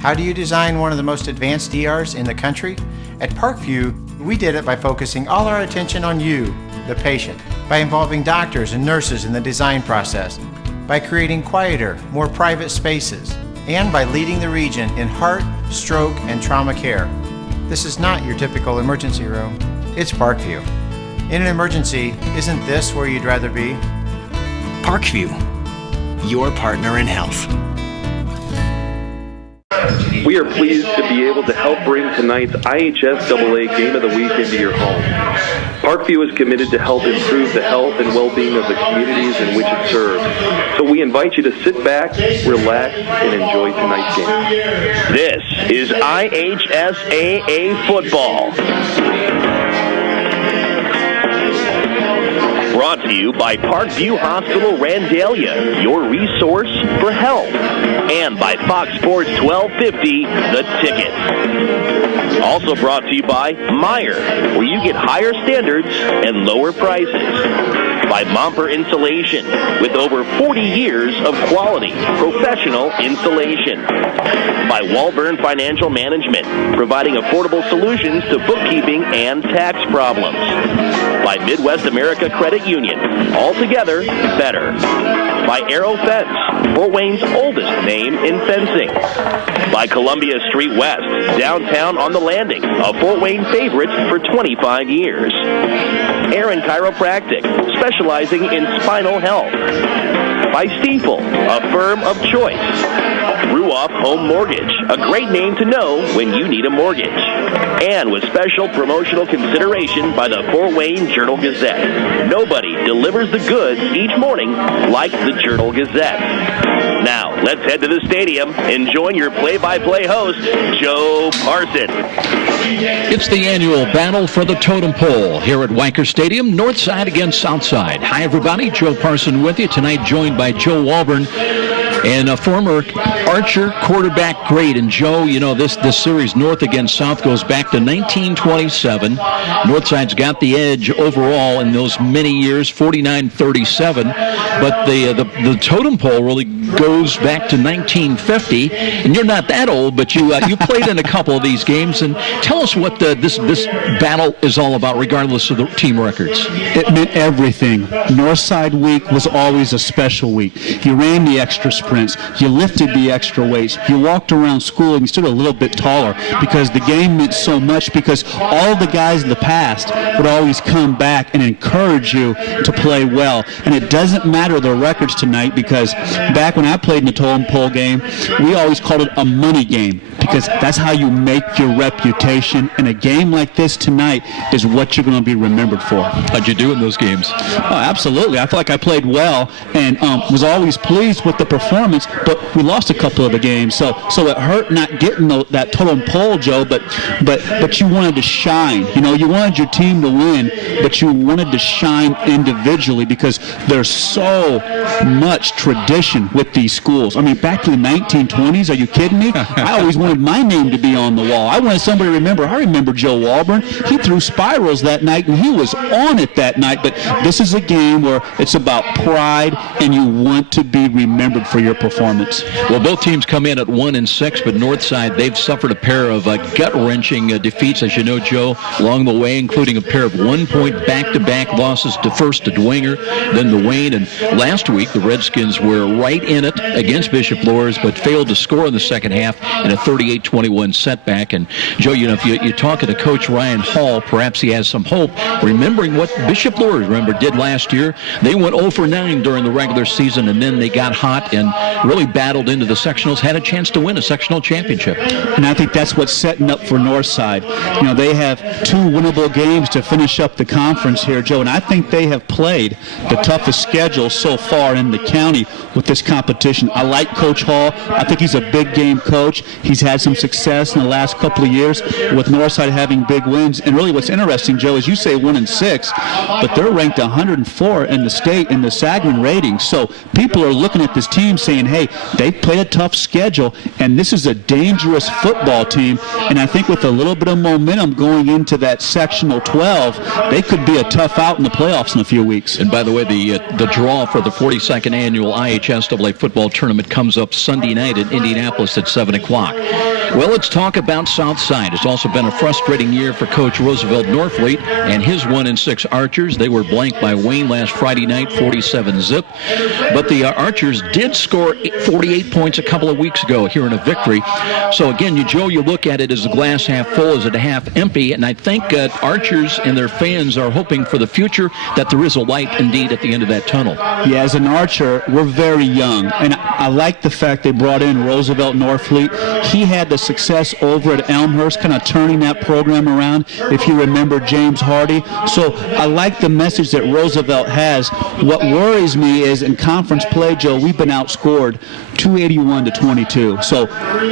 How do you design one of the most advanced ERs in the country? At Parkview, we did it by focusing all our attention on you, the patient, by involving doctors and nurses in the design process, by creating quieter, more private spaces, and by leading the region in heart, stroke, and trauma care. This is not your typical emergency room. It's Parkview. In an emergency, isn't this where you'd rather be? Parkview, your partner in health. We are pleased to be able to help bring tonight's IHSAA Game of the Week into your home. Parkview is committed to help improve the health and well-being of the communities in which it serves. So we invite you to sit back, relax, and enjoy tonight's game. This is IHSAA football. Brought to you by Parkview Hospital Randalia, your resource for health. And by Fox Sports 1250, The Ticket. Also brought to you by Meyer, where you get higher standards and lower prices. By Momper Insulation, with over 40 years of quality, professional insulation. By Walburn Financial Management, providing affordable solutions to bookkeeping and tax problems. By Midwest America Credit Union, altogether better. By Aero Fence, Fort Wayne's oldest name in fencing. By Columbia Street West, downtown on the Landing, a Fort Wayne favorite for 25 years. Aaron Chiropractic, specializing in spinal health. By Stiefel, a firm of choice. Ruoff Home Mortgage, a great name to know when you need a mortgage. And with special promotional consideration by the Fort Wayne Journal-Gazette. Nobody delivers the goods each morning like the Journal-Gazette. Now, let's head to the stadium and join your play-by-play host, Joe Parson. It's the annual battle for the totem pole here at Weicker Stadium, north side against south side. Hi, everybody. Joe Parson with you tonight, joined by Joe Walburn and a former Archer quarterback great. And Joe, you know, this series north against south goes back to 1927. Northside's got the edge overall in those many years, 49-37. But the totem pole really goes back to 1950. And you're not that old, but you played in a couple of these games. And tell us what this battle is all about, regardless of the team records. It meant everything. Northside week was always a special week. You ran the extra sprints. You lifted the extra weights. You walked around school and you stood a little bit taller because the game meant so much, because all the guys in the past would always come back and encourage you to play well. And it doesn't matter the records tonight, because back when I played in the totem pole game, we always called it a money game, because that's how you make your reputation. And a game like this tonight is what you're going to be remembered for. How'd you do in those games? Oh, absolutely. I feel like I played well and was always pleased with the performance, but we lost a couple of the games. So it hurt not getting that totem pole, Joe, but you wanted to shine. You know, you wanted your team to win, but you wanted to shine individually, because there's so much tradition with these schools. I mean, back to the 1920s, are you kidding me? I always wanted my name to be on the wall. I wanted somebody to remember. I remember Joe Walburn. He threw spirals that night, and he was on it that night. But this is a game where it's about pride, and you want to be remembered for your performance. Well, both teams come in at 1-6, but Northside, they've suffered a pair of gut-wrenching defeats, as you know, Joe, along the way, including a pair of one-point back-to-back losses, first to Dwenger, then to Wayne. And last week, the Redskins were right in it against Bishop Luers, but failed to score in the second half in a 38-21 setback. And, Joe, you know, if you're talking to Coach Ryan Hall, perhaps he has some hope, remembering what Bishop Luers, did last year. They went 0-9 during the regular season, and then they got hot and really battled into the sectionals, had a chance to win a sectional championship. And I think that's what's setting up for Northside. You know, they have 2 winnable games to finish up the conference here, Joe, and I think they have played the toughest schedule so far in the county with this competition. I like Coach Hall. I think he's a big game coach. He's had some success in the last couple of years with Northside having big wins. And really what's interesting, Joe, is you say 1-6, but they're ranked 104 in the state in the Sagarin ratings. So people are looking at this team saying, hey, they played a tough schedule, and this is a dangerous football team. And I think with a little bit of momentum going into that sectional 12, they could be a tough out in the playoffs in a few weeks. And by the way, the draw for the 42nd annual IHSAA football tournament comes up Sunday night in Indianapolis at 7 o'clock. Well, let's talk about Southside. It's also been a frustrating year for Coach Roosevelt Norfleet and his 1-6 Archers. They were blanked by Wayne last Friday night, 47-zip. But the Archers did score 48 points a couple of weeks ago here in a victory. So again, Joe, you look at it as the glass half full, is it half empty? And I think Archers and their fans are hoping for the future that there is a light indeed at the end of that tunnel. Yeah, as an Archer, we're very young. And I like the fact they brought in Roosevelt Norfleet. He had the success over at Elmhurst, kind of turning that program around, if you remember James Hardy. So I like the message that Roosevelt has. What worries me is in conference play, Joe, we've been outscored 281-22. So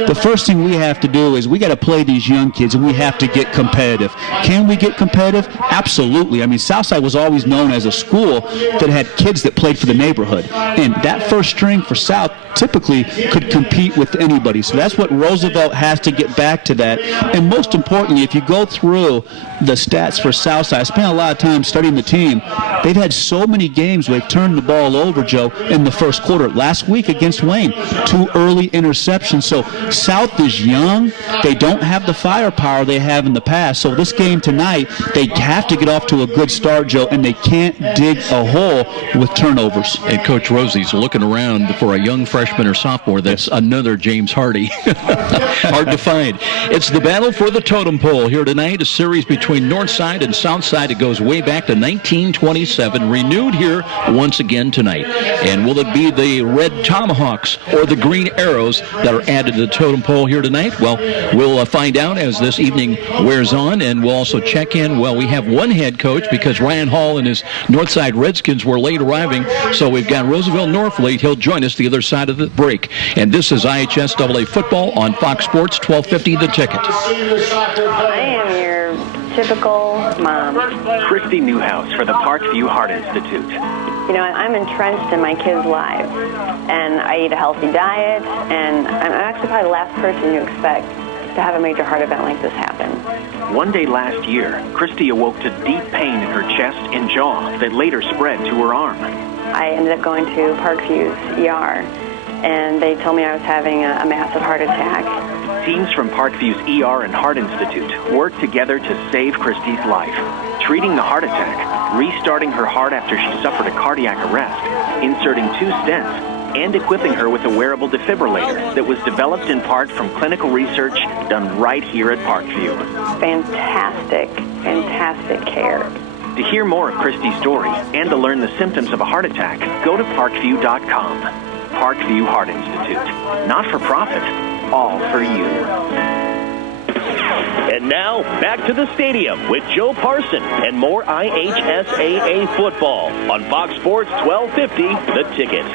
the first thing we have to do is we got to play these young kids, and we have to get competitive. Can we get competitive? Absolutely. I mean, Southside was always known as a school that had kids that played for the neighborhood, and that first string for South typically could compete with anybody. So that's what Roosevelt has to get back to that. And most importantly, if you go through the stats for Southside, I spent a lot of time studying the team. They've had so many games where they've turned the ball over, Joe, in the first quarter. Last week against Wayne, 2 early interceptions. So South is young. They don't have the firepower they have in the past. So this game tonight, they have to get off to a good start, Joe, and they can't dig a hole with turnovers. And Coach Rosie's looking around for a young freshman or sophomore that's another James Hardy. Hard to find. It's the battle for the totem pole here tonight, a series between Northside and Southside. It goes way back to 1927, renewed here once again tonight. And will it be the Red Tomahawks or the Green Arrows that are added to the totem pole here tonight? Well, we'll find out as this evening wears on, and we'll also check in. Well, we have one head coach because Ryan Hall and his Northside Redskins were late arriving, so we've got Roosevelt Norfleet. He'll join us the other side of the break. And this is IHSAA football on Fox Sports 1250 The Ticket. I am your typical mom. Christy Newhouse for the Parkview Heart Institute. You know, I'm entrenched in my kids' lives, and I eat a healthy diet, and I'm actually probably the last person you expect to have a major heart event like this happen. One day last year, Christy awoke to deep pain in her chest and jaw that later spread to her arm. I ended up going to Parkview's ER, and they told me I was having a massive heart attack. Teams from Parkview's ER and Heart Institute worked together to save Christy's life, treating the heart attack, restarting her heart after she suffered a cardiac arrest, inserting 2 stents, and equipping her with a wearable defibrillator that was developed in part from clinical research done right here at Parkview. Fantastic, fantastic care. To hear more of Christy's story and to learn the symptoms of a heart attack, go to parkview.com. Parkview Heart Institute. Not for profit, all for you. And now, back to the stadium with Joe Parson and more IHSAA football on Fox Sports 1250, The Ticket.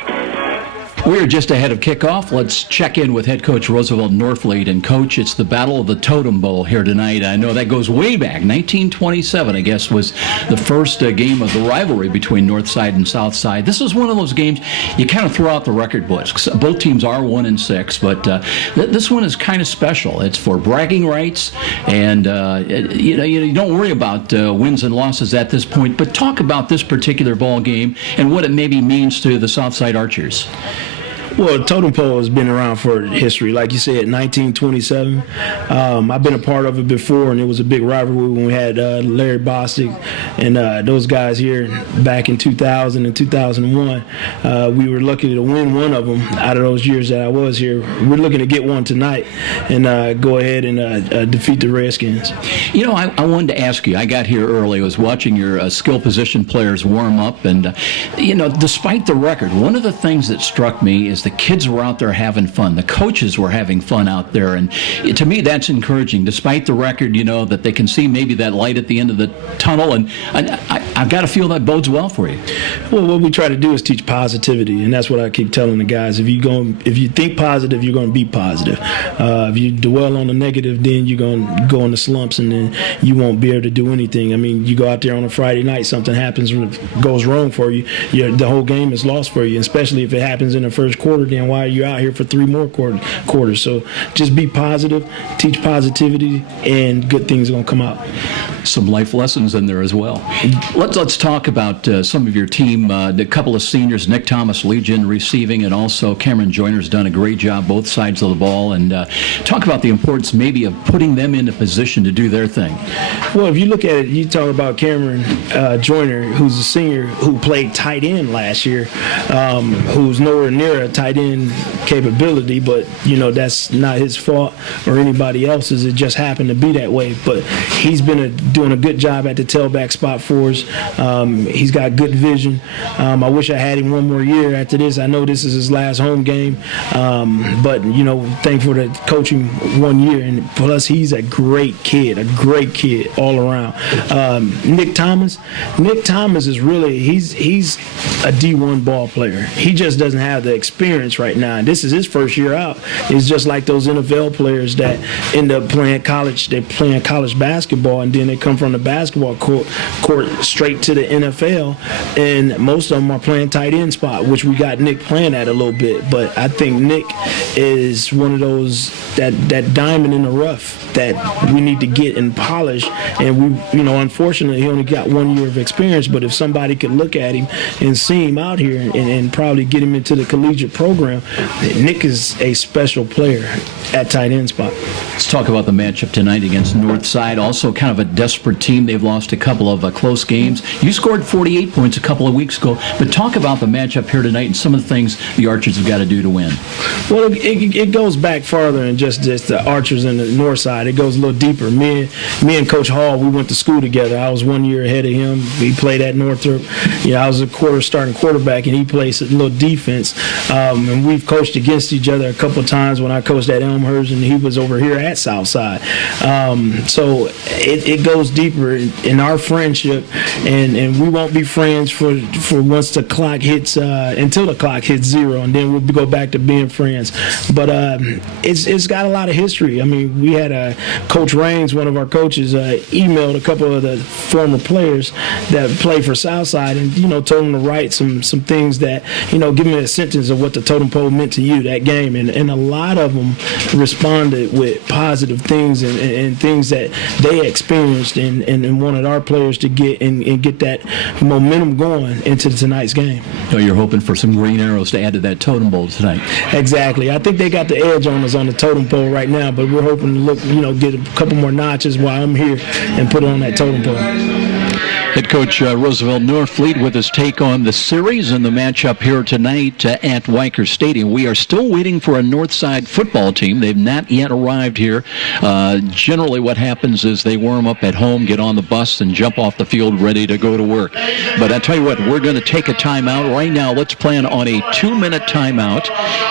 We're just ahead of kickoff. Let's check in with head coach Roosevelt Norfleet. And, Coach, it's the Battle of the Totem Bowl here tonight. I know that goes way back. 1927, I guess, was the first game of the rivalry between Northside and Southside. This is one of those games you kind of throw out the record books. Both teams are 1-6, but this one is kind of special. It's for bragging rights, and you don't worry about wins and losses at this point. But talk about this particular ball game and what it maybe means to the Southside Archers. Well, Totem Pole has been around for history. Like you said, 1927. I've been a part of it before, and it was a big rivalry when we had Larry Bostic and those guys here back in 2000 and 2001. We were lucky to win one of them out of those years that I was here. We're looking to get one tonight and go ahead and defeat the Redskins. You know, I wanted to ask you. I got here early. I was watching your skill position players warm up, and, despite the record, one of the things that struck me is the kids were out there having fun. The coaches were having fun out there. And to me, that's encouraging. Despite the record, that they can see maybe that light at the end of the tunnel. And I've got to feel that bodes well for you. Well, what we try to do is teach positivity. And that's what I keep telling the guys. If you think positive, you're going to be positive. If you dwell on the negative, then you're going to go into slumps, and then you won't be able to do anything. I mean, you go out there on a Friday night, something happens, goes wrong for you, the whole game is lost for you, especially if it happens in the first quarter. Then why are you out here for 3 more quarters? So just be positive, teach positivity, and good things are going to come out. some life lessons in there as well. Let's talk about some of your team. A couple of seniors, Nick Thomas, Legion receiving, and also Cameron Joyner's done a great job both sides of the ball. And talk about the importance maybe of putting them in a position to do their thing. Well, if you look at it, you talk about Cameron Joyner, who's a senior who played tight end last year, who's nowhere near a tight end capability, but, that's not his fault or anybody else's. It just happened to be that way. But he's been doing a good job at the tailback spot for us. He's got good vision. I wish I had him one more year after this. I know this is his last home game, but, thankful to coach him 1 year. And plus, he's a great kid all around. Nick Thomas is really, he's a D1 ball player. He just doesn't have the experience right now. And this is his first year out. It's just like those NFL players that end up playing college. They're playing college basketball, and then they come from the basketball court straight to the NFL. And most of them are playing tight end spot, which we got Nick playing at a little bit. But I think Nick is one of those, that diamond in the rough that we need to get and polish. And we, unfortunately, he only got 1 year of experience. But if somebody could look at him and see him out here and probably get him into the collegiate program, Nick is a special player at tight end spot. Let's talk about the matchup tonight against Northside. Also kind of a desperate team. They've lost a couple of close games. You scored 48 points a couple of weeks ago. But talk about the matchup here tonight and some of the things the Archers have got to do to win. Well, it goes back farther than just the Archers and the Northside. It goes a little deeper. Me and Coach Hall, we went to school together. I was 1 year ahead of him. He played at Northrop. I was a starting quarterback, and he plays a little defense. And we've coached against each other a couple of times when I coached at Elmhurst, and he was over here at Southside. So it goes deeper in our friendship, and we won't be friends for once the clock hits, until the clock hits 0, and then we'll go back to being friends. But it's got a lot of history. I mean, we had Coach Raines, one of our coaches, emailed a couple of the former players that play for Southside, and told them to write some things that give me a sentence of what the totem pole meant to you that game, and a lot of them responded with positive things and things that they experienced and wanted our players to get and get that momentum going into tonight's game. You're hoping for some green arrows to add to that totem pole tonight. Exactly. I think they got the edge on us on the totem pole right now, but we're hoping to look, get a couple more notches while I'm here and put it on that totem pole. Head coach Roosevelt Norfleet with his take on the series and the matchup here tonight at Weicker Stadium. We are still waiting for a Northside football team. They've not yet arrived here. Generally what happens is they warm up at home, get on the bus, and jump off the field ready to go to work. But I tell you what, we're going to take a timeout. Right now, let's plan on a 2-minute timeout,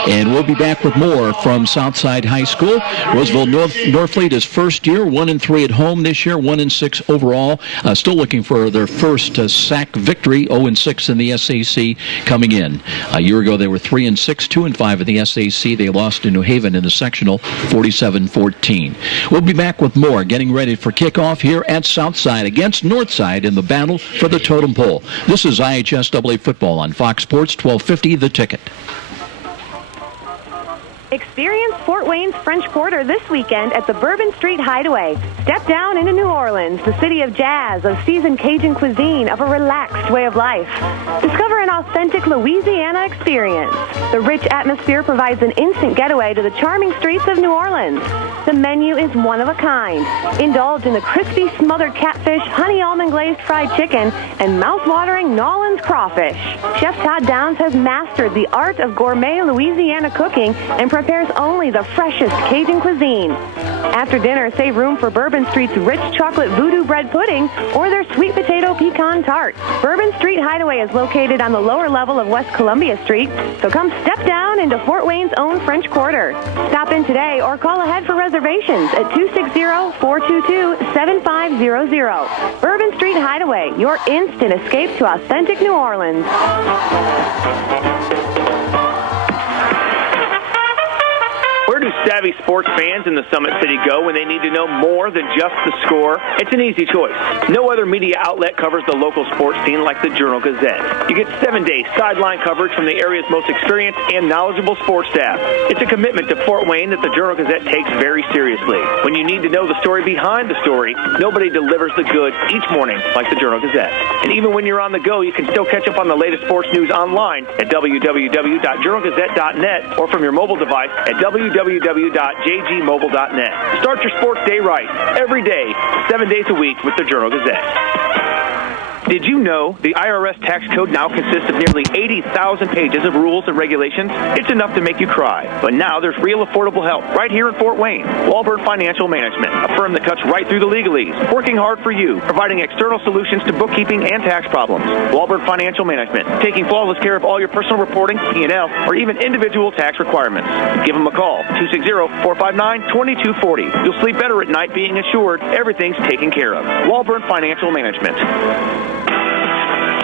and we'll be back with more from Southside High School. Roosevelt Norfleet is first year, 1-3 at home this year, 1-6 overall. Still looking for their first SAC victory, 0-6 in the SAC coming in. A year ago, they were 3-6, 2-5 in the SAC. They lost to New Haven in the sectional, 47-14. We'll be back with more, getting ready for kickoff here at Southside against Northside in the battle for the totem pole. This is IHSAA football on Fox Sports 1250, The Ticket. Experience Fort Wayne's French Quarter this weekend at the Bourbon Street Hideaway. Step down into New Orleans, the city of jazz, of seasoned Cajun cuisine, of a relaxed way of life. Discover an authentic Louisiana experience. The rich atmosphere provides an instant getaway to the charming streets of New Orleans. The menu is one of a kind. Indulge in the crispy smothered catfish, honey almond glazed fried chicken, and mouth-watering Nolans crawfish. Chef Todd Downs has mastered the art of gourmet Louisiana cooking and prepares only the freshest Cajun cuisine. After dinner, save room for Bourbon Street's rich chocolate voodoo bread pudding or their sweet potato pecan tart. Bourbon Street Hideaway is located on the lower level of West Columbia Street, so come step down into Fort Wayne's own French Quarter. Stop in today or call ahead for reservations at 260-422-7500. Bourbon Street Hideaway, your instant escape to authentic New Orleans. Where do Savvy sports fans in the Summit City go when they need to know more than just the score. It's an easy choice. No other media outlet covers the local sports scene like the Journal-Gazette. You get 7-day sideline coverage from the area's most experienced and knowledgeable sports staff. It's a commitment to Fort Wayne that the Journal-Gazette takes very seriously. When you need to know the story behind the story, nobody delivers the goods each morning like the Journal-Gazette. And even when you're on the go, you can still catch up on the latest sports news online at www.journalgazette.net or from your mobile device at www.jgmobile.net. Start your sports day right, every day, 7 days a week with the Journal-Gazette. Did you know the IRS tax code now consists of nearly 80,000 pages of rules and regulations? It's enough to make you cry. But now there's real affordable help right here in Fort Wayne. Walburn Financial Management, a firm that cuts right through the legalese, working hard for you, providing external solutions to bookkeeping and tax problems. Walburn Financial Management, taking flawless care of all your personal reporting, P&L, or even individual tax requirements. Give them a call, 260-459-2240. You'll sleep better at night being assured everything's taken care of. Walburn Financial Management.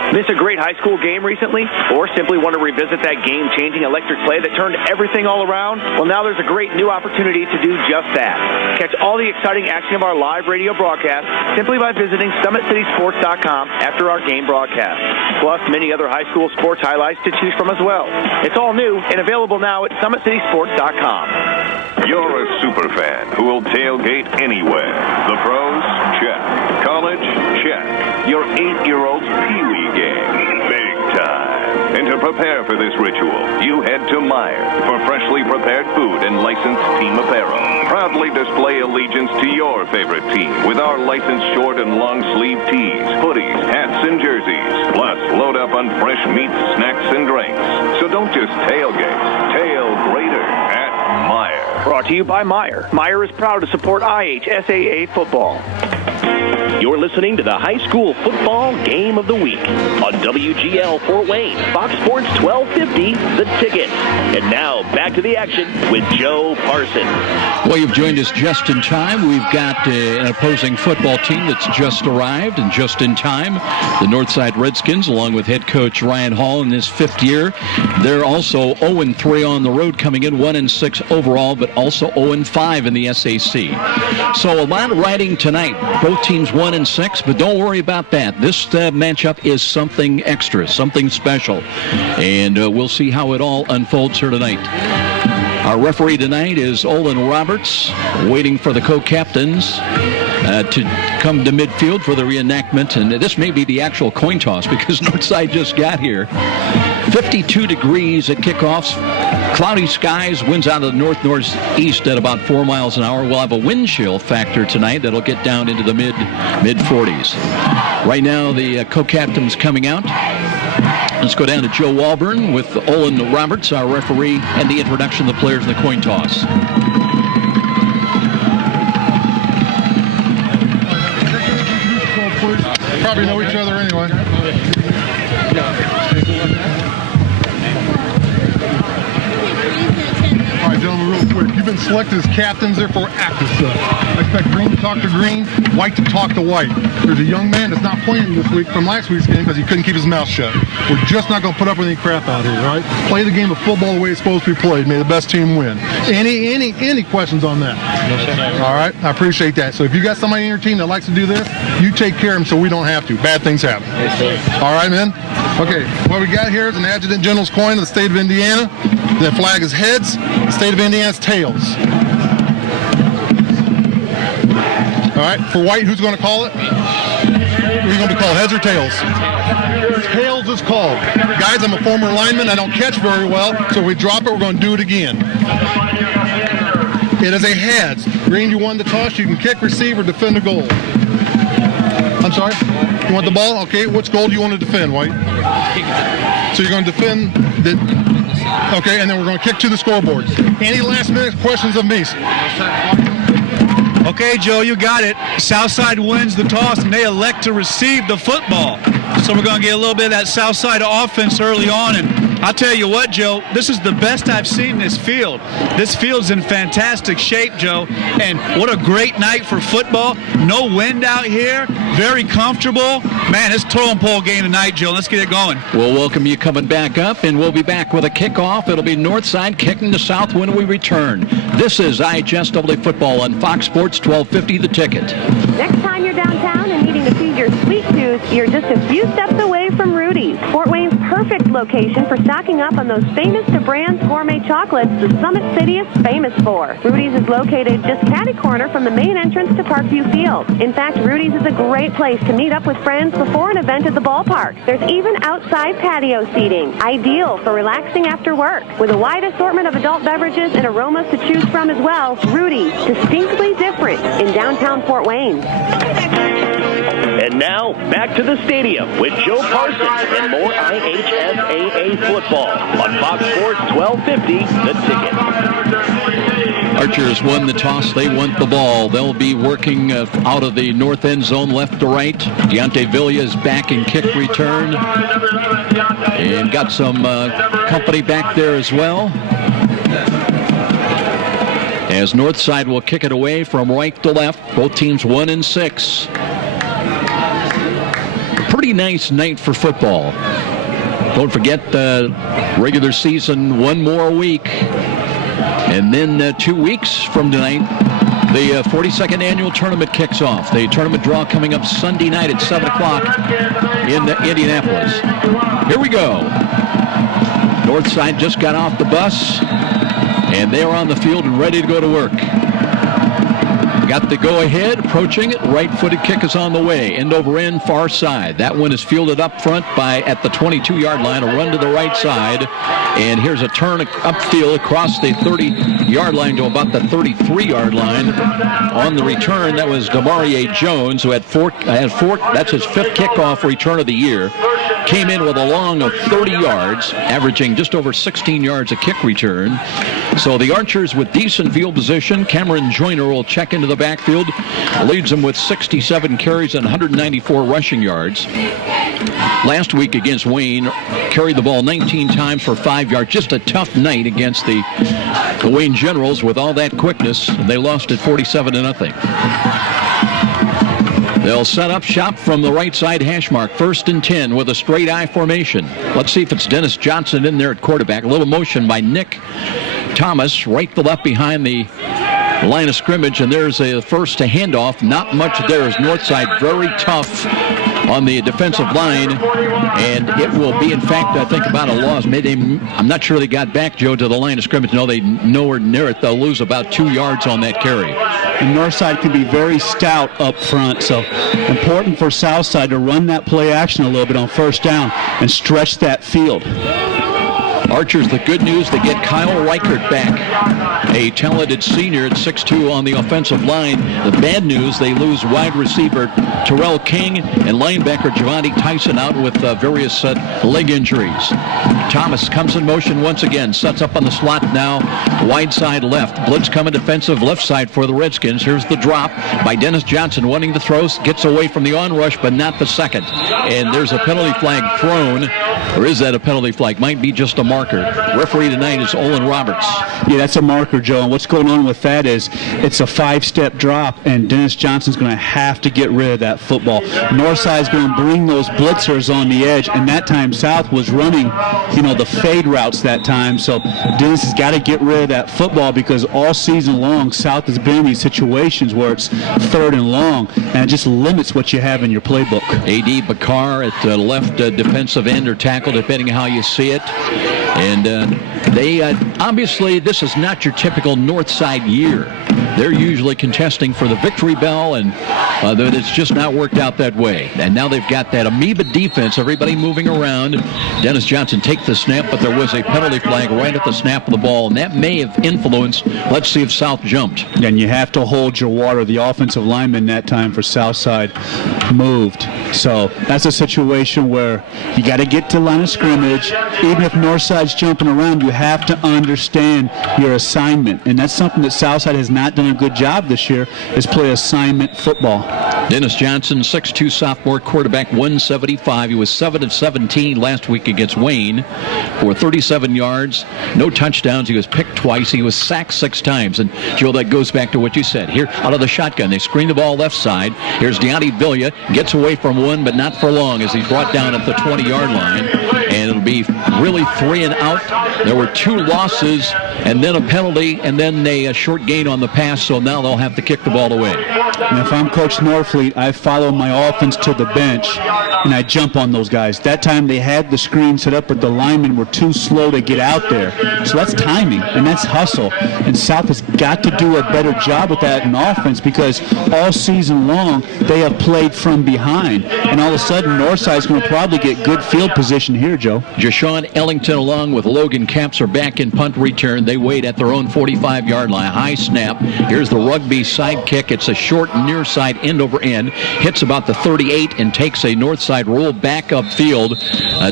Miss a great high school game recently? Or simply want to revisit that game-changing electric play that turned everything all around? Well, now there's a great new opportunity to do just that. Catch all the exciting action of our live radio broadcast simply by visiting SummitCitySports.com after our game broadcast. Plus, many other high school sports highlights to choose from as well. It's all new and available now at SummitCitySports.com. You're a super fan who will tailgate anywhere. The pros? Check. College? Check. Your 8-year-old's Pee-wee game? Big time. And to prepare for this ritual, you head to Meijer for freshly prepared food and licensed team apparel. Proudly display allegiance to your favorite team with our licensed short and long sleeve tees, hoodies, hats, and jerseys. Plus, load up on fresh meats, snacks, and drinks. So don't just tailgate. Tail greater at Meijer. Brought to you by Meijer. Meijer is proud to support IHSAA football. You're listening to the High School Football Game of the Week on WGL Fort Wayne, Fox Sports 1250, The Ticket. And now, back to the action with Joe Parson. Well, you've joined us just in time. We've got an opposing football team that's just arrived and just in time. The Northside Redskins, along with head coach Ryan Hall in his 5th year. They're also 0-3 on the road, coming in 1-6 overall, but also 0-5 in the SAC. So a lot riding tonight. Both teams 1-6, but don't worry about that. This matchup is something extra, something special, and we'll see how it all unfolds here tonight. Our referee tonight is Olin Roberts, waiting for the co-captains to come to midfield for the reenactment, and this may be the actual coin toss because Northside just got here. 52 degrees at kickoffs. Cloudy skies, winds out of the north-northeast at about 4 miles an hour. We'll have a wind chill factor tonight that'll get down into the mid-40s. Right now, the co-captain's coming out. Let's go down to Joe Walburn with Olin Roberts, our referee, and the introduction of the players in the coin toss. Probably know each other anyway. All right, gentlemen, real quick. You've been selected as captains, therefore act as such. I expect Green to talk to Green, White to talk to White. There's a young man that's not playing this week from last week's game because he couldn't keep his mouth shut. We're just not going to put up with any crap out here, all right? Play the game of football the way it's supposed to be played. May the best team win. Any questions on that? No, sir. All right, I appreciate that. So if you got somebody in your team that likes to do this, you take care of them so we don't have to. Bad things happen. Yes, sir. All right, man? Okay, what we got here is an Adjutant General's coin of the state of Indiana. The flag is heads. The state of Indiana's tails. All right, for White, who's going to call it? Who's going to call heads or tails? Tails is called. Guys, I'm a former lineman. I don't catch very well, so if we drop it, we're going to do it again. It is a heads. Green, you won the toss. You can kick, receive, or defend a goal. I'm sorry? You want the ball? Okay, which goal do you want to defend, White? So you're going to defend the... Okay, and then we're going to kick to the scoreboard. Any last-minute questions of me? Okay, Joe, you got it. Southside wins the toss, and they elect to receive the football. So we're going to get a little bit of that Southside offense early on, and I'll tell you what, Joe, this is the best I've seen this field. This field's in fantastic shape, Joe, and what a great night for football. No wind out here, very comfortable. Man, it's totem pole game tonight, Joe. Let's get it going. We'll welcome you coming back up, and we'll be back with a kickoff. It'll be Northside kicking to South when we return. This is IHSAA football on Fox Sports 1250 The Ticket. Next time you're downtown and needing to feed your sweet tooth, you're just a few steps away from Rudy's, Fort Wayne's perfect location for stocking up on those famous to brands gourmet chocolates the Summit City is famous for. Rudy's is located just catty corner from the main entrance to Parkview Field. In fact, Rudy's is a great place to meet up with friends before an event at the ballpark. There's even outside patio seating, ideal for relaxing after work. With a wide assortment of adult beverages and aromas to choose from as well, Rudy's, distinctly different in downtown Fort Wayne. And now, back to the stadium with Joe Parsons and more IHSAA football on Fox Sports 1250, The Ticket. Archers won the toss. They want the ball. They'll be working out of the north end zone, left to right. Deontay Villa is back in kick return. And got some company back there as well. As Northside will kick it away from right to left. Both teams 1-6. Pretty nice night for football. Don't forget the regular season, one more week. And then 2 weeks from tonight, the 42nd annual tournament kicks off. The tournament draw coming up Sunday night at 7 o'clock in Indianapolis. Here we go. Northside just got off the bus, and they're on the field and ready to go to work. Got the go-ahead, approaching it. Right-footed kick is on the way. End over end, far side. That one is fielded up front at the 22-yard line. A run to the right side. And here's a turn upfield across the 30-yard line to about the 33-yard line. On the return, that was Demarie Jones, who had four. That's his fifth kickoff return of the year. Came in with a long of 30 yards, averaging just over 16 yards a kick return. So the Archers with decent field position. Cameron Joyner will check into the backfield. Leads them with 67 carries and 194 rushing yards. Last week against Wayne, carried the ball 19 times for 5 yards. Just a tough night against the Wayne Generals with all that quickness. They lost at 47-0. They'll set up shop from the right side hash mark. 1st and 10 with a straight I formation. Let's see if it's Dennis Johnson in there at quarterback. A little motion by Nick Thomas, right to left behind the line of scrimmage, and there's a first to handoff. Not much there as Northside very tough on the defensive line, and it will be, in fact, I think about a loss. I'm not sure they got back, Joe, to the line of scrimmage. No, they nowhere near it. They'll lose about 2 yards on that carry. And Northside can be very stout up front, so important for Southside to run that play action a little bit on first down and stretch that field. Archers, the good news, they get Kyle Reichert back, a talented senior at 6'2" on the offensive line. The bad news, they lose wide receiver Terrell King and linebacker Javante Tyson out with various leg injuries. Thomas comes in motion once again, sets up on the slot now, wide side left. Blitz coming defensive left side for the Redskins. Here's the drop by Dennis Johnson, wanting to throw, gets away from the onrush, but not the second. And there's a penalty flag thrown. Or is that a penalty flag? Might be just a marker. Referee tonight is Olin Roberts. Yeah, that's a marker, Joe. And what's going on with that is it's a 5-step drop, and Dennis Johnson's going to have to get rid of that football. Northside's going to bring those blitzers on the edge, and that time South was running, the fade routes that time. So Dennis has got to get rid of that football because all season long South has been in these situations where it's 3rd and long, and it just limits what you have in your playbook. A.D. Bakar at the left defensive end or tackle, depending on how you see it. And they obviously, this is not your typical Northside year. They're usually contesting for the victory bell, and it's just not worked out that way. And now they've got that amoeba defense, everybody moving around. Dennis Johnson takes the snap, but there was a penalty flag right at the snap of the ball, and that may have influenced. Let's see if South jumped. And you have to hold your water. The offensive lineman that time for Southside moved. So that's a situation where you got to get to line of scrimmage. Even if Northside's jumping around, you have to understand your assignment, and that's something that Southside has not done a good job this year, is play assignment football. Dennis Johnson, 6'2" sophomore quarterback, 175. He was 7 of 17 last week against Wayne for 37 yards, no touchdowns. He was picked twice. He was sacked 6 times. And, Joe, that goes back to what you said. Here, out of the shotgun, they screen the ball left side. Here's Deontay Villa, gets away from one, but not for long as he's brought down at the 20-yard line. And it'll be really 3 and out. There were 2 losses and then a penalty and then a short gain on the pass, so now they'll have to kick the ball away. And if I'm Coach Norfleet, I follow my offense to the bench and I jump on those guys. That time they had the screen set up, but the linemen were too slow to get out there. So that's timing and that's hustle. And South has got to do a better job with that in offense, because all season long they have played from behind. And all of a sudden Northside's going to probably get good field position here, Joe. Jashawn Ellington along with Logan Capps are back in punt return. They wait at their own 45-yard line. High snap. Here's the rugby side kick. It's a short near side end over end. Hits about the 38 and takes a north side roll back upfield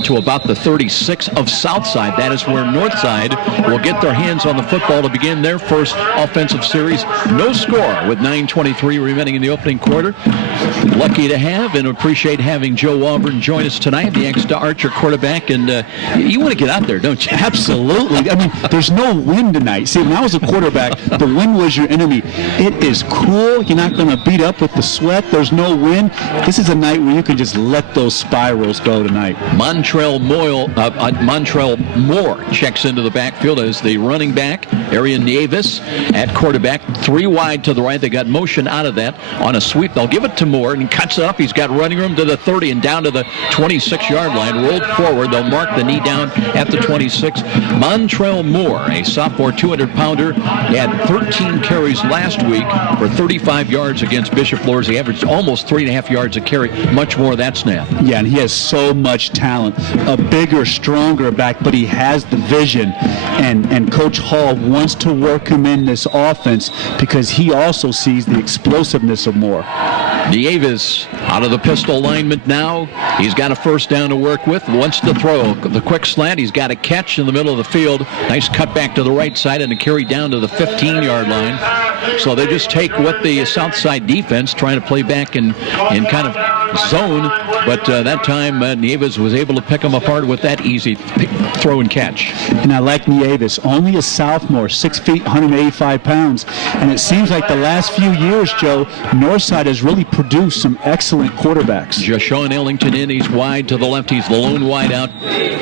to about the 36 of Southside. That is where Northside will get their hands on the football to begin their first offensive series. No score with 9:23 remaining in the opening quarter. Lucky to have and appreciate having Joe Auburn join us tonight, the ex-Archer quarterback. And you want to get out there, don't you? Absolutely. I mean, there's no wind tonight. See, when I was a quarterback, the wind was your enemy. It is cool. You're not going to beat up with the sweat. There's no wind. This is a night where you can just let those spirals go tonight. Montrell Moore checks into the backfield as the running back. Arian Nieves at quarterback. 3 wide to the right. They got motion out of that on a sweep. They'll give it to Moore and cuts it up. He's got running room to the 30 and down to the 26-yard line. Rolled forward. They'll mark the knee down at the 26. Montrell Moore, a sophomore 200-pounder, had 13 carries last week for 35 yards against Bishop Loras. He averaged almost 3.5 yards a carry, much more of that snap. Yeah, and he has so much talent. A bigger, stronger back, but he has the vision. And Coach Hall wants to work him in this offense because he also sees the explosiveness of Moore. Nieves out of the pistol alignment now. He's got a first down to work with. Wants to throw the quick slant. He's got a catch in the middle of the field. Nice cut back to the right side and a carry down to the 15-yard line. So they just take what the Southside defense trying to play back in kind of zone. But that time Nieves was able to pick them apart with that easy throw and catch. And I like Nieves. Only a sophomore, 6 feet, 185 pounds. And it seems like the last few years, Joe, Northside has really produced some excellent quarterbacks. Jashawn Ellington in. He's wide to the left. He's the lone wide out.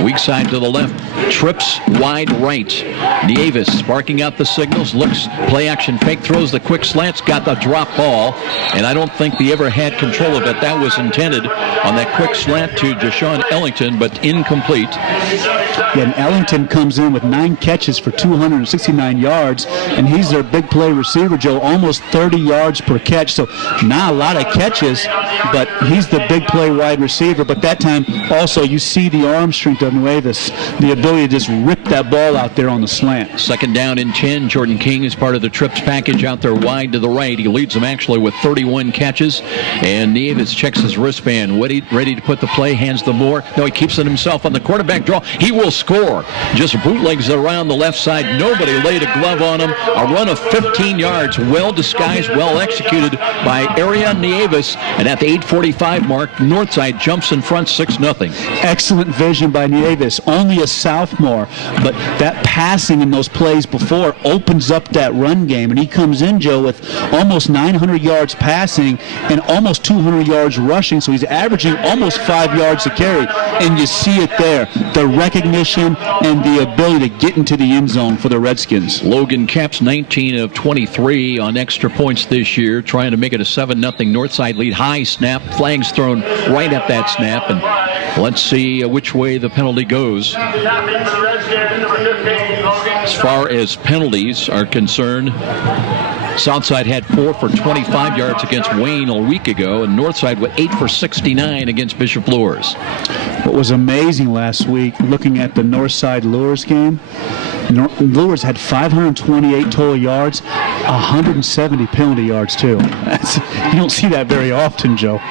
Weak side to the left. Trips wide right. Nieves sparking out the signals. Looks, play action fake. Throws the quick slants. Got the drop ball. And I don't think they ever had control of it. That was intended on that quick slant to Jashawn Ellington, but incomplete. Yeah, and Ellington comes in with 9 catches for 269 yards, and he's their big play receiver, Joe, almost 30 yards per catch. So not a lot of catches, but he's the big play wide receiver. But that time, also, you see the arm strength of Nieves, the ability to just rip that ball out there on the slant. Second down and 10. Jordan King is part of the trips package out there wide to the right. He leads them actually with 31 catches. And Nieves checks his wristband, ready to put the play, hands the Moore. No, he keeps it himself on the quarterback draw. He will score. Just bootlegs around the left side. Nobody laid a glove on him. A run of 15 yards, well disguised, well executed by Arian Nieves. And at the 8:45 mark, Northside jumps in front 6-0. Excellent vision by Nieves. Only a sophomore, but that passing in those plays before opens up that run game. And he comes in, Joe, with almost 900 yards passing and almost 200 yards rushing. So he's averaging almost 5 yards a carry. And you see it there, the recognition and the ability to get into the end zone for the Redskins. Logan Capps, 19 of 23 on extra points this year, trying to make it a 7-0 Northside lead. High snap, flags thrown right at that snap, and let's see which way the penalty goes. As far as penalties are concerned, Southside had 4 for 25 yards against Wayne a week ago, and Northside with 8 for 69 against Bishop Loras. What was amazing last week, looking at the Northside Loras game, Loras had 528 total yards, 170 penalty yards too. You don't see that very often, Joe.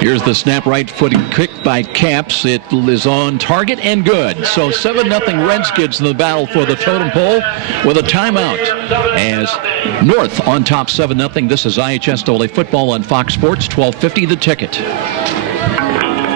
Here's the snap, right-footed kick by Caps. It is on target and good. So 7-0 Redskins in the battle for the totem pole with a timeout. As North on top 7-0. This is IHSAA football on Fox Sports, 1250 The Ticket.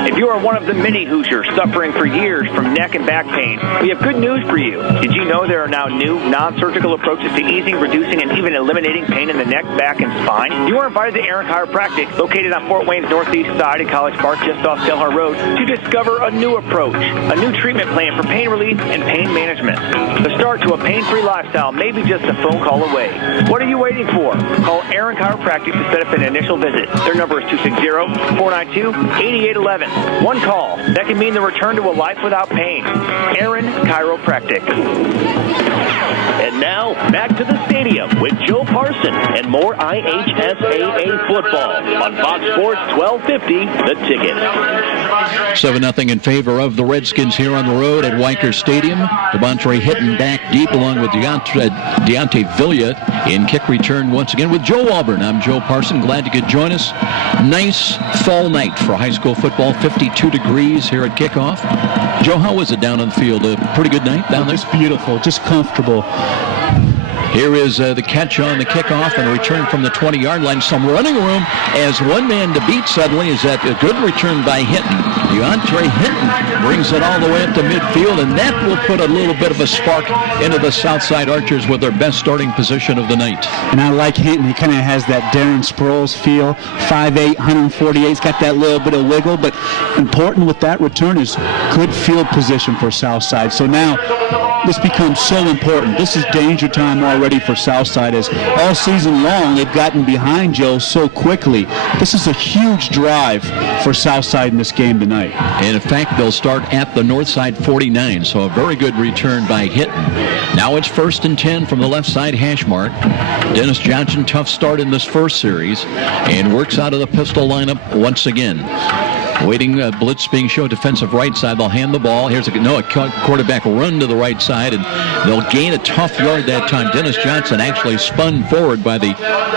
If you are one of the many Hoosiers suffering for years from neck and back pain, we have good news for you. Did you know there are now new non-surgical approaches to easing, reducing, and even eliminating pain in the neck, back, and spine? You are invited to Aaron Chiropractic, located on Fort Wayne's northeast side at College Park, just off Delhar Road, to discover a new approach, a new treatment plan for pain relief and pain management. The start to a pain-free lifestyle may be just a phone call away. What are you waiting for? Call Aaron Chiropractic to set up an initial visit. Their number is 260-492-8811. One call. That can mean the return to a life without pain. Aaron Chiropractic. And now, back to the stadium with Joe Parson and more IHSAA football on Fox Sports 1250, The Ticket. 7-0 in favor of the Redskins here on the road at Weicker Stadium. Devontre hitting back deep along with Deontay Villa in kick return once again with Joe Auburn. I'm Joe Parson. Glad you could join us. Nice fall night for high school football. 52 degrees here at kickoff. Joe, how was it down on the field? A pretty good night down there? Just beautiful, just comfortable. Here is the catch on the kickoff and a return from the 20-yard line. Some running room as one man to beat suddenly is that a good return by Hinton. DeAndre Hinton brings it all the way up to midfield, and that will put a little bit of a spark into the Southside Archers with their best starting position of the night. And I like Hinton. He kind of has that Darren Sproles feel. 5'8", 148. He's got that little bit of wiggle, but important with that return is good field position for Southside. So now this becomes so important. This is danger time already for Southside, as all season long they've gotten behind Joe so quickly. This is a huge drive for Southside in this game tonight. And in fact, they'll start at the Northside 49, so a very good return by Hinton. Now it's 1st and 10 from the left side hash mark. Dennis Johnson, tough start in this first series, and works out of the pistol lineup once again. Waiting, blitz being shown defensive right side. They'll hand the ball. Here's a quarterback run to the right side, and they'll gain a tough yard that time. Dennis Johnson actually spun forward by the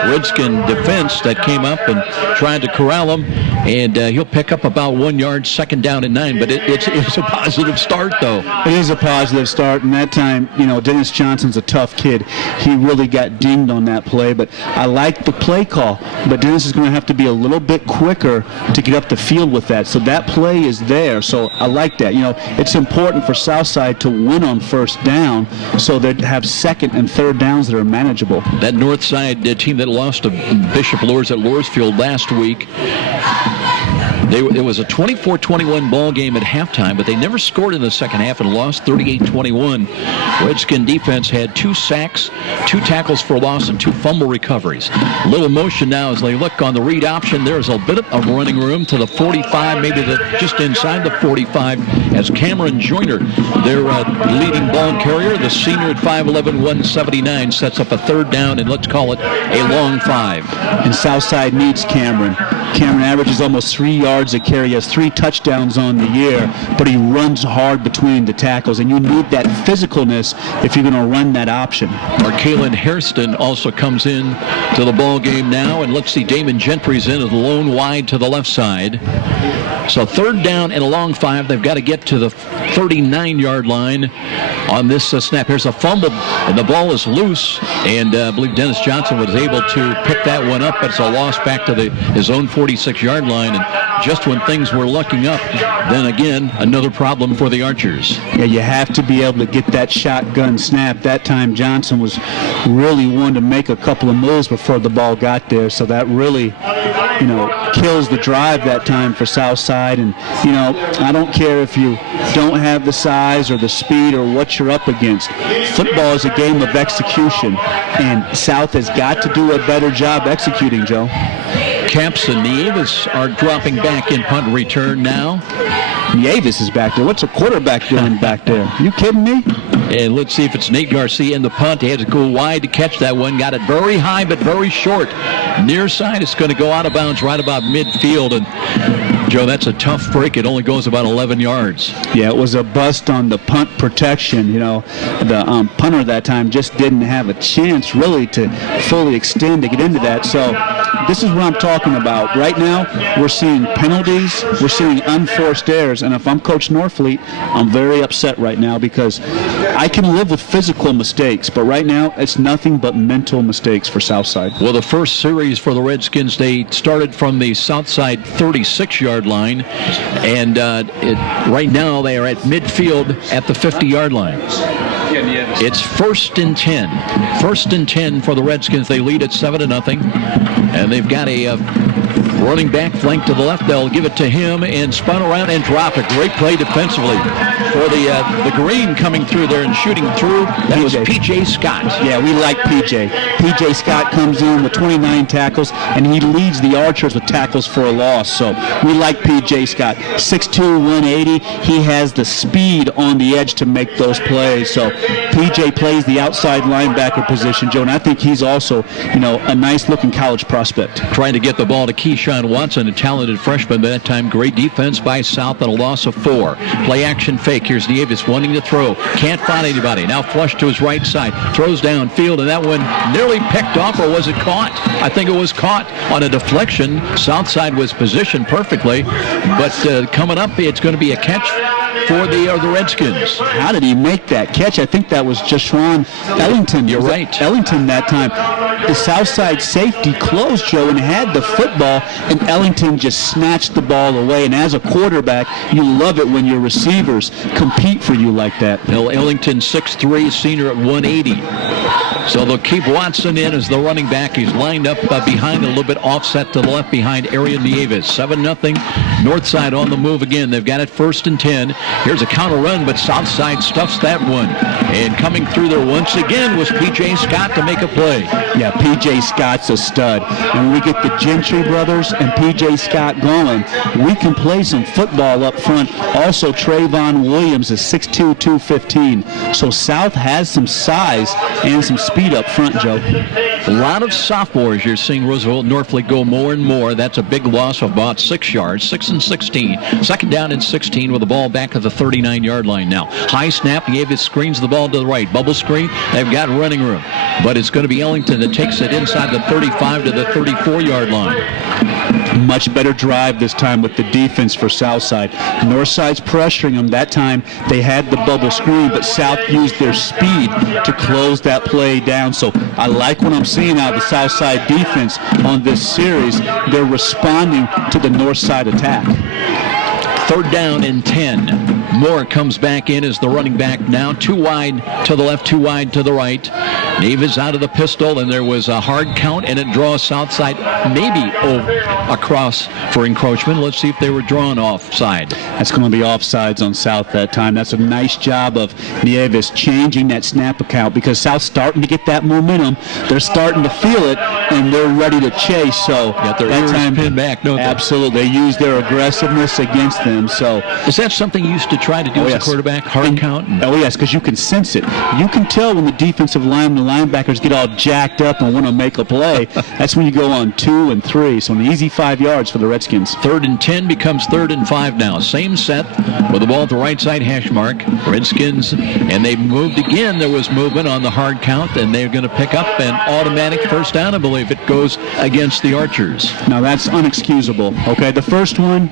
Redskin defense that came up and tried to corral him, and he'll pick up about 1 yard, 2nd down and 9. But it's a positive start, though. It is a positive start, and that time, Dennis Johnson's a tough kid. He really got dinged on that play, but I like the play call. But Dennis is going to have to be a little bit quicker to get up the field with that. So that play is there. So I like that. It's important for Southside to win on 1st down so they have 2nd and 3rd downs that are manageable. That Northside team that lost to Bishop Luers at Luersfield last week, it was a 24-21 ball game at halftime, but they never scored in the second half and lost 38-21. Redskin defense had 2 sacks, 2 tackles for loss, and 2 fumble recoveries. A little motion now as they look on the read option. There's a bit of running room to the 45, maybe just inside the 45, as Cameron Joyner, their leading ball carrier, the senior at 5'11", 179, sets up a 3rd down, and let's call it a long 5. And Southside needs Cameron. Cameron averages almost 3 yards a carry. He has 3 touchdowns on the year, but he runs hard between the tackles, and you need that physicalness if you're going to run that option. Kalen Hairston also comes in to the ball game now, and let's see, Damon Gentry's in as the lone wide to the left side. So 3rd down and a long 5. They've got to get to the 39-yard line on this snap. Here's a fumble, and the ball is loose, and I believe Dennis Johnson was able to pick that one up, but it's a loss back to his own 46-yard line. And just when things were looking up, then again, another problem for the Archers. Yeah, you have to be able to get that shotgun snap. That time Johnson was really wanting to make a couple of moves before the ball got there, so that really, kills the drive that time for Southside. And, I don't care if you don't have the size or the speed or what you're up against. Football is a game of execution, and South has got to do a better job executing, Joe. Caps and Nieves are dropping back in punt return now. Nieves is back there. What's a quarterback doing back there? You kidding me? And let's see if it's Nate Garcia in the punt. He had to go wide to catch that one. Got it very high but very short. Near side, it's going to go out of bounds right about midfield. And Joe, that's a tough break. It only goes about 11 yards. Yeah, it was a bust on the punt protection. You know, the punter that time just didn't have a chance really to fully extend to get into that. So this is what I'm talking about. Right now, we're seeing penalties. We're seeing unforced errors. And if I'm Coach Norfleet, I'm very upset right now because I can live with physical mistakes, but right now it's nothing but mental mistakes for Southside. Well, the first series for the Redskins, they started from the Southside 36-yard line, and right now they are at midfield at the 50-yard line. It's 1st and 10. 1st and 10 for the Redskins. They lead at 7-0, and they've got a running back flank to the left. They'll give it to him and spun around and drop. A great play defensively for the green coming through there and shooting through. That was P.J. Scott. Yeah, we like P.J. P.J. Scott comes in with 29 tackles, and he leads the Archers with tackles for a loss. So we like P.J. Scott. 6'2", 180. He has the speed on the edge to make those plays. So P.J. plays the outside linebacker position, Joe, and I think he's also, a nice-looking college prospect. Trying to get the ball to Keyshawn Watson, a talented freshman, but that time great defense by South at a loss of 4. Play action fake. Here's Nieves wanting to throw. Can't find anybody. Now flush to his right side. Throws downfield, and that one nearly picked off, or was it caught? I think it was caught on a deflection. Southside was positioned perfectly, but coming up, it's going to be a catch for the Redskins. How did he make that catch? I think that was Jashwan Ellington. You're right. Ellington that time. The Southside safety closed, Joe, and had the football, and Ellington just snatched the ball away. And as a quarterback, you love it when your receivers compete for you like that. Ellington, 6'3", senior at 180. So they'll keep Watson in as the running back. He's lined up behind, a little bit offset to the left behind Arian Nieves. 7-0. North side on the move again. They've got it 1st and 10. Here's a counter run, but Southside stuffs that one. And coming through there once again was P.J. Scott to make a play. Yeah, P.J. Scott's a stud. And when we get the Gentry brothers and P.J. Scott going, we can play some football up front. Also, Trayvon Williams is 6'2", 215. So South has some size and some speed up front, Joe. A lot of sophomores. You're seeing Roosevelt Norfolk go more and more. That's a big loss of about 6 yards. 6 and 16. 2nd down and 16 with the ball back at the 39-yard line now. High snap. Nieves screens the ball to the right. Bubble screen. They've got running room. But it's going to be Ellington that takes it inside the 35 to the 34-yard line. Much better drive this time with the defense for Southside. Northside's pressuring them. That time they had the bubble screen, but South used their speed to close that play down. So I like what I'm seeing out of the Southside defense on this series. They're responding to the Northside attack. 3rd down and 10. Moore comes back in as the running back now. 2 wide to the left, 2 wide to the right. Nieves out of the pistol, and there was a hard count, and it draws Southside maybe across for encroachment. Let's see if they were drawn offside. That's going to be offsides on South that time. That's a nice job of Nieves changing that snap account because South's starting to get that momentum. They're starting to feel it, and they're ready to chase. So got their ears pinned back, don't they? Absolutely. They use their aggressiveness against them. So is that something you used to try to do as a quarterback, hard count? Oh, yes, because you can sense it. You can tell when the defensive line and the linebackers get all jacked up and want to make a play. That's when you go on 2 and 3. So an easy 5 yards for the Redskins. 3rd and 10 becomes 3rd and 5 now. Same set with the ball at the right side hash mark. Redskins, and they moved again. There was movement on the hard count, and they're going to pick up an automatic 1st down, I believe it goes against the Archers. Now that's unexcusable. Okay, the first one,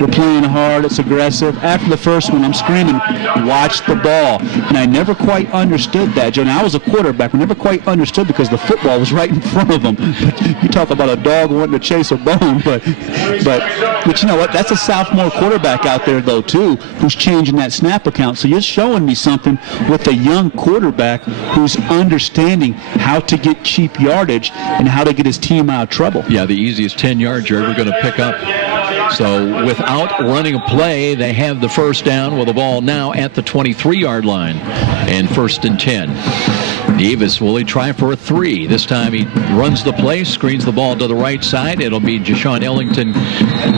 we're playing hard, it's aggressive. After the first one, I'm screaming, watch the ball. And I never quite understood that, Joe. Now, I was a quarterback. I never quite understood because the football was right in front of them. But you talk about a dog wanting to chase a bone, but you know what? That's a sophomore quarterback out there, though, too, who's changing that snap account. So you're showing me something with a young quarterback who's understanding how to get cheap yardage and how to get his team out of trouble. Yeah, the easiest 10 yards you're ever going to pick up. So without running a play, they have the 1st down with the ball now at the 23-yard line and 1st and 10. Davis, will he try for a 3? This time he runs the play, screens the ball to the right side. It'll be Jashawn Ellington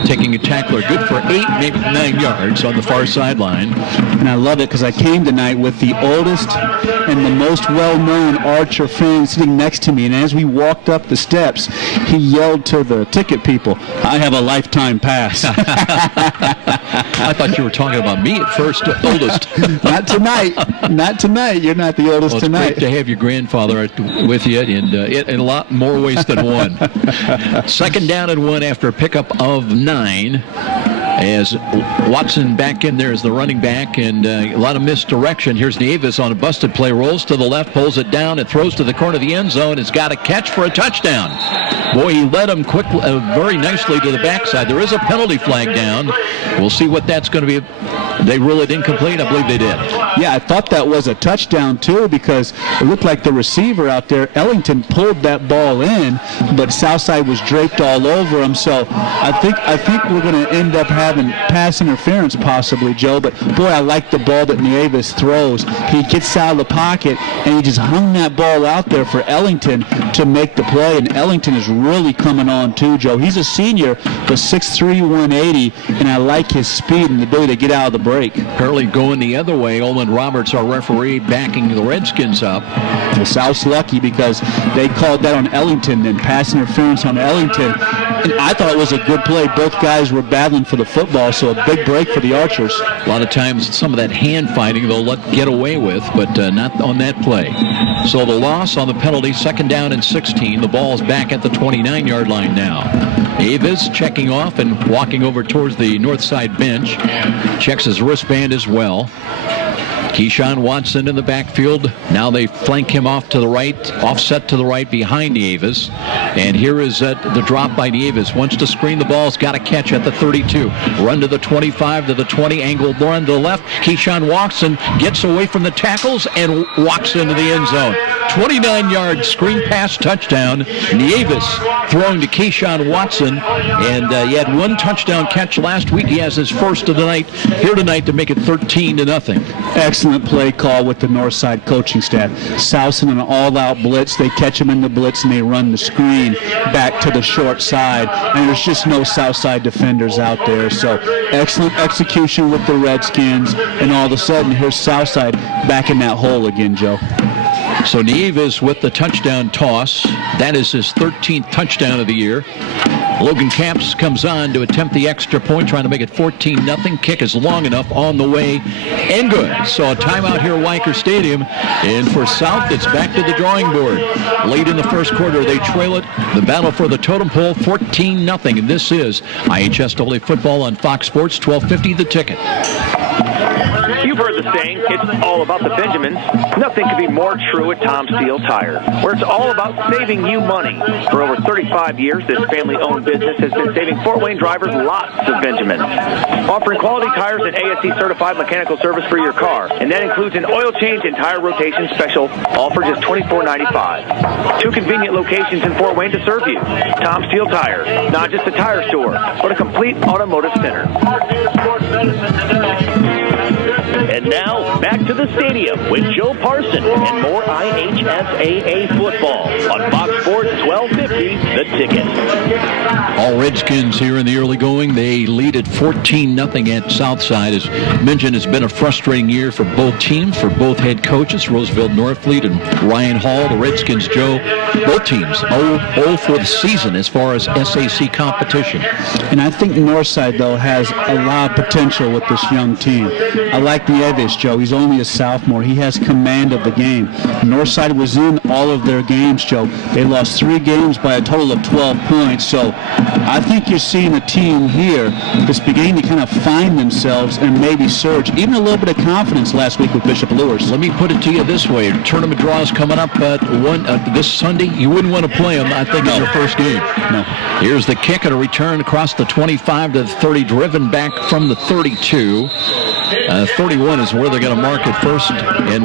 taking a tackler. Good for 8, maybe 9 yards on the far sideline. And I love it because I came tonight with the oldest and the most well-known Archer fan sitting next to me. And as we walked up the steps, he yelled to the ticket people, "I have a lifetime pass." I thought you were talking about me at first, oldest. Not tonight. Not tonight. You're not the oldest tonight. Great to have your grandfather with you in a lot more ways than one. 2nd down and 1 after a pickup of 9. As Watson back in there as the running back, and a lot of misdirection. Here's Davis on a busted play, rolls to the left, pulls it down, and throws to the corner of the end zone. It's got a catch for a touchdown. Boy, he led him quickly, very nicely to the backside. There is a penalty flag down. We'll see what that's going to be. They rule it incomplete? I believe they did. Yeah, I thought that was a touchdown, too, because it looked like the receiver out there, Ellington, pulled that ball in, but Southside was draped all over him. So I think we're going to end up having pass interference possibly, Joe. But, boy, I like the ball that Nieves throws. He gets out of the pocket, and he just hung that ball out there for Ellington to make the play. And Ellington is really coming on, too, Joe. He's a senior, but 6'3", 180, and I like his speed and the ability to get out of the break. Apparently going the other way. Olin Roberts, our referee, backing the Redskins up. The South's lucky because they called that on Ellington and pass interference on Ellington. And I thought it was a good play. Both guys were battling for the football, so a big break for the Archers. A lot of times some of that hand fighting they'll let get away with, but not on that play. So the loss on the penalty, 2nd down and 16. The ball's back at the 29-yard line now. Davis checking off and walking over towards the north side bench. Checks his wristband as well. Keyshawn Watson in the backfield. Now they flank him off to the right, offset to the right behind Nieves. And here is the drop by Nieves. Wants to screen the ball. Has got a catch at the 32. Run to the 25, to the 20. Angled run to the left. Keyshawn Watson gets away from the tackles and walks into the end zone. 29-yard screen pass touchdown. Nieves throwing to Keyshawn Watson. And he had 1 touchdown catch last week. He has his first of the night here tonight to make it 13-0. Excellent play call with the Northside coaching staff. Southside an all-out blitz. They catch him in the blitz and they run the screen back to the short side. And there's just no Southside defenders out there. So excellent execution with the Redskins. And all of a sudden, here's Southside back in that hole again, Joe. So Nieves with the touchdown toss. That is his 13th touchdown of the year. Logan Camps comes on to attempt the extra point, trying to make it 14-0. Kick is long enough, on the way, and good. So a timeout here at Weicker Stadium. And for South, it's back to the drawing board. Late in the first quarter, they trail it. The battle for the totem pole, 14-0. And this is IHSAA football on Fox Sports, 1250 The Ticket. You've heard the saying, it's all about the Benjamins. Nothing could be more true at Tom Steele Tire, where it's all about saving you money. For over 35 years, this family-owned business has been saving Fort Wayne drivers lots of Benjamins. Offering quality tires and ASE-certified mechanical service for your car, and that includes an oil change and tire rotation special, all for just $24.95. 2 convenient locations in Fort Wayne to serve you. Tom Steele Tire, not just a tire store, but a complete automotive center. And now, back to the stadium with Joe Parson and more IHSAA football on Fox Sports 1250, The Ticket. All Redskins here in the early going. They lead at 14-0 at Southside. As mentioned, it's been a frustrating year for both teams, for both head coaches, Roosevelt Norfleet and Ryan Hall. The Redskins, Joe, both teams 0 for the season as far as SAC competition. And I think Northside, though, has a lot of potential with this young team. I like Nieves, Joe. He's only a sophomore. He has command of the game. Northside was in all of their games, Joe. They lost 3 games by a total of 12 points. So I think you're seeing a team here that's beginning to kind of find themselves and maybe surge. Even a little bit of confidence last week with Bishop Lewis. Let me put it to you this way. Tournament draws coming up this Sunday. You wouldn't want to play them, I think, in your first game. No. Here's the kick and a return across the 25 to the 30, driven back from the 32. 31 is where they're going to mark it first. And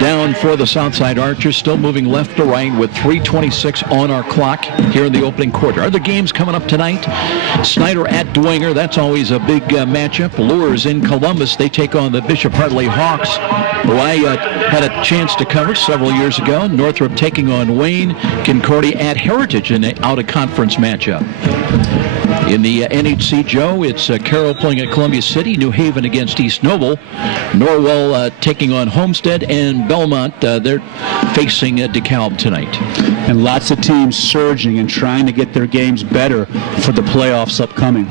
down for the Southside Archers, still moving left to right with 3:26 on our clock here in the opening quarter. Other games coming up tonight. Snyder at Dwenger, that's always a big matchup. Lures in Columbus, they take on the Bishop Hartley Hawks, who I had a chance to cover several years ago. Northrop taking on Wayne. Concordia at Heritage in an out-of-conference matchup. In the NHC, Joe, it's Carroll playing at Columbia City, New Haven against East Noble, Norwell taking on Homestead, and Belmont, they're facing DeKalb tonight. And lots of teams surging and trying to get their games better for the playoffs upcoming.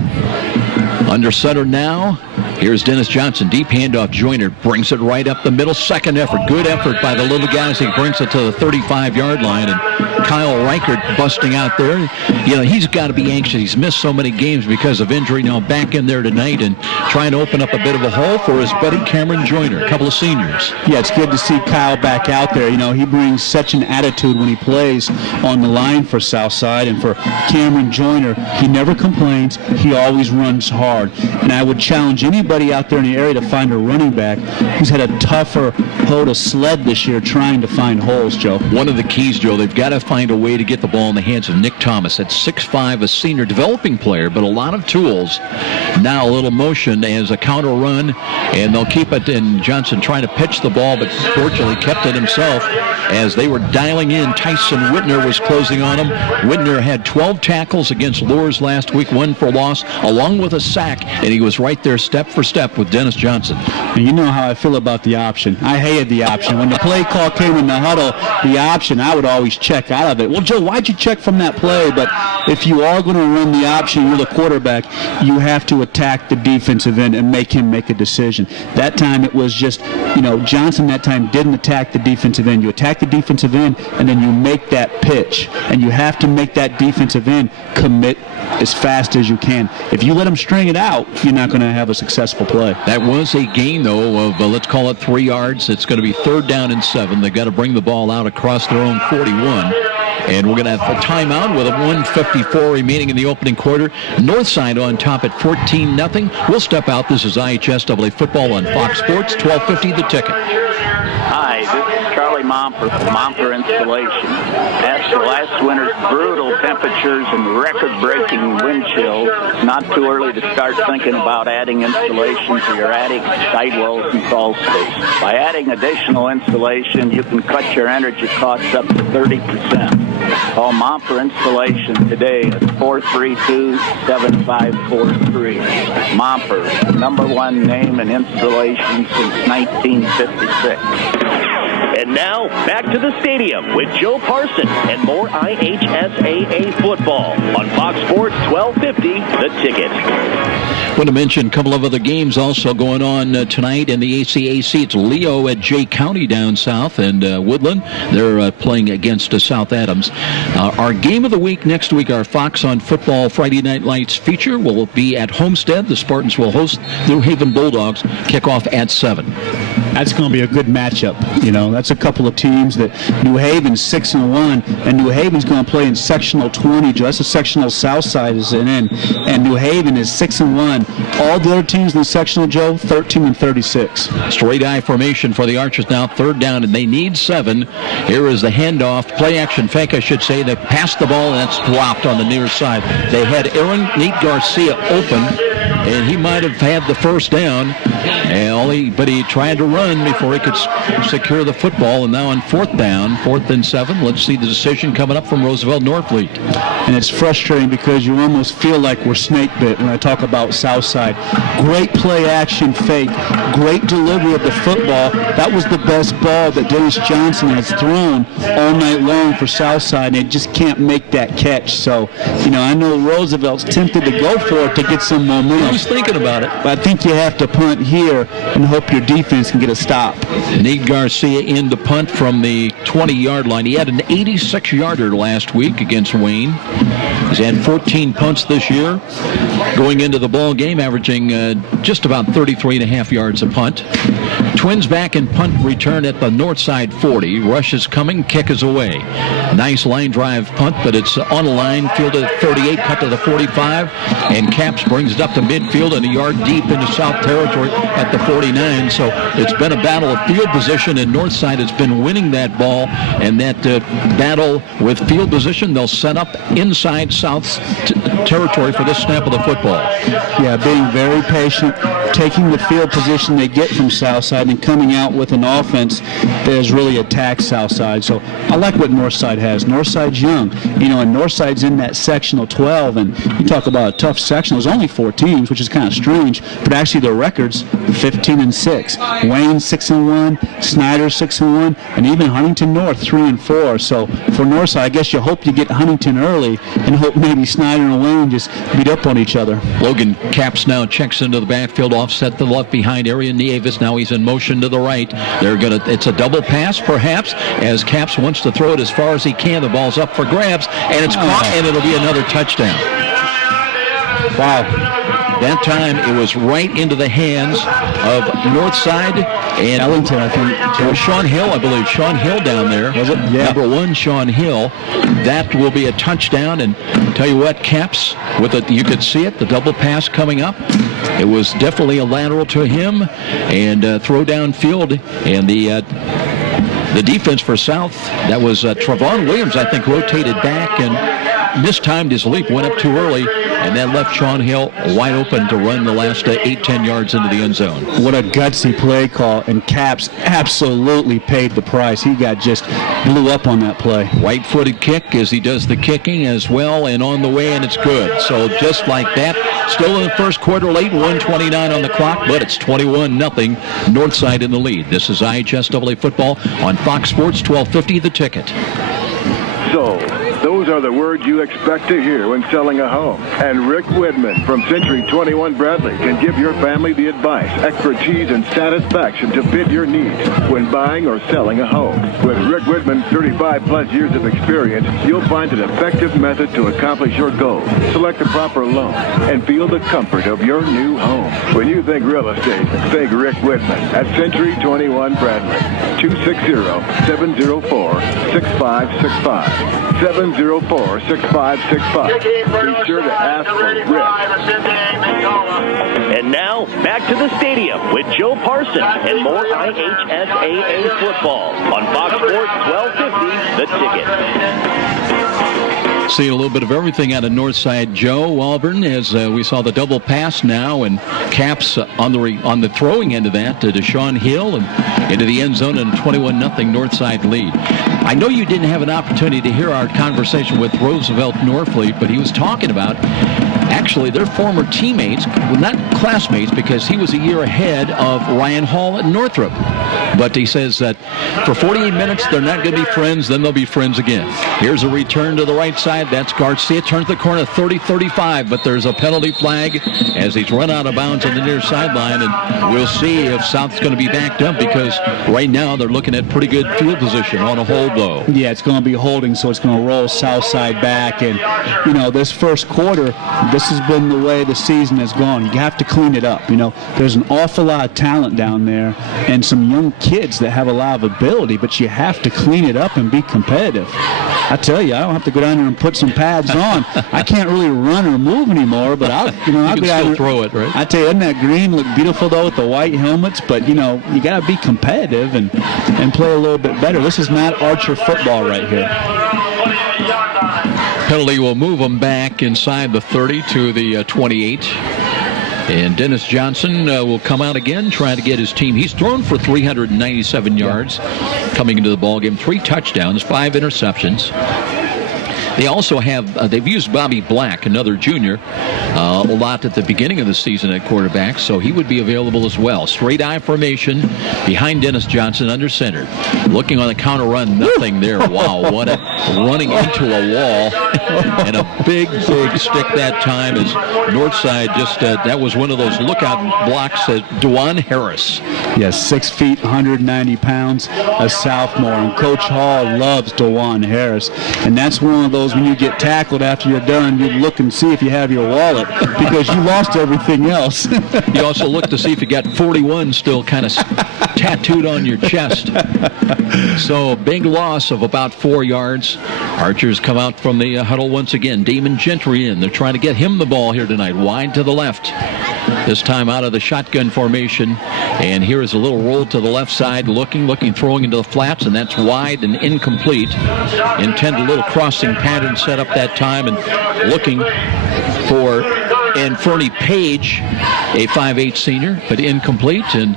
Under center now, here's Dennis Johnson. Deep handoff. Joyner brings it right up the middle. Second effort. Good effort by the little guys. He brings it to the 35-yard line. And Kyle Reichert busting out there. You know, he's got to be anxious. He's missed so many games because of injury. Now back in there tonight and trying to open up a bit of a hole for his buddy Cameron Joyner, a couple of seniors. Yeah, it's good to see Kyle back out there. You know, he brings such an attitude when he plays on the line for Southside. And for Cameron Joyner, he never complains. He always runs hard. And I would challenge anybody out there in the area to find a running back who's had a tougher hoe to sled this year trying to find holes, Joe. One of the keys, Joe, they've got to find a way to get the ball in the hands of Nick Thomas. At 6'5", a senior developing player, but a lot of tools. Now a little motion as a counter run, and they'll keep it. And Johnson trying to pitch the ball, but fortunately kept it himself as they were dialing in. Tyson Whitner was closing on him. Whitner had 12 tackles against Lures last week, 1 for loss, along with a sack, and he was right there step for step with Dennis Johnson. And you know how I feel about the option. I hated the option. When the play call came in the huddle, the option, I would always check out of it. Well, Joe, why'd you check from that play? But if you are going to run the option, you're the quarterback, you have to attack the defensive end and make him make a decision. That time it was just, you know, Johnson that time didn't attack the defensive end. You attack the defensive end, and then you make that pitch. And you have to make that defensive end commit as fast as you can. If you let him string it out, you're not going to have a successful play. That was a gain, though, of let's call it 3 yards. It's going to be 3rd down and 7. They've got to bring the ball out across their own 41. And we're going to have a timeout with a 1:54 remaining in the opening quarter. Northside on top at 14-0. We'll step out. This is IHSAA football on Fox Sports, 1250 The Ticket. Hi, this is Charlie Momper from Momper Installation. After last winter's brutal temperatures and record-breaking wind chills, it's not too early to start thinking about adding insulation to your attic, sidewalls, and crawl space. By adding additional insulation, you can cut your energy costs up to 30%. Call Momper Installation today at 432-7543. Momper, the #1 name in installation since 1956. And now, back to the stadium with Joe Parson and more IHSAA football on Fox Sports 1250, The Ticket. I want to mention a couple of other games also going on tonight in the ACAC. It's Leo at Jay County down south, and Woodland, they're playing against South Adams. Our game of the week next week, our Fox on Football Friday Night Lights feature will be at Homestead. The Spartans will host New Haven Bulldogs. Kickoff at 7. That's going to be a good matchup. You know, that's a couple of teams that New Haven's 6-1, and New Haven's going to play in sectional 20. That's a sectional south side is in, and New Haven is 6-1. All the other teams in the sectional, Joe, 13-36. Straight eye formation for the Archers now, 3rd down, and they need 7. Here is the handoff, play action fake, I should say. They passed the ball, and that's dropped on the near side. They had Aaron Nate Garcia open, and he might have had the 1st down, but he tried to run before he could secure the football. And now on 4th down, 4th and 7. Let's see the decision coming up from Roosevelt Norfleet. And it's frustrating because you almost feel like we're snake bit when I talk about Southside. Great play action fake, great delivery of the football. That was the best ball that Dennis Johnson has thrown all night long for Southside, and they just can't make that catch. So, you know, I know Roosevelt's tempted to go for it to get some momentum. I was thinking about it. But I think you have to punt here and hope your defense can get a stop. Nate Garcia in to punt from the 20-yard line. He had an 86-yarder last week against Wayne. He's had 14 punts this year. Going into the ball game, averaging just about 33.5 yards a punt. Twins back in punt return at the north side 40. Rush is coming, kick is away. Nice line drive punt, but it's on the line, fielded at 38, cut to the 45, and Caps brings it up to midfield. field and a yard deep into South Territory at the 49. So it's been a battle of field position, and Northside has been winning that ball. And that battle with field position, they'll set up inside South's territory for this snap of the football. Yeah, being very patient, taking the field position they get from Southside and coming out with an offense that has really attacked Southside. So I like what Northside has. Northside's young, and Northside's in that sectional 12, and you talk about a tough sectional. There's only 4 teams, which is kind of strange, but actually their records 15-6. Wayne 6-1, Snyder 6-1, and even Huntington North 3-4. So for Northside, I guess you hope you get Huntington early and hope maybe Snyder and Wayne just beat up on each other. Logan Capps now checks into the backfield, offset the left behind Arian Nieves. Now he's in motion to the right. It's a double pass perhaps, as Capps wants to throw it as far as he can. The ball's up for grabs, and it's caught, and it'll be another touchdown. Wow. That time it was right into the hands of Northside and Ellington, I think. It was Sean Hill, I believe. Sean Hill down there. Was it? Yeah. Number 1, Sean Hill. That will be a touchdown. And tell you what, Capps, you could see it, the double pass coming up. It was definitely a lateral to him and throw downfield. And the defense for South, that was Trevon Williams, I think, rotated back and mistimed his leap, went up too early, and that left Sean Hill wide open to run the last 8-10 yards into the end zone. What a gutsy play call, and Capps absolutely paid the price. He got just blew up on that play. Right-footed kick as he does the kicking as well, and on the way, and it's good. So just like that, still in the first quarter late, 1:29 on the clock, but it's 21-0, Northside in the lead. This is IHSAA football on Fox Sports 1250, The Ticket. So, those are the words you expect to hear when selling a home. And Rick Whitman from Century 21 Bradley can give your family the advice, expertise, and satisfaction to fit your needs when buying or selling a home. With Rick Whitman's 35-plus years of experience, you'll find an effective method to accomplish your goals. Select the proper loan and feel the comfort of your new home. When you think real estate, think Rick Whitman at Century 21 Bradley. 260-704-6565. 704-6565. Be sure to ask for Rick. And now, back to the stadium with Joe Parson and more IHSAA football on Fox Sports 1250, The Ticket. Seeing a little bit of everything out of Northside, Joe Auburn, as we saw the double pass now, and Capps on the throwing end of that to Sean Hill and into the end zone, and a 21-0 Northside lead. I know you didn't have an opportunity to hear our conversation with Roosevelt Norfleet, but he was talking about actually their former teammates, well, not classmates, because he was a year ahead of Ryan Hall at Northrop. But he says that for 48 minutes, they're not going to be friends, then they'll be friends again. Here's a return to the right side. That's Garcia. Turns the corner 30-35, but there's a penalty flag as he's run out of bounds on the near sideline, and we'll see if South's going to be backed up, because right now they're looking at pretty good field position on a hold, though. Yeah, it's going to be holding, so it's going to roll Southside back. And, this first quarter, this has been the way the season has gone. You have to clean it up. There's an awful lot of talent down there and some young kids that have a lot of ability, but you have to clean it up and be competitive. I tell you, I don't have to go down there and put some pads on. I can't really run or move anymore, but I'll go down there. Throw it, right? I tell you, doesn't that green look beautiful, though, with the white helmets? But, you got to be competitive and play a little bit better. This is Matt Archer football right here. Penalty will move them back inside the 30 to the 28. And Dennis Johnson will come out again, trying to get his team. He's thrown for 397 yards coming into the ballgame. 3 touchdowns, 5 interceptions. They also have, they've used Bobby Black, another junior, a lot at the beginning of the season at quarterback, so he would be available as well. Straight eye formation behind Dennis Johnson under center. Looking on the counter run, nothing there. Wow, what a running into a wall. And a big stick that time as Northside just, that was one of those lookout blocks at Dwan Harris. Yes, 6 feet, 190 pounds, a sophomore. And Coach Hall loves Dwan Harris. And that's one of those, when you get tackled after you're done, you look and see if you have your wallet, because you lost everything else. You also look to see if you got 41 still kind of tattooed on your chest. So big loss of about 4 yards. Archers come out from the huddle once again. Damon Gentry in. They're trying to get him the ball here tonight. Wide to the left. This time out of the shotgun formation. And here is a little roll to the left side, looking, throwing into the flats, and that's wide and incomplete. Intended a little crossing pattern set up that time, and looking for Fernie Page, a 5'8" senior, but incomplete. And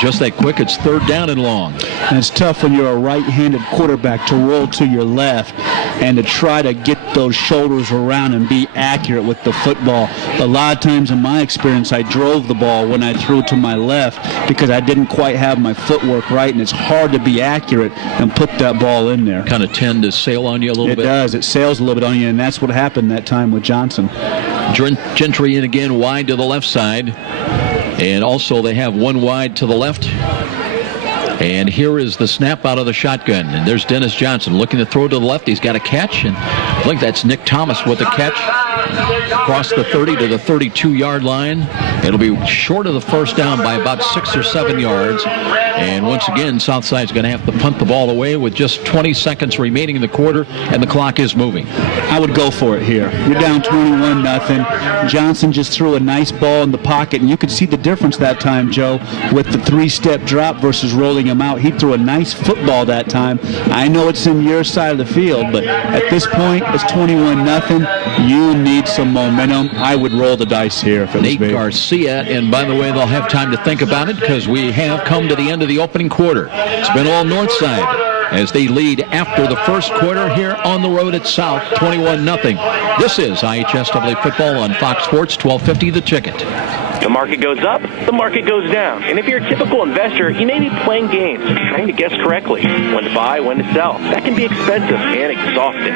just that quick, it's third down and long. And it's tough when you're a right-handed quarterback to roll to your left and to try to get those shoulders around and be accurate with the football. A lot of times in my experience, I drove the ball when I threw to my left because I didn't quite have my footwork right, and it's hard to be accurate and put that ball in there. Kind of tend to sail on you a little bit. It does. It sails a little bit on you, and that's what happened that time with Johnson. Gentry in again, wide to the left side. And also they have one wide to the left. And here is the snap out of the shotgun. And there's Dennis Johnson looking to throw to the left. He's got a catch. And I think that's Nick Thomas with a catch. Across the 30 to the 32-yard line. It'll be short of the first down by about 6 or 7 yards. And once again, Southside's going to have to punt the ball away with just 20 seconds remaining in the quarter, and the clock is moving. I would go for it here. You're down 21-0. Johnson just threw a nice ball in the pocket, and you could see the difference that time, Joe, with the 3-step drop versus rolling him out. He threw a nice football that time. I know it's in your side of the field, but at this point, it's 21-0. You need some momentum. I would roll the dice here if it was Nate big. Garcia, and by the way, they'll have time to think about it because we have come to the end of the opening quarter. It's been all north side as they lead after the first quarter here on the road at South, 21-0. This is IHSAA football on Fox Sports 1250 The Ticket. The market goes up, the market goes down. And if you're a typical investor, you may be playing games, trying to guess correctly when to buy, when to sell. That can be expensive and exhausting.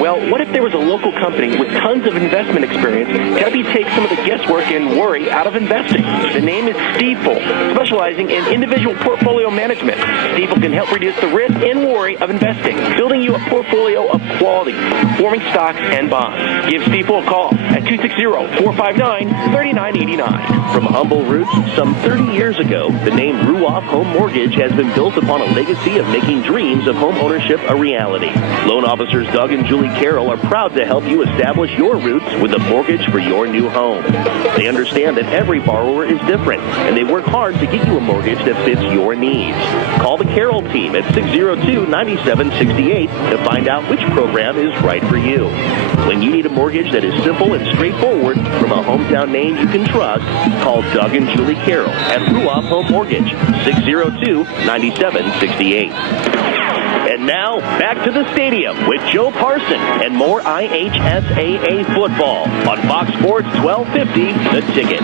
Well, what if there was a local company with tons of investment experience to help you take some of the guesswork and worry out of investing? The name is Stifel, specializing in individual portfolio management. Stifel can help reduce the risk and worry of investing, building you a portfolio of quality, performing stocks and bonds. Give Stifel a call at 260-459-3989. From humble roots some 30 years ago, the name Ruoff Home Mortgage has been built upon a legacy of making dreams of home ownership a reality. Loan officers Doug and Julie Carroll are proud to help you establish your roots with a mortgage for your new home. They understand that every borrower is different, and they work hard to get you a mortgage that fits your needs. Call the Carroll team at 602-9768 to find out which program is right for you. When you need a mortgage that is simple and straightforward from a hometown name you can trust, call Doug and Julie Carroll at Ruoff Home Mortgage, 602-9768. And now, back to the stadium with Joe Parson and more IHSAA football on Fox Sports 1250, The Ticket.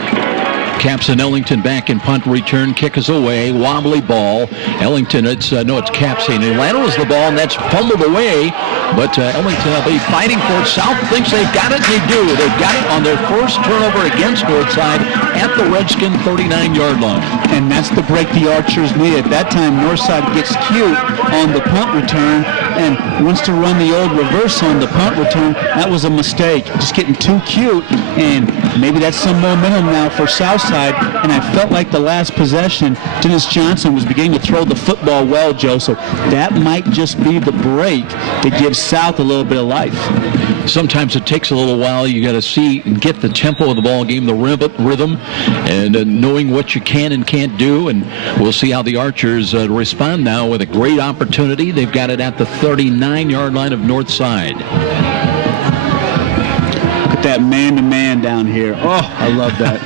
Caps and Ellington back in punt return. Kick is away. Wobbly ball. Ellington, it's Caps and laterals the ball, and that's fumbled away. But Ellington will be fighting for it. South thinks they've got it. They do. They've got it on their first turnover against Northside at the Redskin 39-yard line. And that's the break the Archers needed. That time Northside gets cute on the punt return and wants to run the old reverse on the punt return. That was a mistake. Just getting too cute, and maybe that's some momentum now for Southside. And I felt like the last possession, Dennis Johnson was beginning to throw the football well, Joe, so that might just be the break to give South a little bit of life. Sometimes it takes a little while. You got to see and get the tempo of the ball game, the rhythm, and knowing what you can and can't do. And we'll see how the Archers respond now with a great opportunity. They've got it at the 39-yard line of Northside. Look at that man-to-man down here. Oh, I love that.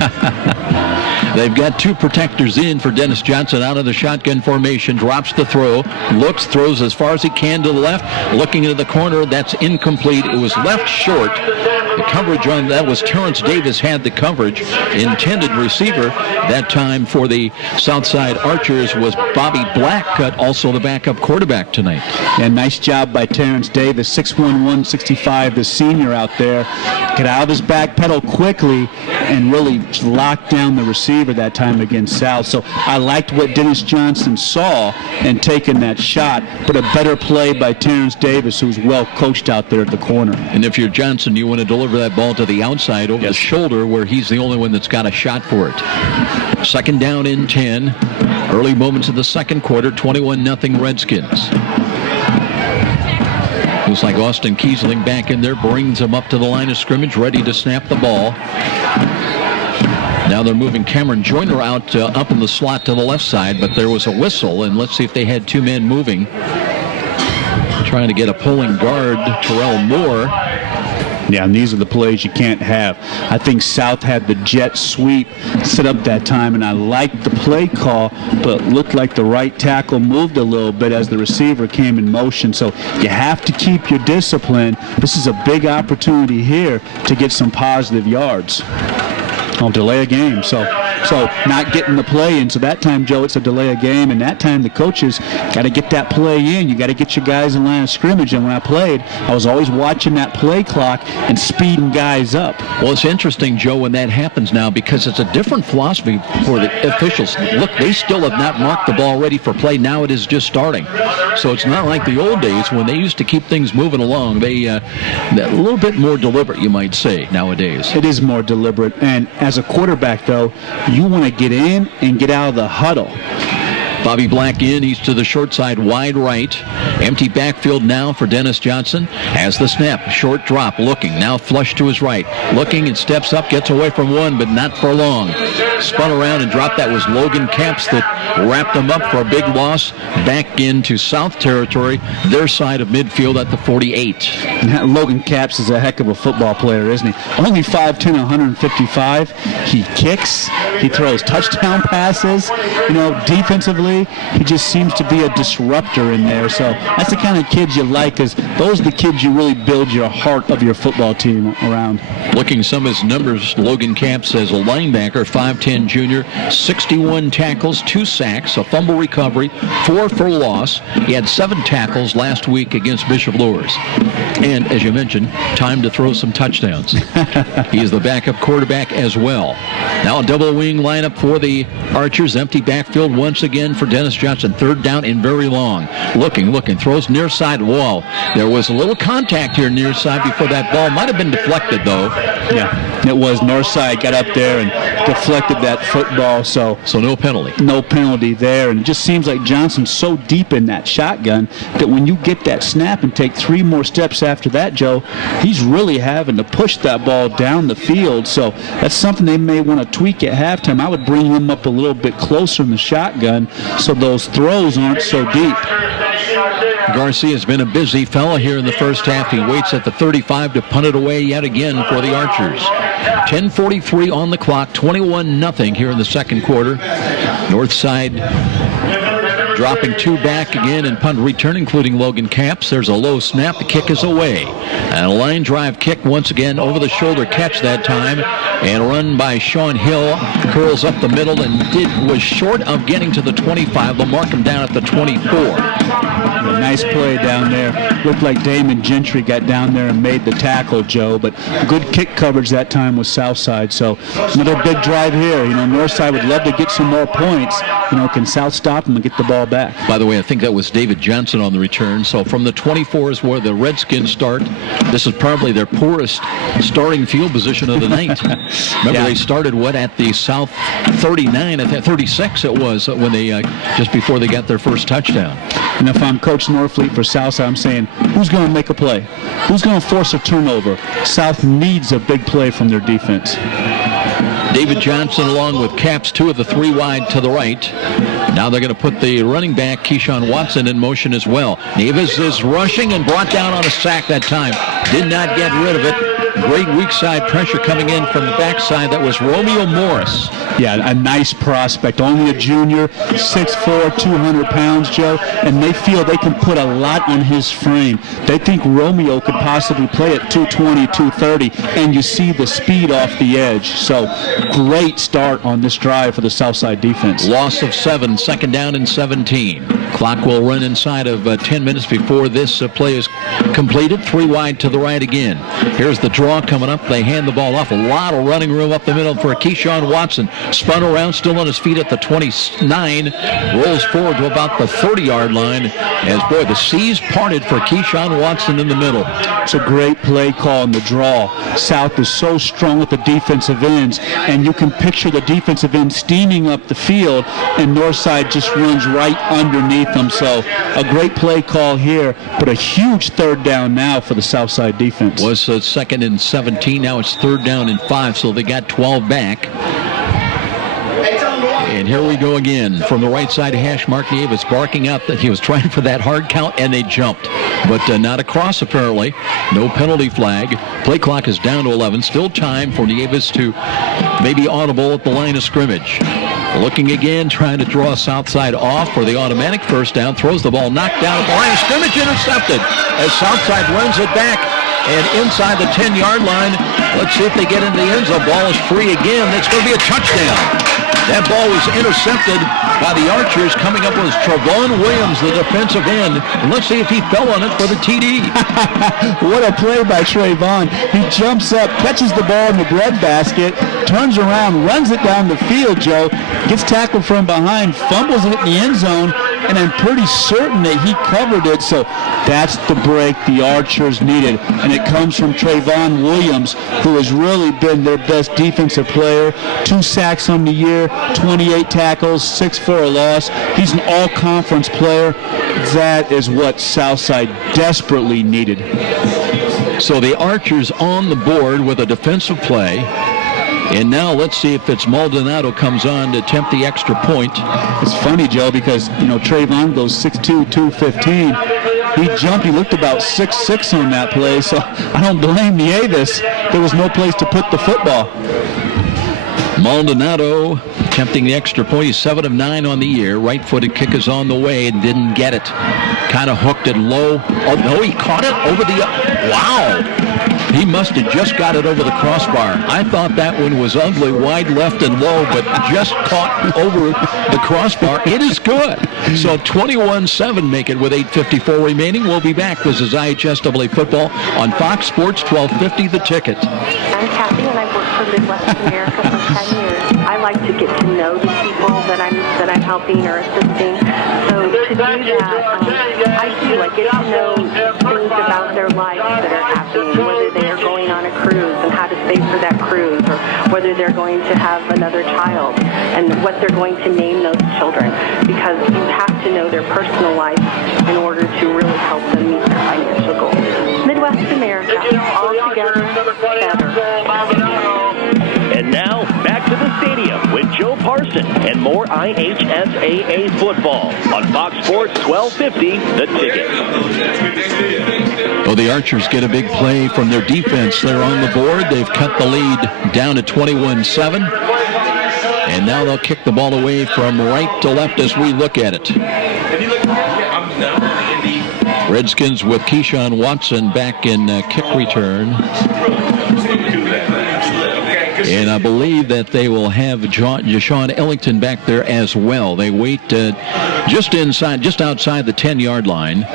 They've got two protectors in for Dennis Johnson out of the shotgun formation. Drops the throw. Looks, throws as far as he can to the left. Looking into the corner. That's incomplete. It was left short. The coverage on that was Terrence Davis had the coverage. Intended receiver that time for the Southside Archers was Bobby Blackcutt, also the backup quarterback tonight. And nice job by Terrence Davis, 6'1", 165, the senior out there. Get out of his back pedal quickly and really lock down the receiver that time against South. So I liked what Dennis Johnson saw and taking that shot, but a better play by Terrence Davis, who's well coached out there at the corner. And if you're Johnson, you want to deliver that ball to the outside over the shoulder where he's the only one that's got a shot for it. Second down in 10. Early moments of the second quarter, 21-0 Redskins. Looks like Austin Kiesling back in there, brings him up to the line of scrimmage, ready to snap the ball. Now they're moving Cameron Joyner out up in the slot to the left side, but there was a whistle, and let's see if they had two men moving. Trying to get a pulling guard, Terrell Moore. Yeah, and these are the plays you can't have. I think South had the jet sweep set up that time, and I liked the play call, but it looked like the right tackle moved a little bit as the receiver came in motion. So you have to keep your discipline. This is a big opportunity here to get some positive yards. I'll delay a game. So not getting the play in. So that time, Joe, it's a delay a game. And that time, the coaches got to get that play in. You got to get your guys in line of scrimmage. And when I played, I was always watching that play clock and speeding guys up. Well, it's interesting, Joe, when that happens now, because it's a different philosophy for the officials. Look, they still have not marked the ball ready for play. Now it is just starting. So it's not like the old days when they used to keep things moving along. They're a little bit more deliberate, you might say, nowadays. It is more deliberate. And as a quarterback, though, you want to get in and get out of the huddle. Bobby Black in, he's to the short side, wide right. Empty backfield now for Dennis Johnson. Has the snap, short drop, looking, now flush to his right. Looking and steps up, gets away from one, but not for long. Spun around and dropped. That was Logan Capps that wrapped him up for a big loss. Back into South territory, their side of midfield at the 48. Logan Capps is a heck of a football player, isn't he? Only 5'10", 155. He kicks. He throws touchdown passes. You know, defensively, he just seems to be a disruptor in there. So that's the kind of kids you like, because those are the kids you really build your heart of your football team around. Looking some of his numbers, Logan Capps as a linebacker, 5'10" junior, 61 tackles, 2 sacks, a fumble recovery, 4 for loss. He had 7 tackles last week against Bishop Luers. And as you mentioned, time to throw some touchdowns. He is the backup quarterback as well. Now a double wing lineup for the Archers. Empty backfield once again for Dennis Johnson. 3rd down and very long. Looking, throws near side wall. There was a little contact here near side before that ball. Might have been deflected, though. Yeah, it was. North side got up there and deflected that football. So no penalty. No penalty there. And it just seems like Johnson's so deep in that shotgun that when you get that snap and take 3 more steps after that, Joe, he's really having to push that ball down the field. So that's something they may want to tweak at halftime. I would bring him up a little bit closer in the shotgun so those throws aren't so deep. Garcia's been a busy fella here in the first half. He waits at the 35 to punt it away yet again for the Archers. 10:43 on the clock, 21-0 here in the second quarter. North side dropping 2 back again and punt return, including Logan Capps. There's a low snap. The kick is away. And a line drive kick once again, over the shoulder catch that time. And run by Sean Hill, curls up the middle and was short of getting to the 25. They'll mark him down at the 24. A nice play down there. Looked like Damon Gentry got down there and made the tackle, Joe, but good kick coverage that time with Southside. So another big drive here. You know, Northside would love to get some more points. You know, can South stop them and get the ball back? By the way, I think that was David Johnson on the return. So from the 24 is where the Redskins start. This is probably their poorest starting field position of the night. Remember, they started at the South 39, I think 36 it was when they just before they got their first touchdown. And if I'm Coach Norfleet for Southside, I'm saying, who's going to make a play? Who's going to force a turnover? South needs a big play from their defense. David Johnson along with Capps, 2 of the 3 wide to the right. Now they're going to put the running back, Keyshawn Watson, in motion as well. Nevis is rushing and brought down on a sack that time. Did not get rid of it. Great weak side pressure coming in from the backside. That was Romeo Morris. Yeah, a nice prospect. Only a junior, 6'4", 200 pounds, Joe. And they feel they can put a lot on his frame. They think Romeo could possibly play at 220, 230. And you see the speed off the edge. So great start on this drive for the Southside defense. Loss of 7, 2nd down and 17. Clock will run inside of 10 minutes before this play is completed. 3 wide to the right again. Here's the draw coming up. They hand the ball off. A lot of running room up the middle for Keyshawn Watson. Spun around, still on his feet at the 29. Rolls forward to about the 30-yard line. As, boy, the seas parted for Keyshawn Watson in the middle. It's a great play call in the draw. South is so strong with the defensive ends, and you can picture the defensive end steaming up the field, and Northside just runs right underneath them. So a great play call here, but a huge 3rd down now for the Southside defense. Was 2nd and 17. Now it's 3rd down and 5, so they got 12 back. And here we go again from the right side. Hash Mark Nieves barking out that he was trying for that hard count, and they jumped. But not a cross, apparently. No penalty flag. Play clock is down to 11. Still time for Nieves to maybe audible at the line of scrimmage. Looking again, trying to draw Southside off for the automatic first down. Throws the ball knocked down at the line of scrimmage, intercepted as Southside runs it back. And inside the 10-yard line, let's see if they get into the end zone. Ball is free again. It's going to be a touchdown. That ball was intercepted by the Archers. Coming up was Trevon Williams, the defensive end. And let's see if he fell on it for the TD. What a play by Trevon. He jumps up, catches the ball in the breadbasket, turns around, runs it down the field, Joe, gets tackled from behind, fumbles it in the end zone, and I'm pretty certain that he covered it. So that's the break the Archers needed. And it comes from Trevon Williams, who has really been their best defensive player. 2 sacks on the year, 28 tackles, 6 for a loss. He's an all-conference player. That is what Southside desperately needed. So the Archers on the board with a defensive play. And now let's see if it's Maldonado comes on to attempt the extra point. It's funny, Joe, because, Trayvon goes 6'2", 215. He jumped. He looked about 6'6" on that play, so I don't blame Nieves. There was no place to put the football. Maldonado attempting the extra point. He's 7 of 9 on the year. Right-footed kick is on the way and didn't get it. Kind of hooked it low. Oh, no, he caught it over the... Wow! He must have just got it over the crossbar. I thought that one was ugly, wide left and low, but just caught over the crossbar. It is good. So 21-7 make it with 8:54 remaining. We'll be back. This is IHSAA football on Fox Sports 1250 The Ticket. I'm Kathy, and I've worked for Midwest America for 10 years. I like to get to know the people that I'm helping or assisting. So to do that, I do. I get to know things about their lives that are happening, whether they are going on a cruise and how to save for that cruise, or whether they're going to have another child and what they're going to name those children, because you have to know their personal life in order to really help them meet their financial goals. Midwest America, all together, better. And now, back to the stadium with Joe Parson and more IHSAA football on Fox Sports 1250, The Ticket. Well, the Archers get a big play from their defense. They're on the board. They've cut the lead down to 21-7. And now they'll kick the ball away from right to left as we look at it. Redskins with Keyshawn Watson back in kick return. And I believe that they will have Jashawn Ellington back there as well. They wait just outside the 10-yard line.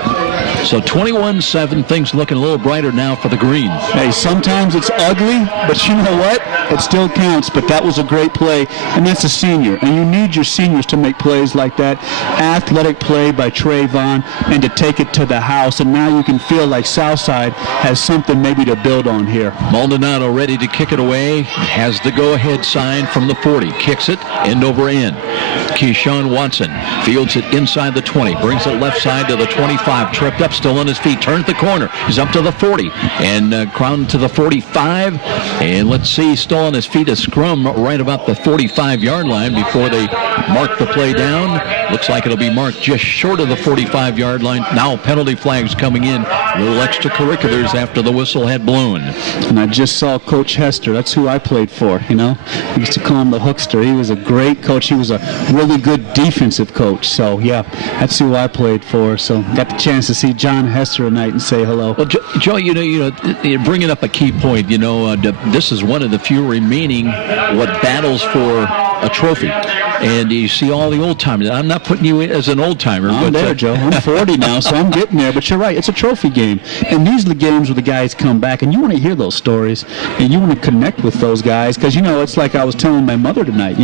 So 21-7, things looking a little brighter now for the Greens. Hey, sometimes it's ugly, but you know what? It still counts. But that was a great play, and that's a senior. And you need your seniors to make plays like that. Athletic play by Trayvon, and to take it to the house. And now you can feel like Southside has something maybe to build on here. Maldonado ready to kick it away. Has the go-ahead sign from the 40. Kicks it end over end. Keyshawn Watson fields it inside the 20. Brings it left side to the 25. Tripped up, still on his feet. Turns the corner. He's up to the 40. And crowned to the 45. And let's see, still on his feet. A scrum right about the 45-yard line before they mark the play down. Looks like it'll be marked just short of the 45-yard line. Now penalty flags coming in. Little extracurriculars after the whistle had blown. And I just saw Coach Hester. That's who I played for, We used to call him the Hookster. He was a great coach. He was a really good defensive coach. So, yeah, that's who I played for. So, got the chance to see John Hester tonight and say hello. Well, Joe, you're bringing up a key point. This is one of the few remaining battles for a trophy. And you see all the old-timers. I'm not putting you in as an old-timer. I'm there, Joe. I'm 40 now, so I'm getting there. But you're right. It's a trophy game. And these are the games where the guys come back, and you want to hear those stories, and you want to connect with those guys. Because, it's like I was telling my mother tonight,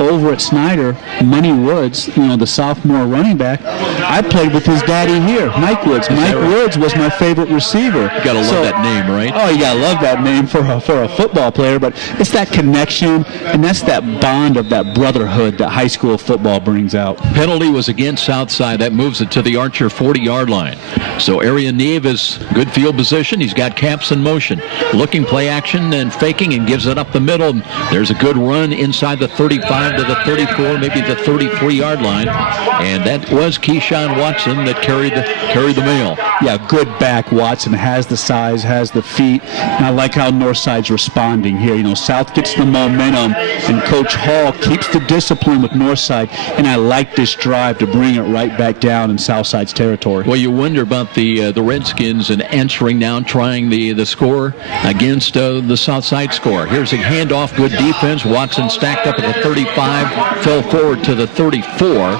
over at Snyder, Money Woods, the sophomore running back, I played with his daddy here, Mike Woods. Mike Woods was my favorite receiver. You got to love that name, right? Oh, you got to love that name for a football player. But it's that connection, and that's that bond bond of that brotherhood that high school football brings out. Penalty was against Southside. That moves it to the Archer 40-yard line. So Arian Nieves, good field position. He's got caps in motion. Looking play action and faking and gives it up the middle. There's a good run inside the 35 to the 34, maybe the 33-yard line. And that was Keyshawn Watson that carried the mail. Yeah, good back. Watson has the size, has the feet. And I like how Northside's responding here. You know, South gets the momentum, and Coach Hall keeps the discipline with Northside. And I like this drive to bring it right back down in Southside's territory. Well, you wonder about the Redskins and answering now, trying the score against the Southside score. Here's a handoff, good defense. Watson stacked up at the 35, fell forward to the 34.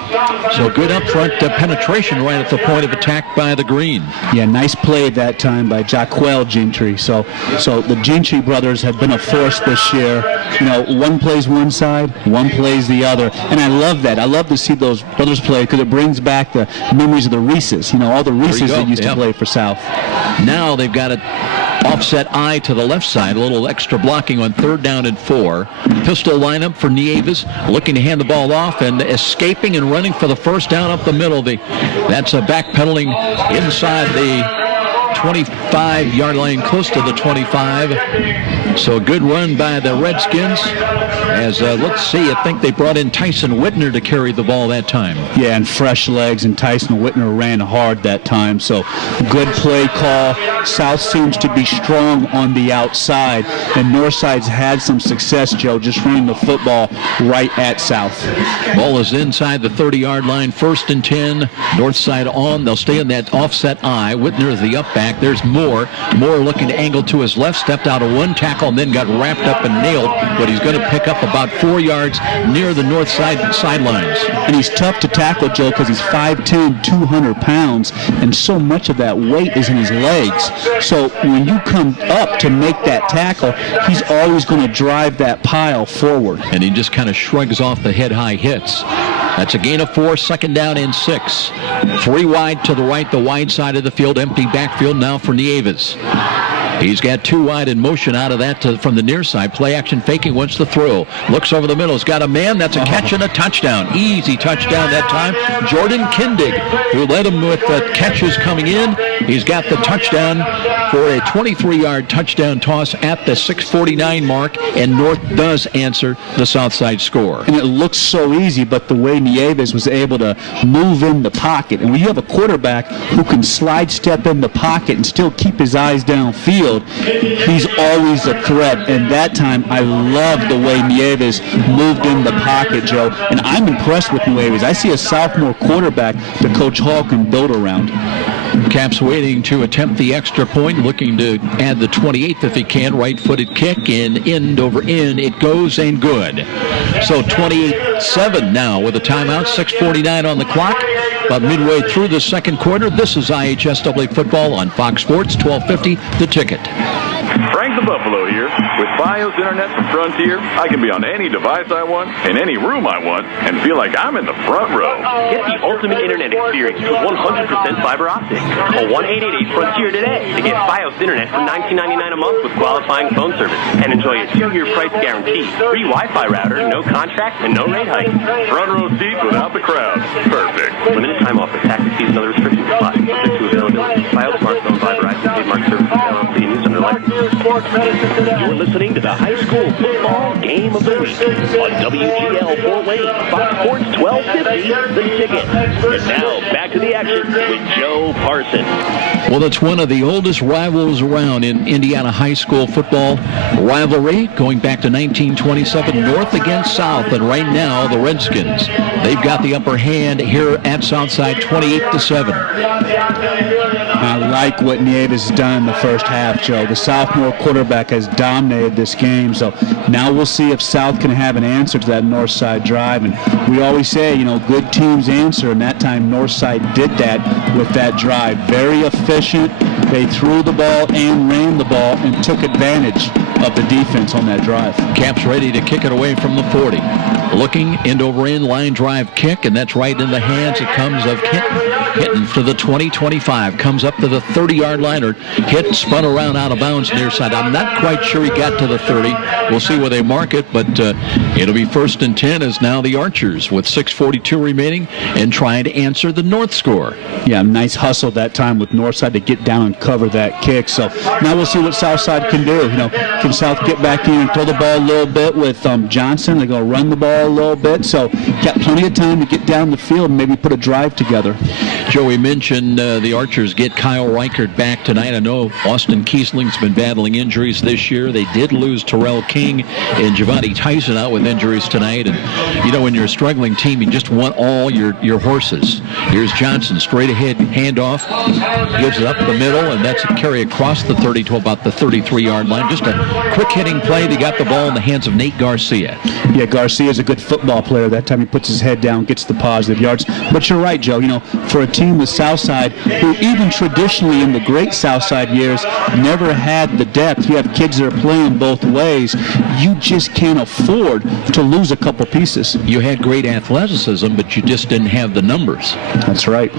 So good up front penetration right at the point of attack by the Green. Yeah, nice play that time by Jaquel Gentry. So the Gentry brothers have been a force this year. You know, one plays one side, one plays the other. And I love that. I love to see those brothers play because it brings back the memories of the Reeses. You know, all the Reeses that used to play for South. Now they've got it offset eye to the left side, a little extra blocking on 3rd down and 4. Pistol lineup for Nieves, looking to hand the ball off and escaping and running for the first down up the middle. That's a backpedaling inside the 25-yard line, close to the 25. So a good run by the Redskins. As let's see, I think they brought in Tyson Whitner to carry the ball that time. Yeah, and fresh legs, and Tyson Whitner ran hard that time. So good play call. South seems to be strong on the outside, and Northside's had some success, Joe, just running the football right at South. Ball is inside the 30-yard line, 1st and 10. Northside on. They'll stay in that offset eye. Whitner is the up back. There's Moore. Moore looking to angle to his left, stepped out of one tackle and then got wrapped up and nailed, but he's going to pick up about 4 yards near the north side sidelines. And he's tough to tackle, Joe, because he's 5'10", 200 pounds, and so much of that weight is in his legs. So when you come up to make that tackle, he's always going to drive that pile forward. And he just kind of shrugs off the head-high hits. That's a gain of 4, 2nd down and 6. 3 wide to the right, the wide side of the field, empty backfield now for Nieves. He's got 2 wide in motion out of that from the near side. Play action faking, wants to throw. Looks over the middle. He's got a man. That's a catch and a touchdown. Easy touchdown that time. Jordan Kindig, who led him with catches coming in. He's got the touchdown for a 23-yard touchdown toss at the 6:49 mark, and North does answer the Southside score. And it looks so easy, but the way Nieves was able to move in the pocket, and when you have a quarterback who can slide step in the pocket and still keep his eyes downfield, he's always a threat. And that time, I love the way Nieves moved in the pocket, Joe. And I'm impressed with Nieves. I see a sophomore quarterback that Coach Hall can build around. Caps waiting to attempt the extra point, looking to add the 28th if he can. Right-footed kick, and end over end. It goes, and good. So 28-7 now with a timeout, 6:49 on the clock. About midway through the second quarter, this is IHSAA football on Fox Sports, 1250, The Ticket. Frank the Buffalo here. With Fios Internet from Frontier, I can be on any device I want, in any room I want, and feel like I'm in the front row. Get the ultimate internet experience with 100% fiber optic. Call 1-888-FRONTIER today to get Fios Internet for $19.99 a month with qualifying phone service. And enjoy a 2-year price guarantee, free Wi-Fi router, no contract, and no rate hike. Front row seats without the crowd. Perfect. Limited time offer. Taxes, fees, and other restrictions apply. Subject to availability. Fios Smartphone Fiber Access Trademark Services LLC and use under license. You're listening to the high school football game of the week on WGL Fort Wayne, Fox Sports 1250, The Ticket. And now, back to the action with Joe Parson. Well, it's one of the oldest rivals around in Indiana high school football rivalry, going back to 1927, North against South. And right now, the Redskins, they've got the upper hand here at Southside, 28-7. I like what Nieves has done in the first half, Joe. The sophomore quarterback has dominated this game, so now we'll see if South can have an answer to that north side drive. And we always say, you know, good teams answer, and that time Northside did that with that drive. Very efficient. They threw the ball and ran the ball and took advantage of the defense on that drive. Caps ready to kick it away from the 40. Looking end-over-end line drive kick, and that's right in the hands. It comes of Hitton to the 20-25. Comes up to the 30-yard line, or hit, spun around out of bounds near side. I'm not quite sure he got to the 30. We'll see where they mark it, but it'll be 1st and 10 as now the Archers with 6:42 remaining and trying to answer the North score. Yeah, nice hustle that time with Northside to get down and cover that kick. So now we'll see what Southside can do. Can South get back in and throw the ball a little bit with Johnson? They're going to run the ball a little bit. So got plenty of time to get down the field and maybe put a drive together. Joey mentioned the Archers get Kyle Reichert back tonight. I know Austin Kiesling's been battling injuries this year. They did lose Terrell King and Javante Tyson out with injuries tonight. And, when you're a struggling team, you just want all your horses. Here's Johnson, straight ahead handoff, gives it up the middle, and that's a carry across the 30 to about the 33-yard line. Just a quick hitting play. They got the ball in the hands of Nate Garcia. Yeah, Garcia's a good football player. That time he puts his head down, gets the positive yards. But you're right, Joe. For a team with Southside, who even traditionally in the great Southside years never had the depth, you have kids that are playing both ways. You just can't afford to lose a couple pieces. You had great athleticism, but you just didn't have the numbers. That's right.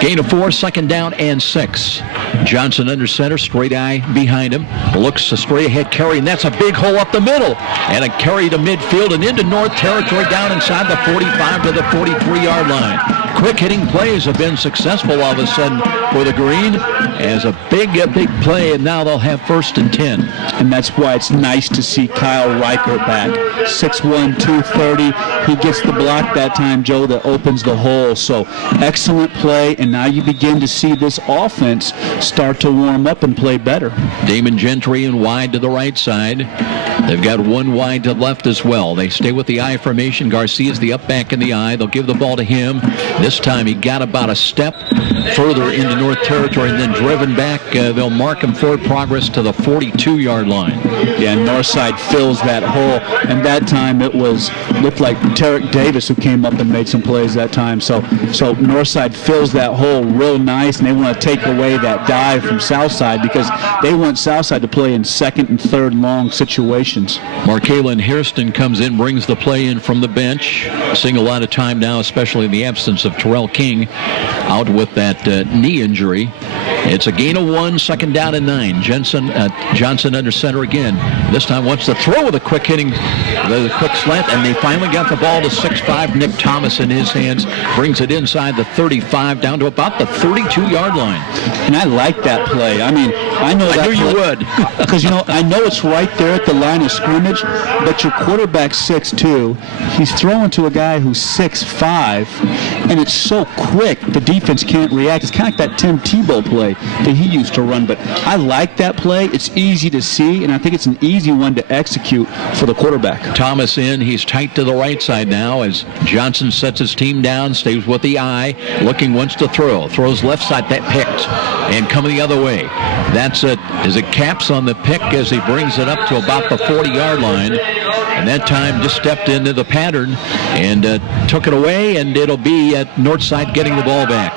Gain of 4, 2nd down and 6. Johnson under center, straight eye behind him. Looks a straight ahead carry, and that's a big hole up the middle. And a carry to midfield and into North territory down inside the 45 to the 43-yard line. Quick hitting plays have been successful all of a sudden for the Green as a big play, and now they'll have 1st and 10. And that's why it's nice to see Kyle Reichert back. 6'1", 230. He gets the block that time, Joe, that opens the hole. So excellent play, and now you begin to see this offense start to warm up and play better. Damon Gentry and wide to the right side. They've got one wide to the left as well. They stay with the I formation. Garcia's the up back in the I. They'll give the ball to him. This time he got about a step further into North territory and then driven back. They'll mark him forward progress to the 42-yard line. Yeah, Northside fills that hole, and that time it looked like Tarek Davis who came up and made some plays that time. So Northside fills that hole real nice, and they want to take away that dive from Southside because they want Southside to play in 2nd and 3rd long situations. Markalen Hairston comes in, brings the play in from the bench. Seeing a lot of time now, especially in the absence of Terrell King out with that knee injury. It's a gain of 1, 2nd down and 9. Johnson under center again. This time wants to throw with a quick hitting, the quick slant, and they finally got the ball to 6'5". Nick Thomas in his hands. Brings it inside the 35 down to about the 32-yard line. And I like that play. I mean, I knew you would. Because, I know it's right there at the line of scrimmage, but your quarterback's 6'2". He's throwing to a guy who's 6'5", and it's so quick the defense can't react. It's kind of like that Tim Tebow play that he used to run, but I like that play. It's easy to see, and I think it's an easy one to execute for the quarterback. Thomas in. He's tight to the right side now as Johnson sets his team down, stays with the eye, looking once to throw. Throws left side, that picked, and coming the other way. That's it. As it caps on the pick as he brings it up to about the 40-yard line. And that time just stepped into the pattern and took it away, and it'll be at Northside getting the ball back.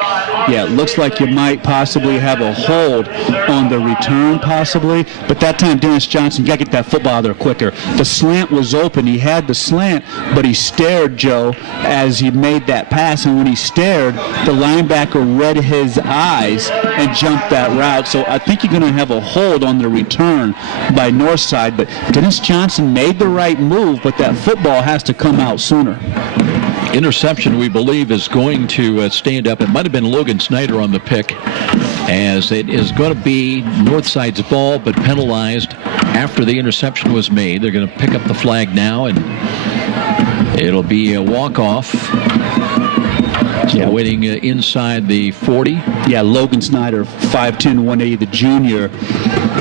Yeah, it looks like you might possibly have a hold on the return, possibly. But that time, Dennis Johnson, you got to get that football out there quicker. The slant was open. He had the slant, but he stared, Joe, as he made that pass. And when he stared, the linebacker read his eyes and jumped that route. So I think you're going to have a hold on the return by Northside. But Dennis Johnson made the right move, but that football has to come out sooner. Interception, we believe, is going to stand up. It might have been Logan Snyder on the pick, as it is going to be Northside's ball, but penalized after the interception was made. They're going to pick up the flag now, and it'll be a walk-off. So waiting inside the 40. Yeah, Logan Snyder, 5'10", 180, the junior.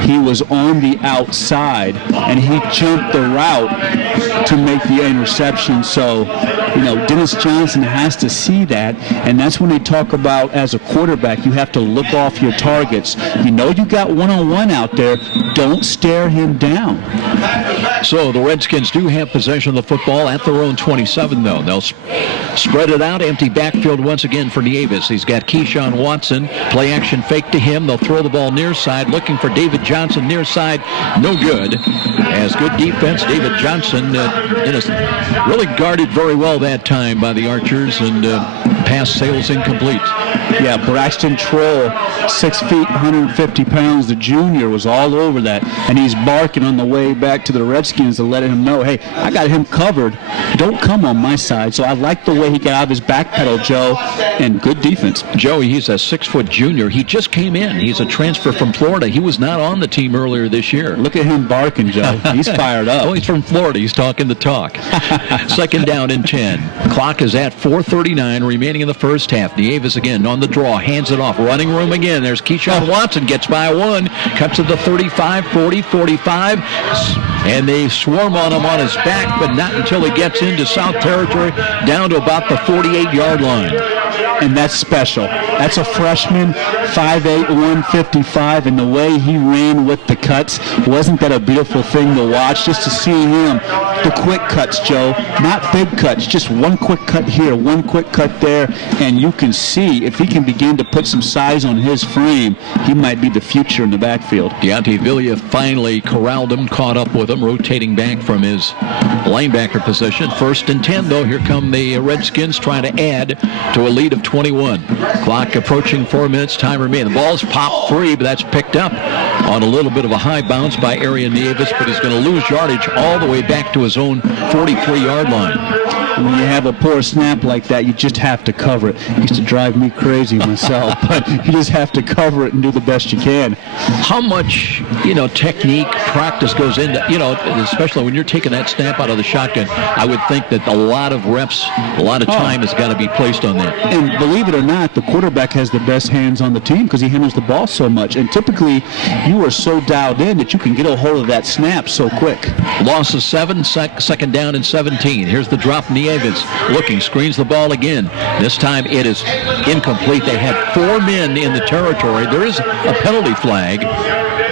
He was on the outside, and he jumped the route to make the interception. So, Dennis Johnson has to see that, and that's when they talk about, as a quarterback, you have to look off your targets. You got one-on-one out there. Don't stare him down. So the Redskins do have possession of the football at their own 27, though. They'll spread it out, empty backfield once again for Nieves. He's got Keyshawn Watson, play action fake to him. They'll throw the ball near side, looking for David Johnson near side, no good. As good defense, David Johnson really guarded very well that time by the Archers, and pass sails incomplete. Yeah, Braxton Troll, 6 feet, 150 pounds, the junior, was all over that, and he's barking on the way back to the Redskins to let him know, hey, I got him covered. Don't come on my side. So I like the way he got out of his back pedal, Joe, and good defense. Joey, he's a 6-foot junior. He just came in. He's a transfer from Florida. He was not on the team earlier this year. Look at him barking, Joe. He's fired up. Oh, he's from Florida. He's talking the talk. Second down and 10. Clock is at 4:39 remaining in the first half. Nieves again on the draw, hands it off, running room again. There's Keyshawn Watson, gets by one, cuts to the 35, 40, 45, and they swarm on him on his back, but not until he gets into South Territory, down to about the 48-yard line. And that's special. That's a freshman, 5'8", 155, and the way he ran with the cuts, wasn't that a beautiful thing to watch? Just to see him, the quick cuts, Joe, not big cuts, just one quick cut here, one quick cut there, and you can see if he can begin to put some size on his frame, he might be the future in the backfield. Deontay Villa finally corralled him, caught up with him, rotating back from his linebacker position. 1st and 10, though. Here come the Redskins trying to add to a lead of 21. Clock approaching 4 minutes, time remaining. The ball's popped free, but that's picked up on a little bit of a high bounce by Arian Nieves, but he's going to lose yardage all the way back to his own 43-yard line. When you have a poor snap like that, you just have to cover it. It used to drive me crazy myself, but you just have to cover it and do the best you can. How much, technique, practice goes into, especially when you're taking that snap out of the shotgun, I would think that a lot of reps, a lot of time has got to be placed on that. And believe it or not, the quarterback has the best hands on the team because he handles the ball so much. And typically, you are so dialed in that you can get a hold of that snap so quick. Loss of 7, second down and 17. Here's the drop. Nieves looking, screens the ball again. This time it is incomplete. They had 4 men in the territory. There is a penalty flag.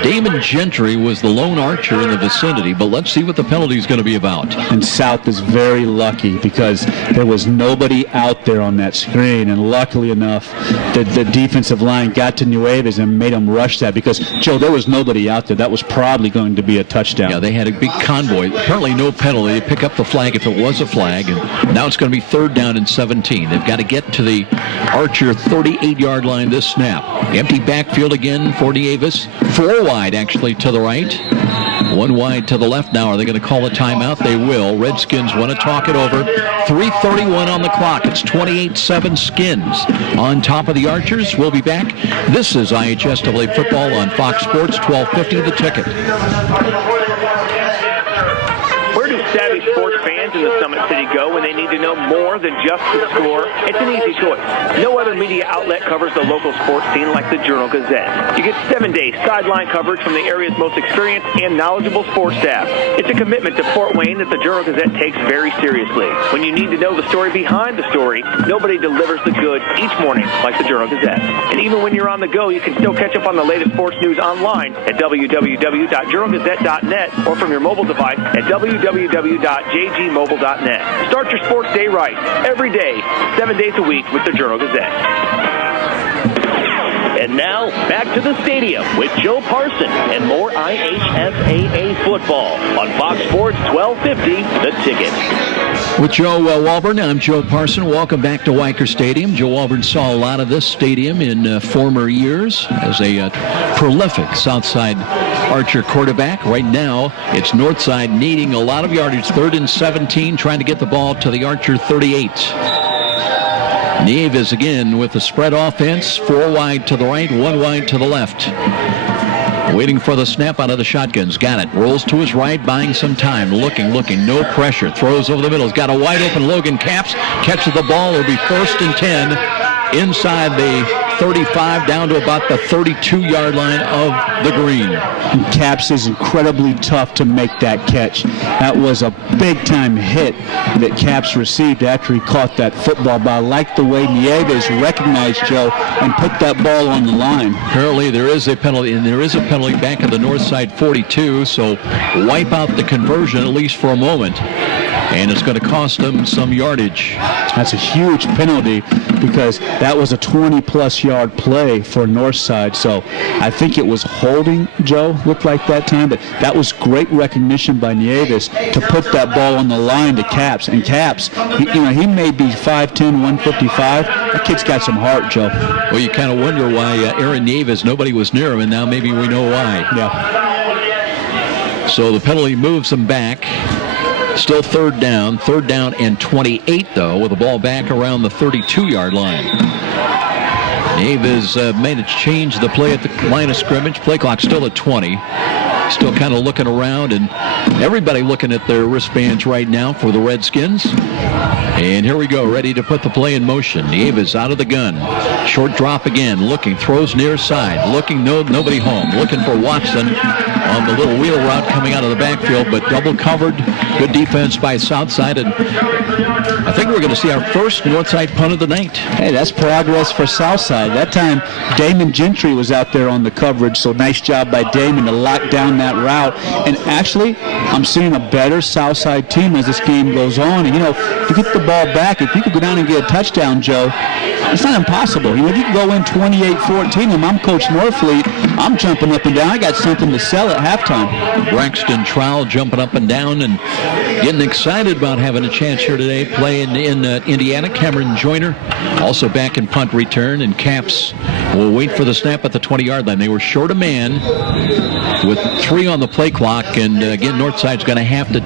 Damon Gentry was the lone archer in the vicinity, but let's see what the penalty is going to be about. And South is very lucky because there was nobody out there on that screen, and luckily enough, the defensive line got to Nieves and made them rush that because, Joe, there was nobody out there. That was probably going to be a touchdown. Yeah, they had a big convoy. Apparently no penalty. They pick up the flag if it was a flag, and now it's going to be 3rd down and 17. They've got to get to the Archer 38-yard line this snap. Empty backfield again for Nieves. 4 wide, actually, to the right. 1 wide to the left now. Are they going to call a timeout? They will. Redskins want to talk it over. 3:31 on the clock. It's 28-7 Skins on top of the Archers. We'll be back. This is IHSAA football on Fox Sports 1250 The Ticket. Where do savvy sports fans in the Summit City go when they need to know more than just the score? It's an easy choice. No other media outlet covers the local sports scene like the Journal-Gazette. You get 7-day sideline coverage from the area's most experienced and knowledgeable sports staff. It's a commitment to Fort Wayne that the Journal-Gazette takes very seriously. When you need to know the story behind the story, nobody delivers the good each morning like the Journal-Gazette. And even when you're on the go, you can still catch up on the latest sports news online at www.journalgazette.net or from your mobile device at www.jgmobile.net. Start your sports day right, every day, 7 days a week with the Journal-Gazette. And now, back to the stadium with Joe Parson and more IHSAA football on Fox Sports 1250, The Ticket. With Joe Walburn, I'm Joe Parson. Welcome back to Weicker Stadium. Joe Walburn saw a lot of this stadium in former years as a prolific Southside Archer quarterback. Right now, it's Northside needing a lot of yardage. 3rd and 17, trying to get the ball to the Archer 38. Nieves again with the spread offense. 4 wide to the right, 1 wide to the left. Waiting for the snap out of the shotguns. Got it. Rolls to his right, buying some time. Looking. No pressure. Throws over the middle. He's got a wide open Logan Capps. Catches the ball. It'll be 1st and 10 inside the 35 down to about the 32-yard line of the green. And Capps is incredibly tough to make that catch. That was a big-time hit that Capps received after he caught that football. But I like the way Nieves recognized Joe and put that ball on the line. Apparently there is a penalty, and there is a penalty back at the north side 42, so wipe out the conversion at least for a moment. And it's going to cost them some yardage. That's a huge penalty because that was a 20-plus 6-yard play for Northside. So I think it was holding, Joe, looked like that time. But that was great recognition by Nieves to put that ball on the line to Caps. And Caps, he may be 5'10", 155. That kid's got some heart, Joe. Well, you kind of wonder why Aaron Nieves, nobody was near him, and now maybe we know why. Yeah. So the penalty moves them back. Still third down and 28, though, with the ball back around the 32-yard line. Nieves made a change the play at the line of scrimmage. Play clock still at 20. Still kind of looking around, and everybody looking at their wristbands right now for the Redskins. And here we go, ready to put the play in motion. Nieves out of the gun. Short drop again, looking, throws near side, looking, nobody home. Looking for Watson on the little wheel route coming out of the backfield, but double covered. Good defense by Southside, and I think we're going to see our first Northside punt of the night. Hey, that's progress for Southside. That time, Damon Gentry was out there on the coverage, so nice job by Damon to lock down that route. And actually, I'm seeing a better Southside team as this game goes on. And, if you get the ball back, if you could go down and get a touchdown, Joe, it's not impossible. If you can go in 28-14, and I'm Coach Norfleet, I'm jumping up and down. I got something to sell at halftime. Braxton Trowell jumping up and down and getting excited about having a chance here today, playing in Indiana. Cameron Joyner also back in punt return, and Caps will wait for the snap at the 20-yard line. They were short a man with 3 on the play clock, and again, Northside's going to have to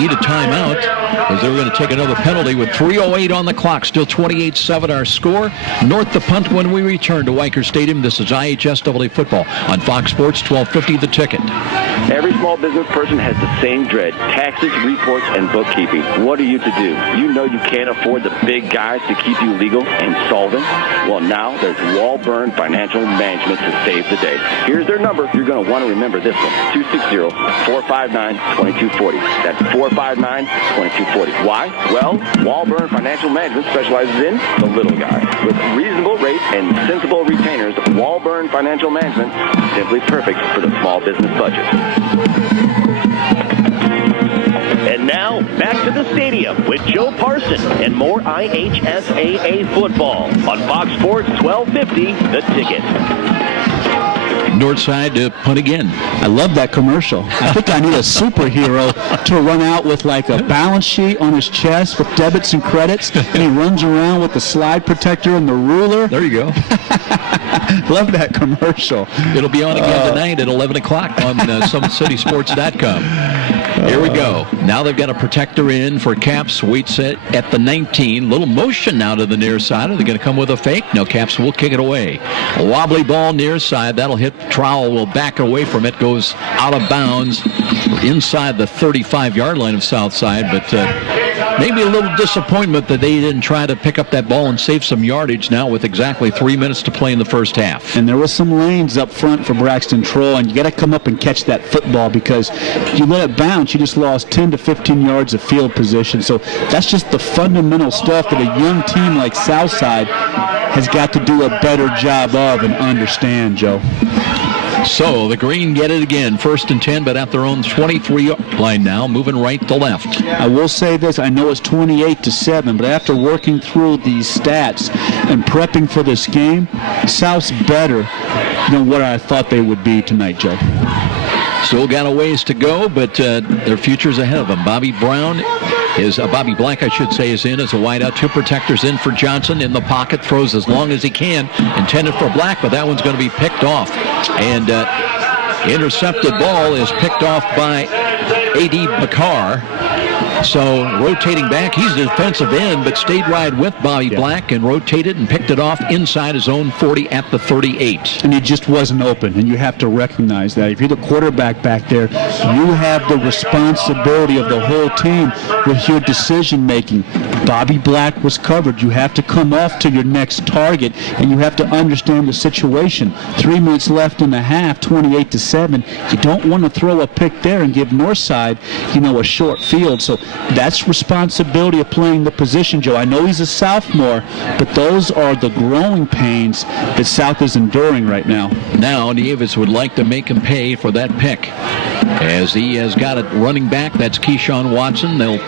eat a timeout because they were going to take another penalty with 3:08 on the clock. Still 28-7 our score. North the punt when we return to Weicker Stadium. This is IHSAA football on Fox Sports 1250 The Ticket. Every small business person has the same dread: taxes, reports, and bookkeeping. What are you to do? You know you can't afford the big guys to keep you legal and solvent. Well, now there's Walburn Financial Management to save the day. Here's their number. You're going to want to remember this one: 260-459-2240. That's 459-2240. Why? Well, Walburn Financial Management specializes in the little guy. With reasonable rates and sensible retainers, Walburn Financial Management is simply perfect for the small business budget. And now, back to the stadium with Joe Parson and more IHSAA football on Fox Sports 1250, The Ticket. Northside to punt again. I love that commercial. I think I need a superhero to run out with like a balance sheet on his chest with debits and credits, and he runs around with the slide protector and the ruler. There you go. Love that commercial. It'll be on again tonight at 11 o'clock on SummitCitySports.com. Here we go. Now they've got a protector in for Caps. Waits at the 19. Little motion now to the near side. Are they going to come with a fake? No, Caps will kick it away. A wobbly ball near side. That'll hit. Trowell will back away from it. Goes out of bounds inside the 35-yard line of Southside. But maybe a little disappointment that they didn't try to pick up that ball and save some yardage now with exactly 3 minutes to play in the first half. And there was some lanes up front for Braxton Troll, and you got to come up and catch that football because you let it bounce, you just lost 10 to 15 yards of field position. So that's just the fundamental stuff that a young team like Southside has got to do a better job of and understand, Joe. So the Green get it again. 1st and 10, but at their own 23-yard line now, moving right to left. I will say this. I know it's 28-7, but after working through these stats and prepping for this game, South's better than what I thought they would be tonight, Joe. Still got a ways to go, but their future's ahead of them. Bobby Black, is in as a wideout. 2 protectors in for Johnson in the pocket. Throws as long as he can. Intended for Black, but that one's going to be picked off. And intercepted ball is picked off by A.D. Bakar. So rotating back, he's the defensive end, but stayed right with Bobby Black and rotated and picked it off inside his own 40 at the 38. And he just wasn't open, and you have to recognize that. If you're the quarterback back there, you have the responsibility of the whole team with your decision-making. Bobby Black was covered. You have to come off to your next target, and you have to understand the situation. 3 minutes left in the half, 28-7. You don't want to throw a pick there and give Northside, a short field. So that's responsibility of playing the position, Joe. I know he's a sophomore, but those are the growing pains that South is enduring right now. Now, Nieves would like to make him pay for that pick. As he has got it running back, that's Keyshawn Watson. They'll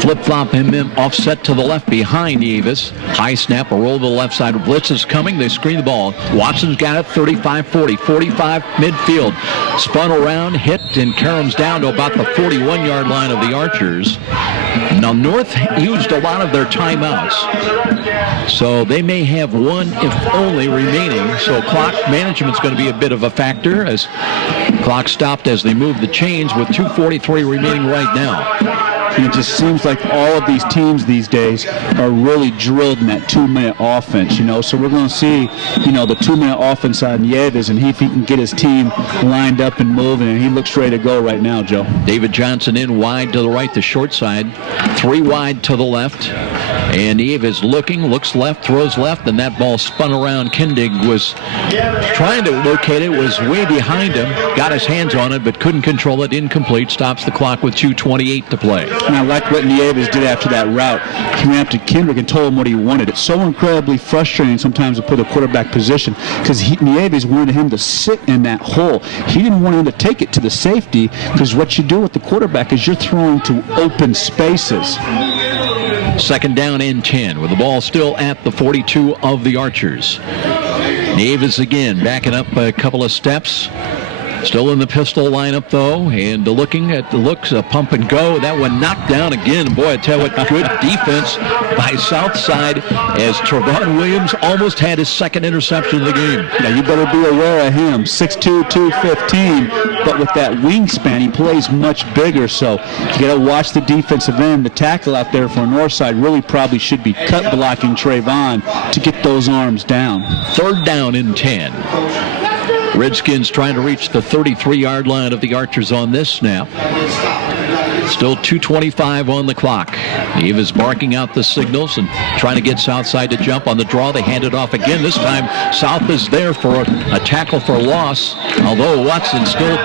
flip-flop him offset set to the left behind Davis. High snap, a roll to the left side. Blitz is coming. They screen the ball. Watson's got it, 35-40, 45 midfield. Spun around, hit, and Karam's down to about the 41-yard line of the Archers. Now, North used a lot of their timeouts, so they may have one, if only, remaining. So clock management's going to be a bit of a factor as clock stopped as they move the chains with 2:43 remaining right now. And it just seems like all of these teams these days are really drilled in that 2-minute offense, So we're going to see, the 2-minute offense on Nieves, and if he can get his team lined up and moving, and he looks ready to go right now, Joe. David Johnson in wide to the right, the short side. 3 wide to the left. And Nieves looks left, throws left, and that ball spun around. Kindig was trying to locate it, was way behind him, got his hands on it, but couldn't control it. Incomplete, stops the clock with 2:28 to play. And I like what Nieves did after that route. He went up to Kendrick and told him what he wanted. It's so incredibly frustrating sometimes to put a quarterback position because Nieves wanted him to sit in that hole. He didn't want him to take it to the safety because what you do with the quarterback is you're throwing to open spaces. Second down and 10 with the ball still at the 42 of the Archers. Nieves again backing up a couple of steps. Still in the pistol lineup, though, and looking at the looks, a pump and go. That one knocked down again. Boy, I tell you what, good defense by Southside as Trevon Williams almost had his second interception of the game. Yeah, you better be aware of him. 6'2", 215, but with that wingspan, he plays much bigger, so you got to watch the defensive end. The tackle out there for Northside really probably should be cut blocking Trevon to get those arms down. Third down and 10. Redskins trying to reach the 33-yard line of the Archers on this snap. Still 2:25 on the clock. Eve is barking out the signals and trying to get Southside to jump on the draw. They hand it off again. This time, South is there for a tackle for loss, although Watson still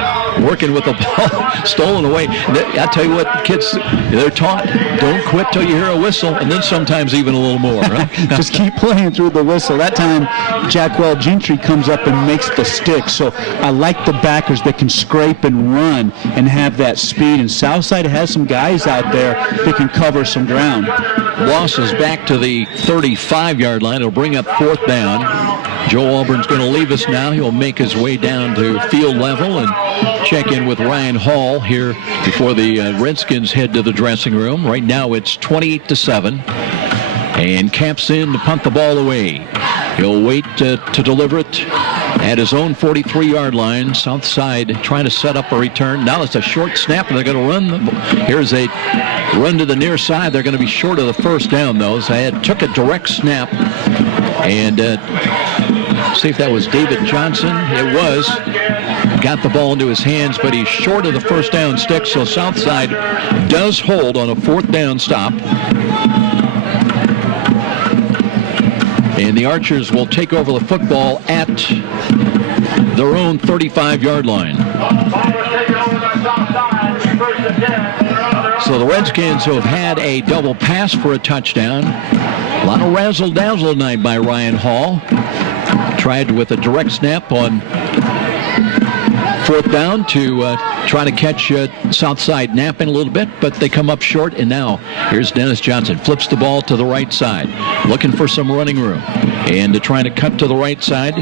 working with the ball stolen away. I tell you what, kids, they're taught, don't quit till you hear a whistle, and then sometimes even a little more, right? Just keep playing through the whistle. That time, Jackwell Gentry comes up and makes the stick. So I like the backers that can scrape and run and have that speed. And Southside has some guys out there that can cover some ground. Loss is back to the 35-yard line. It'll bring up fourth down. Joe Auburn's going to leave us now. He'll make his way down to field level and check in with Ryan Hall here before the Redskins head to the dressing room. Right now it's 28-7. And Camp's in to punt the ball away. He'll wait to deliver it at his own 43-yard line. Southside trying to set up a return. Now it's a short snap, and they're going to run. Here's a run to the near side. They're going to be short of the first down, though. So they took a direct snap. And see if that was David Johnson. It was. Got the ball into his hands, but he's short of the first down stick. So Southside does hold on a fourth down stop. And the Archers will take over the football at their own 35-yard line. So the Redskins who have had a double pass for a touchdown. A lot of razzle-dazzle tonight by Ryan Hall. Tried with a direct snap on fourth down to try to catch Southside napping a little bit, but they come up short, and now here's Dennis Johnson. Flips the ball to the right side, looking for some running room. And trying to cut to the right side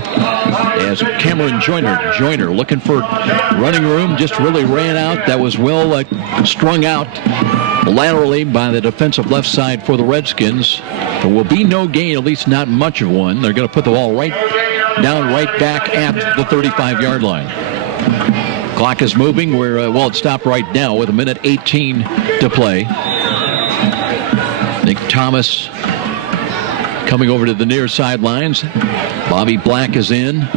as Cameron Joyner looking for running room, just really ran out. That was well strung out laterally by the defensive left side for the Redskins. There will be no gain, at least not much of one. They're going to put the ball right back at the 35-yard line. Clock is moving. It stopped right now with 1:18 to play. Nick Thomas coming over to the near sidelines. Bobby Black is in.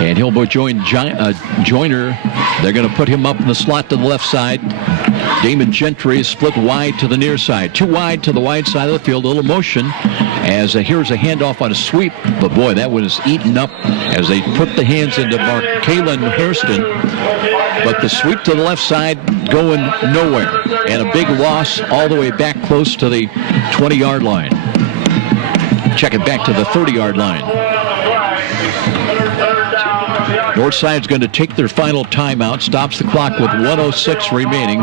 And he'll join Joyner. They're going to put him up in the slot to the left side. Damon Gentry is split wide to the near side. Too wide to the wide side of the field. A little motion as here's a handoff on a sweep. But boy, that was eaten up as they put the hands into Kalen Hairston. But the sweep to the left side going nowhere. And a big loss all the way back close to the 20-yard line. Check it back to the 30-yard line. Northside's going to take their final timeout, stops the clock with 1:06 remaining.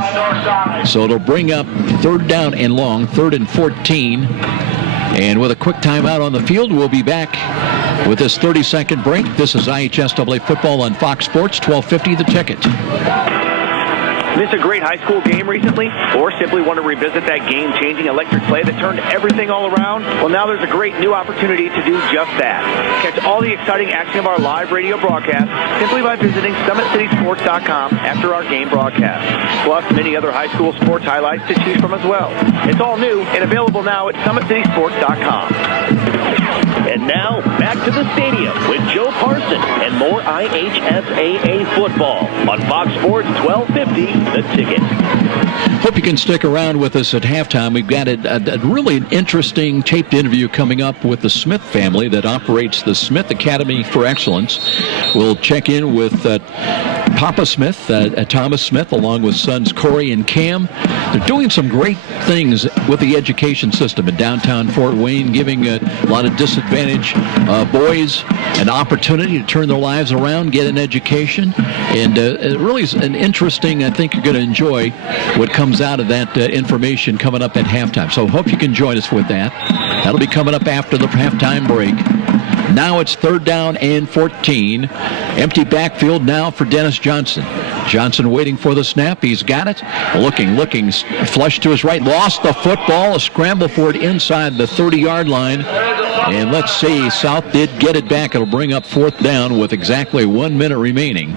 So it'll bring up 3rd down and long, 3rd and 14. And with a quick timeout on the field, we'll be back with this 30-second break. This is IHSAA football on Fox Sports, 1250 The Ticket. Missed a great high school game recently, or simply want to revisit that game-changing electric play that turned everything all around? Well, now there's a great new opportunity to do just that. Catch all the exciting action of our live radio broadcast simply by visiting SummitCitySports.com after our game broadcast. Plus, many other high school sports highlights to choose from as well. It's all new and available now at SummitCitySports.com. And now, back to the stadium with Joe Parson and more IHSAA football on Fox Sports 1250, The Ticket. Hope you can stick around with us at halftime. We've got a really interesting taped interview coming up with the Smith family that operates the Smith Academy for Excellence. We'll check in with Papa Smith, Thomas Smith, along with sons Corey and Cam. They're doing some great things with the education system in downtown Fort Wayne, giving a lot of disadvantaged boys an opportunity to turn their lives around, get an education, and it really is an interesting, I think you're going to enjoy what comes out of that information coming up at halftime. So hope you can join us with that. That'll be coming up after the halftime break. Now it's 3rd down and 14. Empty backfield now for Dennis Johnson. Johnson waiting for the snap. He's got it. Looking, flush to his right. Lost the football. A scramble for it inside the 30-yard line. And let's see, South did get it back. It'll bring up 4th down with exactly 1 minute remaining.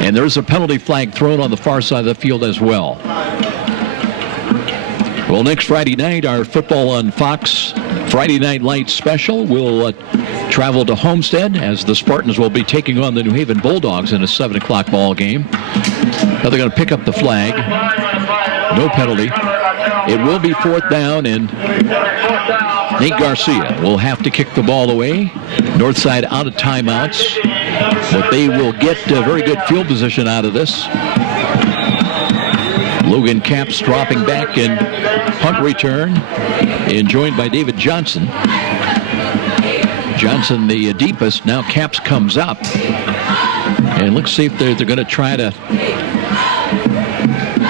And there's a penalty flag thrown on the far side of the field as well. Well, next Friday night, our Football on Fox Friday Night Lights special will travel to Homestead as the Spartans will be taking on the New Haven Bulldogs in a 7 o'clock ball game. Now they're going to pick up the flag. No penalty. It will be 4th down, and Nate Garcia will have to kick the ball away. Northside out of timeouts, but they will get a very good field position out of this. Logan Capps dropping back in punt return, and joined by David Johnson. Johnson the deepest. Now Capps comes up, and let's see if they're going to try to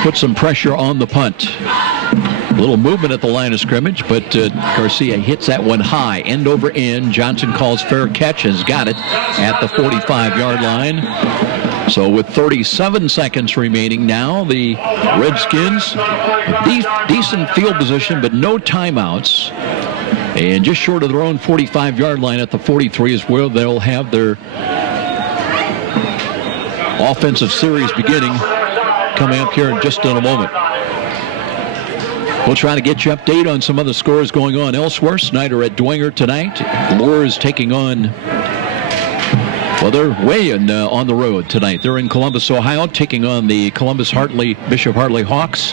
put some pressure on the punt. A little movement at the line of scrimmage, but Garcia hits that one high, end over end. Johnson calls fair catch, has got it at the 45-yard line. So with 37 seconds remaining now, the Redskins, decent field position, but no timeouts. And just short of their own 45-yard line at the 43 is where they'll have their offensive series beginning, coming up here in just in a moment. We'll try to get you update on some other scores going on elsewhere. Snyder at Dwenger tonight. Lohr is taking on... Well, they're way on the road tonight. They're in Columbus, Ohio, taking on the Bishop Hartley Hawks.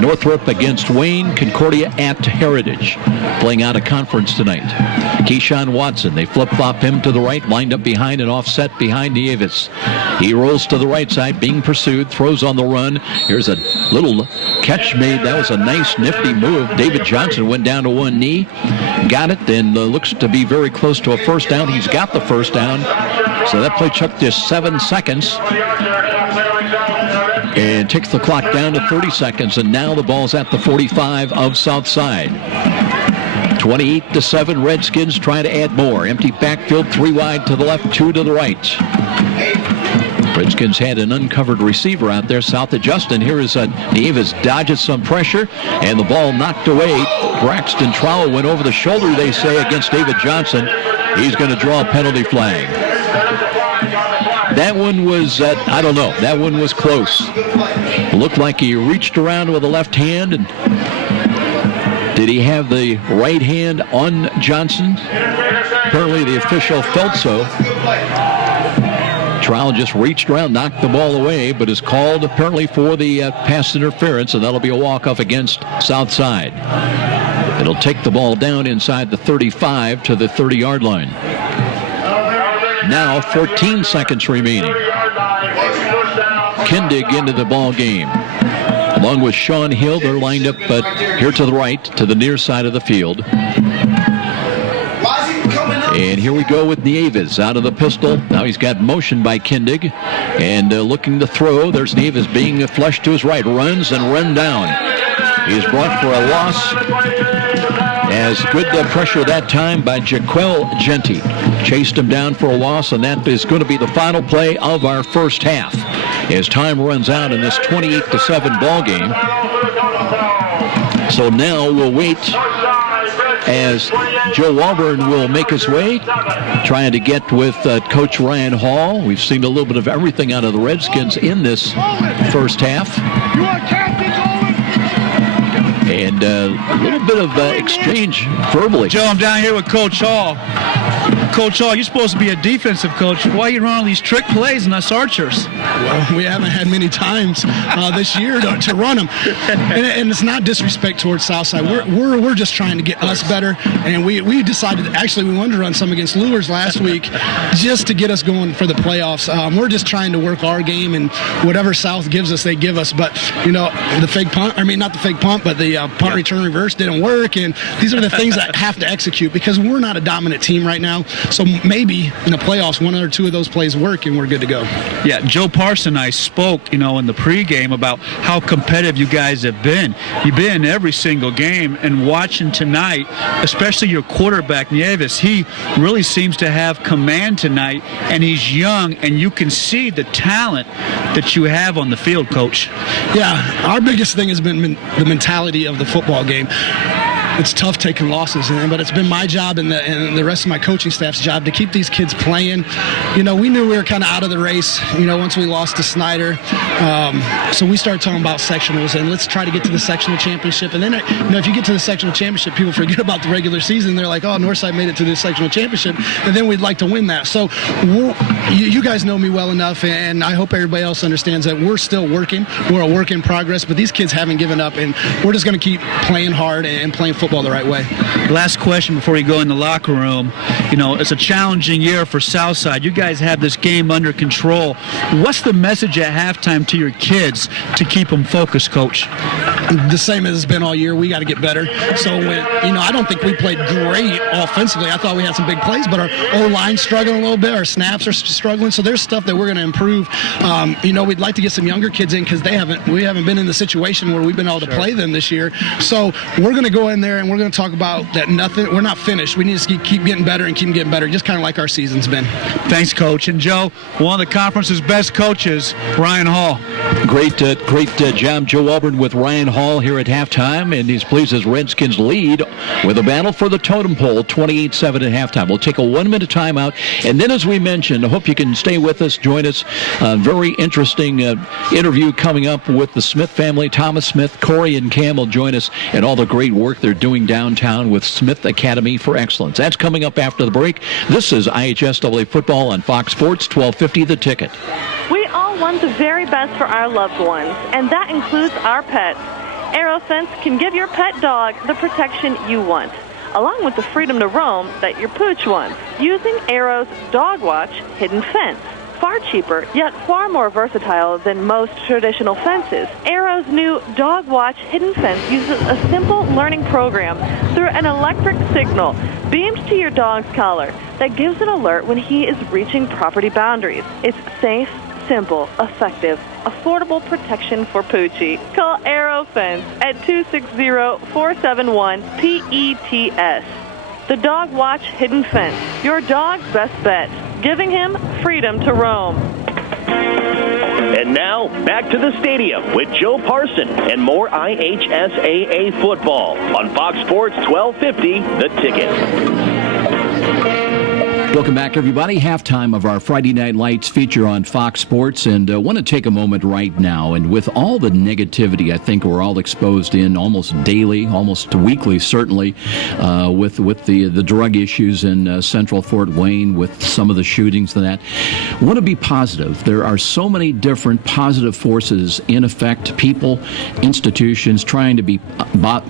Northrop against Wayne. Concordia at Heritage, playing out of conference tonight. Keyshawn Watson, they flip-flop him to the right, lined up behind and offset behind Nieves. He rolls to the right side, being pursued, throws on the run. Here's a little catch made. That was a nice, nifty move. David Johnson went down to one knee, got it, and looks to be very close to a first down. He's got the first down. So that play took just 7 seconds and takes the clock down to 30 seconds. And now the ball's at the 45 of Southside. 28-7, Redskins trying to add more. Empty backfield, 3 wide to the left, 2 to the right. Redskins had an uncovered receiver out there. South of Justin. Here is Nieves dodges some pressure, and the ball knocked away. Braxton Trowell went over the shoulder, they say, against David Johnson. He's going to draw a penalty flag. That one was, I don't know, that one was close. Looked like he reached around with the left hand, and did he have the right hand on Johnson? Apparently the official felt so. Trowell just reached around, knocked the ball away, but is called apparently for the pass interference, and that'll be a walk-off against Southside. It'll take the ball down inside the 35 to the 30-yard line. Now 14 seconds remaining. Kindig into the ball game. Along with Sean Hill, they're lined up here to the right, to the near side of the field. And here we go with Nieves out of the pistol. Now he's got motion by Kindig. And looking to throw. There's Nieves being flushed to his right. Runs and run down. He's brought for a loss. As good pressure that time by Jaquel Genty. Chased him down for a loss, and that is going to be the final play of our first half. As time runs out in this 28-7 ball game. So now we'll wait as Joe Walburn will make his way, trying to get with Coach Ryan Hall. We've seen a little bit of everything out of the Redskins in this first half. And a little bit of exchange verbally. Joe, I'm down here with Coach Hall. Coach Hall, you're supposed to be a defensive coach. Why are you running all these trick plays and us archers? Well, we haven't had many times this year to run them, and it's not disrespect towards Southside. We're just trying to get us better, and we decided actually we wanted to run some against Lures last week just to get us going for the playoffs. We're just trying to work our game, and whatever South gives us, they give us. But the fake punt, not the fake punt, but the punt return reverse didn't work, and these are the things that have to execute because we're not a dominant team right now. So maybe in the playoffs, one or two of those plays work, and we're good to go. Yeah, Joe Parson and I spoke, in the pregame about how competitive you guys have been. You've been in every single game, and watching tonight, especially your quarterback, Nieves, he really seems to have command tonight, and he's young, and you can see the talent that you have on the field, Coach. Yeah, our biggest thing has been the mentality of the football game. It's tough taking losses, but it's been my job and the rest of my coaching staff's job to keep these kids playing. We knew we were kind of out of the race, once we lost to Snyder. So we started talking about sectionals, and let's try to get to the sectional championship. And then, if you get to the sectional championship, people forget about the regular season. They're like, oh, Northside made it to the sectional championship, and then we'd like to win that. So you guys know me well enough, and I hope everybody else understands that we're still working. We're a work in progress, but these kids haven't given up, and we're just going to keep playing hard and playing football the right way. Last question before you go in the locker room. It's a challenging year for Southside. You guys have this game under control. What's the message at halftime to your kids to keep them focused, Coach? The same as it's been all year. We got to get better. So I don't think we played great offensively. I thought we had some big plays, but our O-line's struggling a little bit. Our snaps are struggling. So there's stuff that we're going to improve. We'd like to get some younger kids in because we haven't been in the situation where we've been able to play them this year. So we're going to go in there and we're going to talk about that. We're not finished. We need to keep getting better and keep getting better, just kind of like our season's been. Thanks, Coach. And Joe, one of the conference's best coaches, Ryan Hall. Great job, Joe Walburn, with Ryan Hall here at halftime, and he's pleased as Redskins lead with a battle for the totem pole, 28-7 at halftime. We'll take a 1-minute timeout, and then, as we mentioned, I hope you can stay with us, join us. Very interesting interview coming up with the Smith family. Thomas Smith, Corey, and Cam will join us, and all the great work they're doing downtown with Smith Academy for Excellence. That's coming up after the break. This is IHSAA football on Fox Sports 1250 The Ticket. We all want the very best for our loved ones, and that includes our pets. AeroFence can give your pet dog the protection you want, along with the freedom to roam that your pooch wants, using Aero's Dog Watch Hidden Fence. Far cheaper, yet far more versatile than most traditional fences. Aero's new Dog Watch Hidden Fence uses a simple learning program through an electric signal beamed to your dog's collar that gives an alert when he is reaching property boundaries. It's safe, simple, effective, affordable protection for Poochie. Call Aero Fence at 260-471-PETS. The Dog Watch Hidden Fence, your dog's best bet, giving him freedom to roam. And now, back to the stadium with Joe Parson and more IHSAA football on Fox Sports 1250, The Ticket. Welcome back, everybody. Halftime of our Friday Night Lights feature on Fox Sports, and I want to take a moment right now. And with all the negativity I think we're all exposed in almost daily, almost weekly, certainly, with the drug issues in Central Fort Wayne, with some of the shootings and that, I want to be positive. There are so many different positive forces in effect, people, institutions trying to be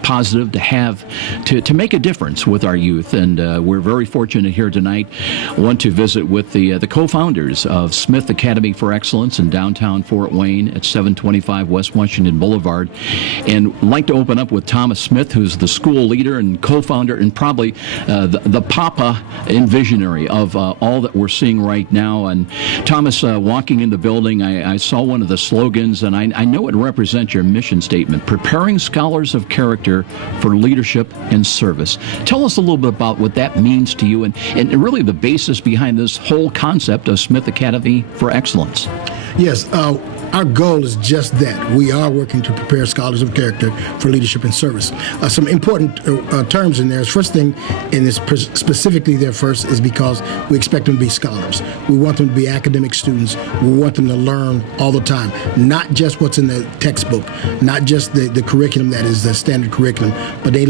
positive, to make a difference with our youth. And we're very fortunate here tonight want to visit with the co-founders of Smith Academy for Excellence in downtown Fort Wayne at 725 West Washington Boulevard, and like to open up with Thomas Smith, who's the school leader and co-founder and probably the papa and visionary of all that we're seeing right now. And Thomas, walking in the building, I saw one of the slogans, and I know it represents your mission statement: preparing scholars of character for leadership and service. Tell us a little bit about what that means to you, and really the basis behind this whole concept of Smith Academy for Excellence. Yes, our goal is just that. We are working to prepare scholars of character for leadership and service. Some important terms in there. First thing, and it's specifically there first, is because we expect them to be scholars. We want them to be academic students. We want them to learn all the time, not just what's in the textbook, not just the curriculum that is the standard curriculum, but they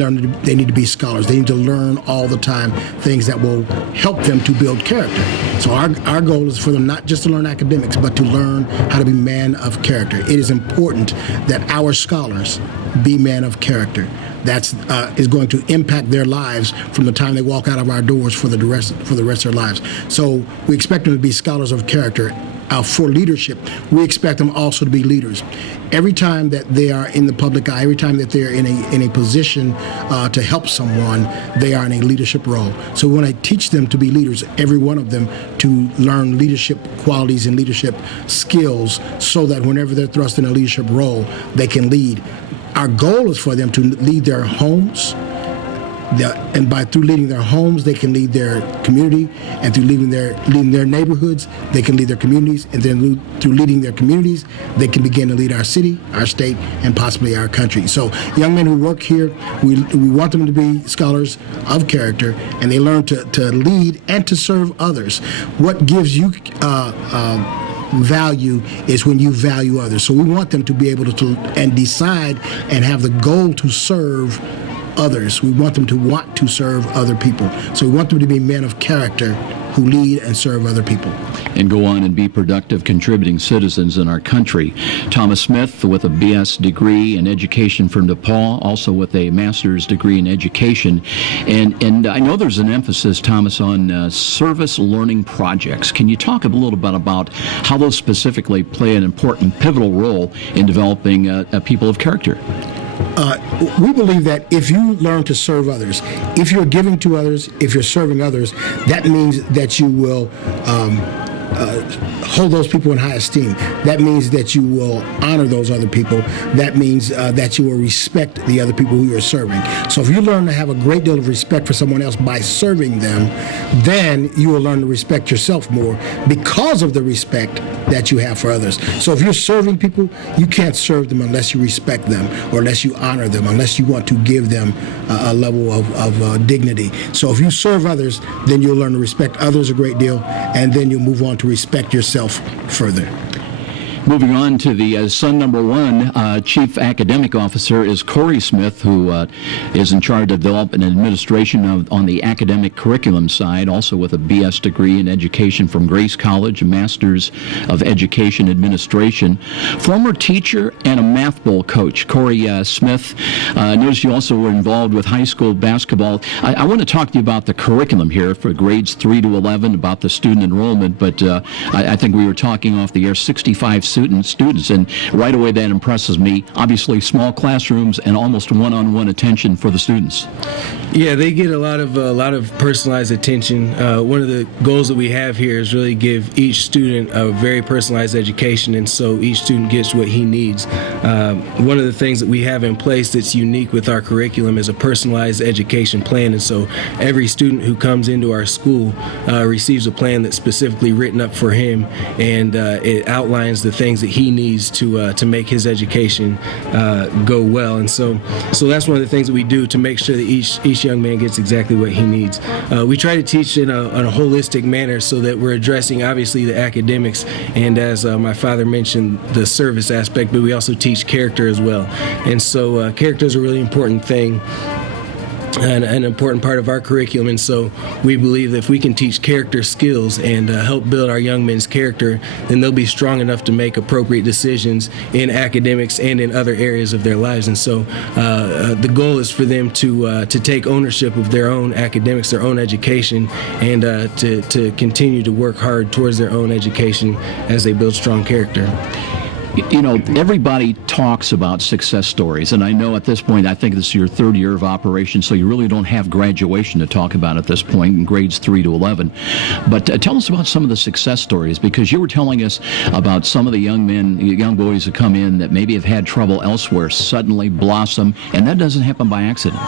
need to be scholars. They need to learn all the time things that will help them to build character. So our goal is for them not just to learn academics, but to learn how to be man of character. It is important that our scholars be men of character. That is going to impact their lives from the time they walk out of our doors for the rest of their lives. So we expect them to be scholars of character. For leadership, we expect them also to be leaders. Every time that they are in the public eye, every time that they're in a position to help someone, they are in a leadership role. So we want to teach them to be leaders, every one of them, to learn leadership qualities and leadership skills so that whenever they're thrust in a leadership role, they can lead. Our goal is for them to lead their homes, and through leading their homes, they can lead their community, and through leading their neighborhoods, they can lead their communities, and then through leading their communities, they can begin to lead our city, our state, and possibly our country. So young men who work here, we want them to be scholars of character, and they learn to lead and to serve others. What gives you value is when you value others. So we want them to be able to and decide and have the goal to serve others. We want them to want to serve other people. So we want them to be men of character who lead and serve other people. And go on and be productive, contributing citizens in our country. Thomas Smith with a BS degree in education from DePaul, also with a master's degree in education. And I know there's an emphasis, Thomas, on service learning projects. Can you talk a little bit about how those specifically play an important, pivotal role in developing people of character? We believe that if you learn to serve others, if you're giving to others, if you're serving others, that means that you will hold those people in high esteem. That means that you will honor those other people. That means that you will respect the other people who you're serving. So if you learn to have a great deal of respect for someone else by serving them, then you will learn to respect yourself more because of the respect that you have for others. So if you're serving people, you can't serve them unless you respect them, or unless you honor them, unless you want to give them a level of dignity. So if you serve others, then you'll learn to respect others a great deal, and then you'll move on to respect yourself further. Moving on to the son number one, Chief Academic Officer is Corey Smith, who is in charge of development and administration on the academic curriculum side, also with a BS degree in education from Grace College, a Master's of Education Administration. Former teacher and a math bowl coach, Corey Smith. I noticed you also were involved with high school basketball. I want to talk to you about the curriculum here for grades 3 to 11, about the student enrollment, but I think we were talking off the air, 65 students, and right away that impresses me. Obviously small classrooms and almost one-on-one attention for the students. Yeah, they get a lot of personalized attention. One of the goals that we have here is really give each student a very personalized education, and so each student gets what he needs. One of the things that we have in place that's unique with our curriculum is a personalized education plan, and so every student who comes into our school receives a plan that's specifically written up for him, and it outlines the things that he needs to make his education go well. And so that's one of the things that we do to make sure that each young man gets exactly what he needs. We try to teach in a holistic manner so that we're addressing obviously the academics, and as my father mentioned, the service aspect, but we also teach character as well. And so character is a really important thing an important part of our curriculum, and so we believe that if we can teach character skills and help build our young men's character, then they'll be strong enough to make appropriate decisions in academics and in other areas of their lives. And so the goal is for them to take ownership of their own academics, their own education, and to continue to work hard towards their own education as they build strong character. You know, everybody talks about success stories, and I know at this point, I think this is your third year of operation, so you really don't have graduation to talk about at this point in grades 3 to 11. But tell us about some of the success stories, because you were telling us about some of the young boys that come in that maybe have had trouble elsewhere, suddenly blossom, and that doesn't happen by accident.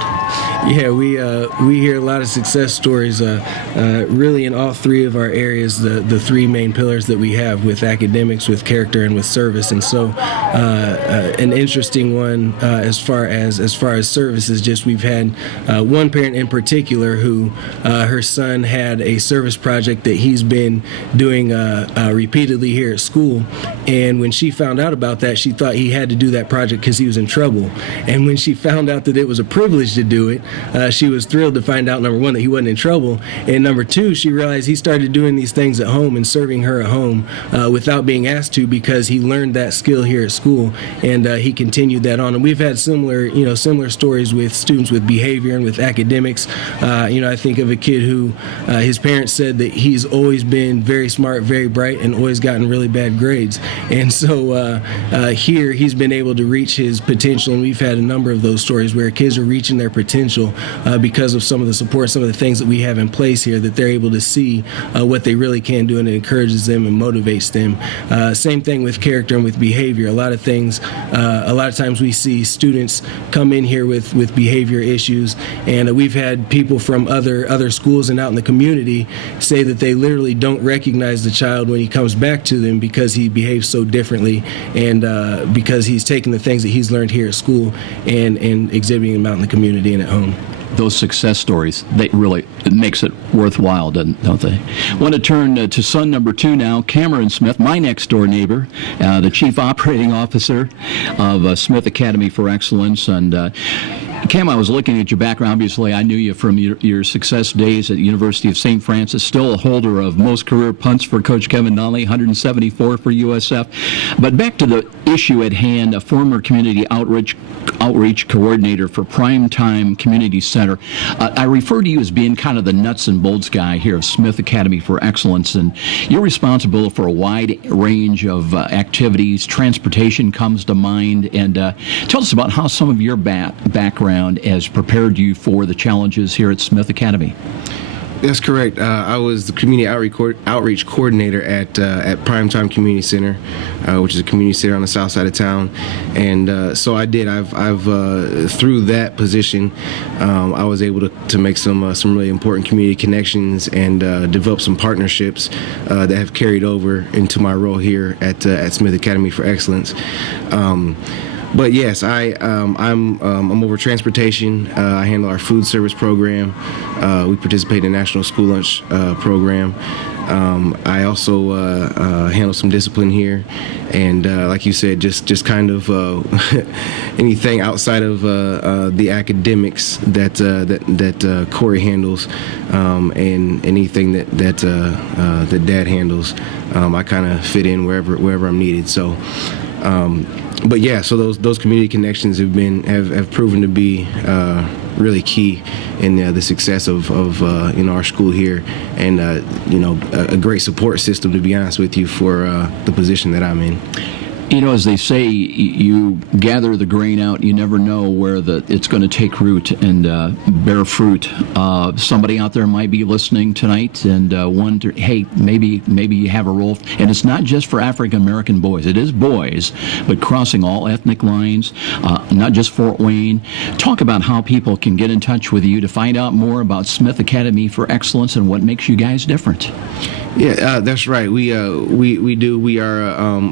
Yeah, we hear a lot of success stories, really in all three of our areas, the three main pillars that we have, with academics, with character, and with service. And so, an interesting one as far as service is just we've had one parent in particular who her son had a service project that he's been doing repeatedly here at school, and when she found out about that, she thought he had to do that project because he was in trouble. And when she found out that it was a privilege to do it, she was thrilled to find out, number one, that he wasn't in trouble, and number two, she realized he started doing these things at home and serving her at home without being asked to, because he learned that skill here at school, and he continued that on. And we've had similar stories with students with behavior and with academics. I think of a kid who his parents said that he's always been very smart, very bright, and always gotten really bad grades. And so here he's been able to reach his potential, and we've had a number of those stories where kids are reaching their potential because of some of the support, some of the things that we have in place here, that they're able to see what they really can do, and it encourages them and motivates them. Same thing with character and with behavior. A lot of times we see students come in here with behavior issues, and we've had people from other schools and out in the community say that they literally don't recognize the child when he comes back to them because he behaves so differently, and because he's taking the things that he's learned here at school and exhibiting them out in the community and at home. Those success stories, it makes it worthwhile, don't they? I want to turn to son number 2 now, Cameron Smith, my next door neighbor, the chief operating officer of Smith Academy for Excellence. And Cam, I was looking at your background. Obviously, I knew you from your success days at the University of St. Francis, still a holder of most career punts for Coach Kevin Donnelly, 174 for USF. But back to the issue at hand, a former community outreach coordinator for Primetime Community Center. I refer to you as being kind of the nuts and bolts guy here of Smith Academy for Excellence, and you're responsible for a wide range of activities. Transportation comes to mind, and tell us about how some of your background has prepared you for the challenges here at Smith Academy. That's correct. I was the community outreach coordinator at Primetime Community Center, which is a community center on the south side of town, and so I did. I've through that position, I was able to make some really important community connections and develop some partnerships that have carried over into my role here at Smith Academy for Excellence. But yes, I'm over transportation. I handle our food service program. We participate in the National School Lunch program. I also handle some discipline here, and like you said, just kind of anything outside of the academics that Corey handles, and anything that Dad handles, I kind of fit in wherever I'm needed. So. But yeah, so those community connections have proven to be really key in the success of our school here, and a great support system, to be honest with you, for the position that I'm in. You know, as they say, you gather the grain out. You never know where it's going to take root and bear fruit. Somebody out there might be listening tonight and wonder, hey, maybe you have a role. And it's not just for African American boys. It is boys, but crossing all ethnic lines, not just Fort Wayne. Talk about how people can get in touch with you to find out more about Smith Academy for Excellence and what makes you guys different. Yeah, that's right. We do. We are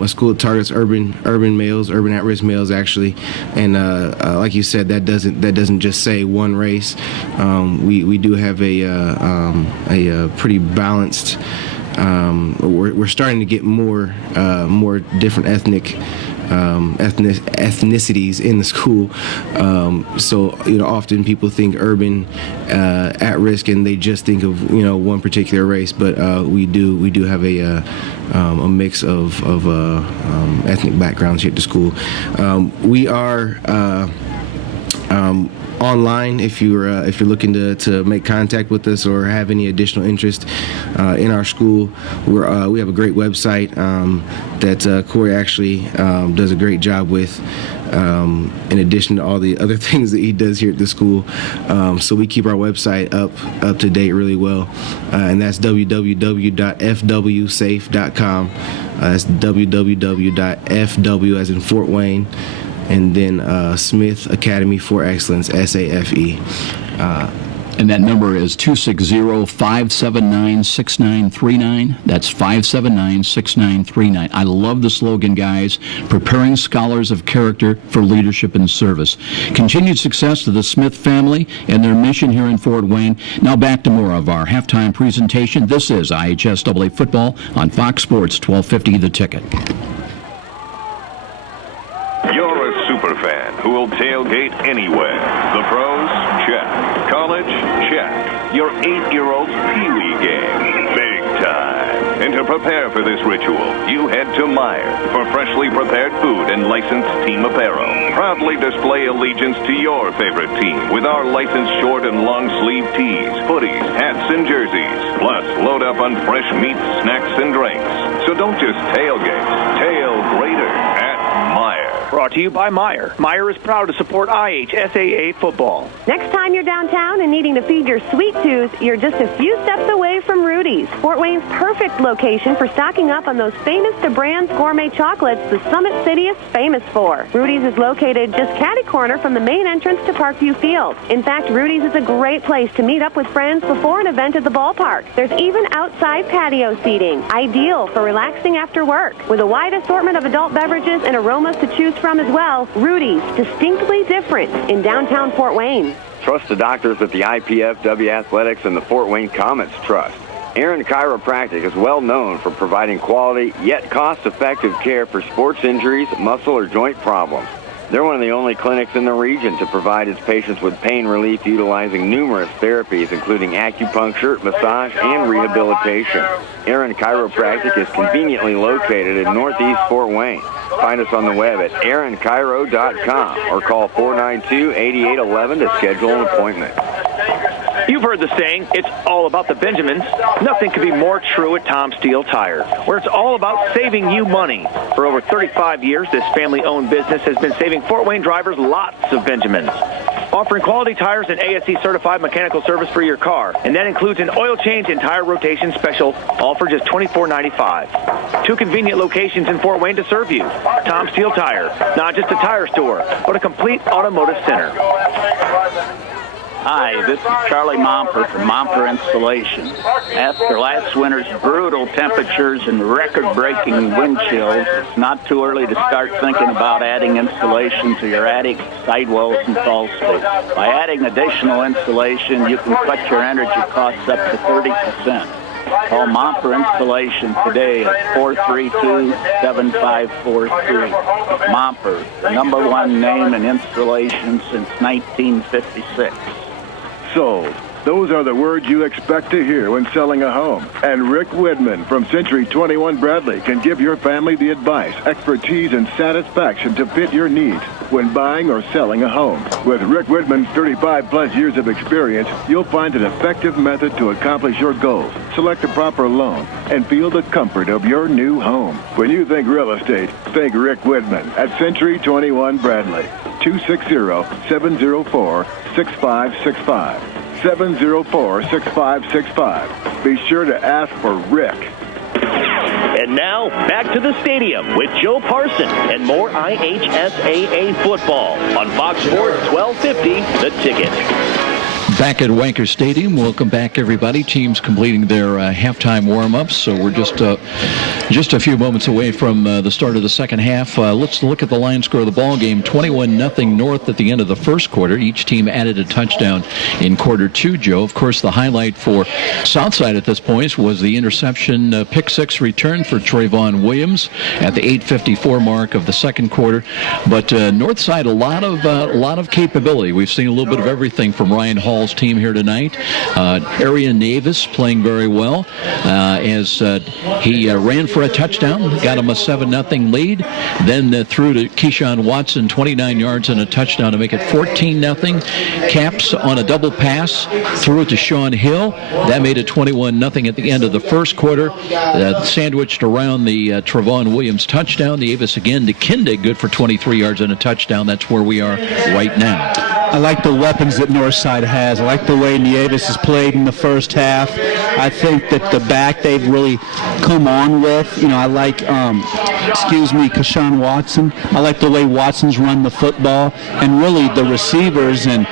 a school that targets urban males, urban at-risk males, actually. And like you said, that doesn't just say one race. We do have a pretty balanced. We're starting to get more different ethnic ethnicities in the school. So often people think urban at risk, and they just think of one particular race. But we do have a mix of ethnic backgrounds here at the school. We are online if you're looking to make contact with us or have any additional interest in our school. We have a great website that Corey actually does a great job with, in addition to all the other things that he does here at the school. So we keep our website up to date really well, and that's www.fwsafe.com. That's www.fw as in Fort Wayne, and then Smith Academy for Excellence, SAFE. And that number is 260-579-6939. That's 579-6939. I love the slogan, guys. Preparing scholars of character for leadership and service. Continued success to the Smith family and their mission here in Fort Wayne. Now back to more of our halftime presentation. This is IHSAA football on Fox Sports 1250 The Ticket. You're a super fan who will tailgate anywhere. The pros? Check. College? Check. Your 8-year-old's Pee-wee game? Big time. And to prepare for this ritual, you head to Meijer for freshly prepared food and licensed team apparel. Proudly display allegiance to your favorite team with our licensed short and long sleeve tees, hoodies, hats, and jerseys. Plus, load up on fresh meats, snacks, and drinks. So don't just tailgate. Tail greater at Meijer. Brought to you by Meijer. Meijer is proud to support IHSAA football. Next time you're downtown and needing to feed your sweet tooth, you're just a few steps away from Rudy's, Fort Wayne's perfect location for stocking up on those famous to brands gourmet chocolates the Summit City is famous for. Rudy's is located just catty corner from the main entrance to Parkview Field. In fact, Rudy's is a great place to meet up with friends before an event at the ballpark. There's even outside patio seating, ideal for relaxing after work. With a wide assortment of adult beverages and aromas to choose from as well, Rudy's, distinctly different in downtown Fort Wayne. Trust the doctors at the IPFW Athletics and the Fort Wayne Comets Trust. Aaron Chiropractic is well known for providing quality yet cost-effective care for sports injuries, muscle, or joint problems. They're one of the only clinics in the region to provide its patients with pain relief utilizing numerous therapies, including acupuncture, massage, and rehabilitation. Aaron Chiropractic is conveniently located in Northeast Fort Wayne. Find us on the web at aaronchiro.com or call 492-8811 to schedule an appointment. You've heard the saying, it's all about the Benjamins. Nothing could be more true at Tom Steele Tire, where it's all about saving you money. For over 35 years, this family-owned business has been saving Fort Wayne drivers lots of Benjamins. Offering quality tires and ASE-certified mechanical service for your car, and that includes an oil change and tire rotation special, all for just $24.95. 2 convenient locations in Fort Wayne to serve you. Tom Steele Tire, not just a tire store, but a complete automotive center. Hi, this is Charlie Momper from Momper Installation. After last winter's brutal temperatures and record-breaking wind chills, it's not too early to start thinking about adding insulation to your attic, sidewalls, and crawl space. By adding additional insulation, you can cut your energy costs up to 30%. Call Momper Installation today at 432-7543. Momper, the #1 name in installation since 1956. Sold. Those are the words you expect to hear when selling a home. And Rick Widman from Century 21 Bradley can give your family the advice, expertise, and satisfaction to fit your needs when buying or selling a home. With Rick Widman's 35-plus years of experience, you'll find an effective method to accomplish your goals, select the proper loan, and feel the comfort of your new home. When you think real estate, think Rick Widman at Century 21 Bradley. 260-704-6565. 704-6565. Be sure to ask for Rick. And now, back to the stadium with Joe Parson and more IHSAA football on Fox Sports 1250, The Ticket. Back at Wanker Stadium. Welcome back, everybody. Teams completing their halftime warm-ups. So we're just a few moments away from the start of the second half. Let's look at the line score of the ball game. 21-0 North at the end of the first quarter. Each team added a touchdown in quarter two, Joe. Of course, the highlight for Southside at this point was the interception pick six return for Trayvon Williams at the 8:54 mark of the second quarter. But Northside, a lot of capability. We've seen a little bit of everything from Ryan Hall's team here tonight. Arian Navis playing very well as he ran for a touchdown, got him a 7-0 lead, then threw to Keyshawn Watson 29 yards and a touchdown to make it 14-0. Caps on a double pass, threw it to Sean Hill. That made it 21-0 at the end of the first quarter. Sandwiched around the Trayvon Williams touchdown. Navis again to Kindig, good for 23 yards and a touchdown. That's where we are right now. I like the weapons that Northside has. I like the way Nieves has played in the first half. I think that the back they've really come on with. I like, Keyshawn Watson. I like the way Watson's run the football. And really the receivers and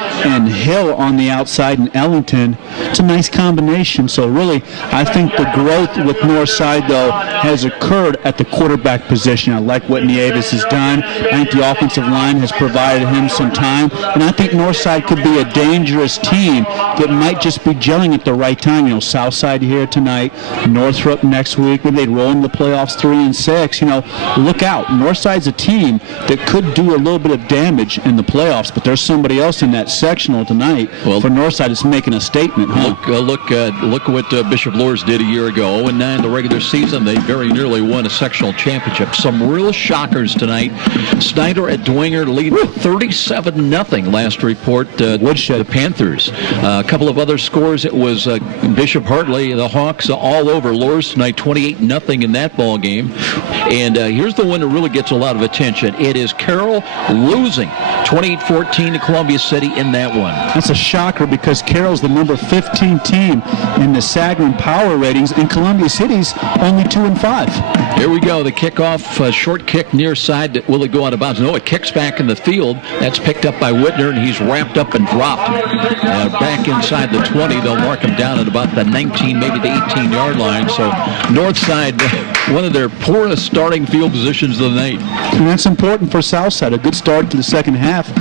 Hill on the outside and Ellington, it's a nice combination. So really, I think the growth with Northside, though, has occurred at the quarterback position. I like what Nieves has done. I think the offensive line has provided him some time. And I think Northside could be a dangerous team that might just be gelling at the right time. Southside here tonight, Northrop next week. Maybe they'd roll in the playoffs 3-6. Look out. Northside's a team that could do a little bit of damage in the playoffs, but there's somebody else in that sectional tonight for Northside that's making a statement. Look what Bishop Lourdes did a year ago. 0-9 the regular season. They very nearly won a sectional championship. Some real shockers tonight. Snyder at Dwenger leading 37-0 last report. The Panthers. A couple of other scores. It was Bishop Hartley, the Hawks, all over Lourdes tonight, 28-0 in that ball game. And here's the one that really gets a lot of attention. It is Carroll losing 28-14 to Columbia City in that one. That's a shocker because Carroll's the number 15 team in the Sagarin power ratings, and Columbia City's only 2-5. Here we go. The kickoff, short kick near side. Will it go out of bounds? No, it kicks back in the field. That's picked up by Whitner, and he's wrapped up and dropped back inside the 20. They'll mark him down at about the 19, maybe the 18-yard line. So Northside, one of their poorest starting field positions of the night. And that's important for Southside. A good start to the second half.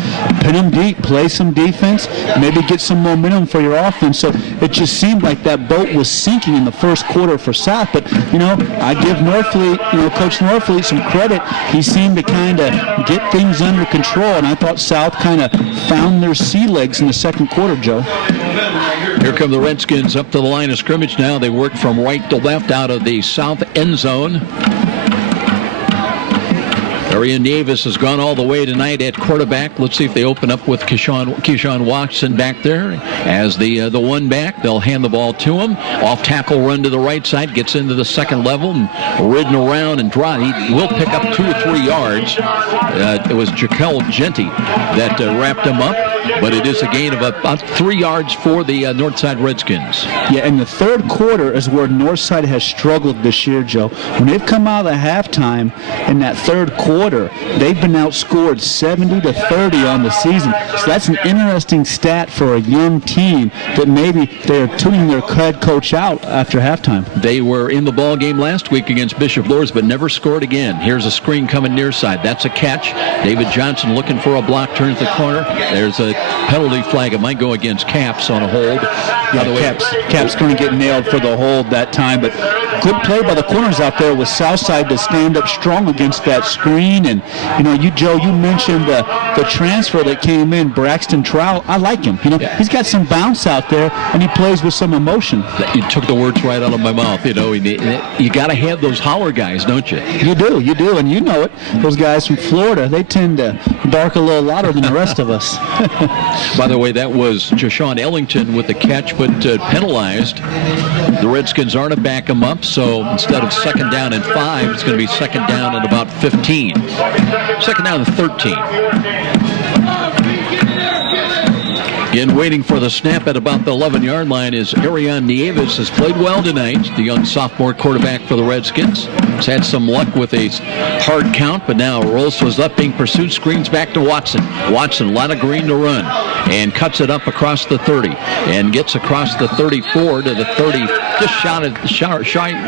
Pin them deep, play some defense, maybe get some momentum for your offense. So it just seemed like that boat was sinking in the first quarter for South. But, I give Norfleet, Coach Norfleet some credit. He seemed to kind of get things under control, and I thought South kind of found their sea legs in the second quarter, Joe. Here come the Redskins up to the line of scrimmage now. They work from right to left out of the south end zone. Arian Navis has gone all the way tonight at quarterback. Let's see if they open up with Keyshawn Watson back there. As the one back, they'll hand the ball to him. Off tackle run to the right side, gets into the second level and ridden around and draw. He will pick up 2 or 3 yards. It was Jaquel Genty that wrapped him up, but it is a gain of about 3 yards for the Northside Redskins. Yeah, and the third quarter is where Northside has struggled this year, Joe. When they've come out of the halftime in that third quarter, they've been outscored 70-30 on the season. So that's an interesting stat for a young team that maybe they're tuning their head coach out after halftime. They were in the ball game last week against Bishop Lourdes, but never scored again. Here's a screen coming near side. That's a catch. David Johnson looking for a block, turns the corner. There's a penalty flag. It might go against Caps on a hold. Caps going to get nailed for the hold that time, but good play by the corners out there with Southside to stand up strong against that screen. And, Joe, you mentioned the transfer that came in, Braxton Trout. I like him. He's got some bounce out there, and he plays with some emotion. You took the words right out of my mouth. You got to have those holler guys, don't you? You do, and you know it. Those guys from Florida, they tend to bark a little louder than the rest of us. By the way, that was Jashawn Ellington with the catch, but penalized. The Redskins aren't to back him up, so instead of 2nd down and 5, it's going to be 2nd down and about 15. 2nd down and 13. Again, waiting for the snap at about the 11-yard line is Arian Nieves. Has played well tonight, the young sophomore quarterback for the Redskins. Has had some luck with a hard count, but now rolls was up, being pursued, screens back to Watson. Watson, a lot of green to run. and cuts it up across the 30 and gets across the 34 to the 30, just shy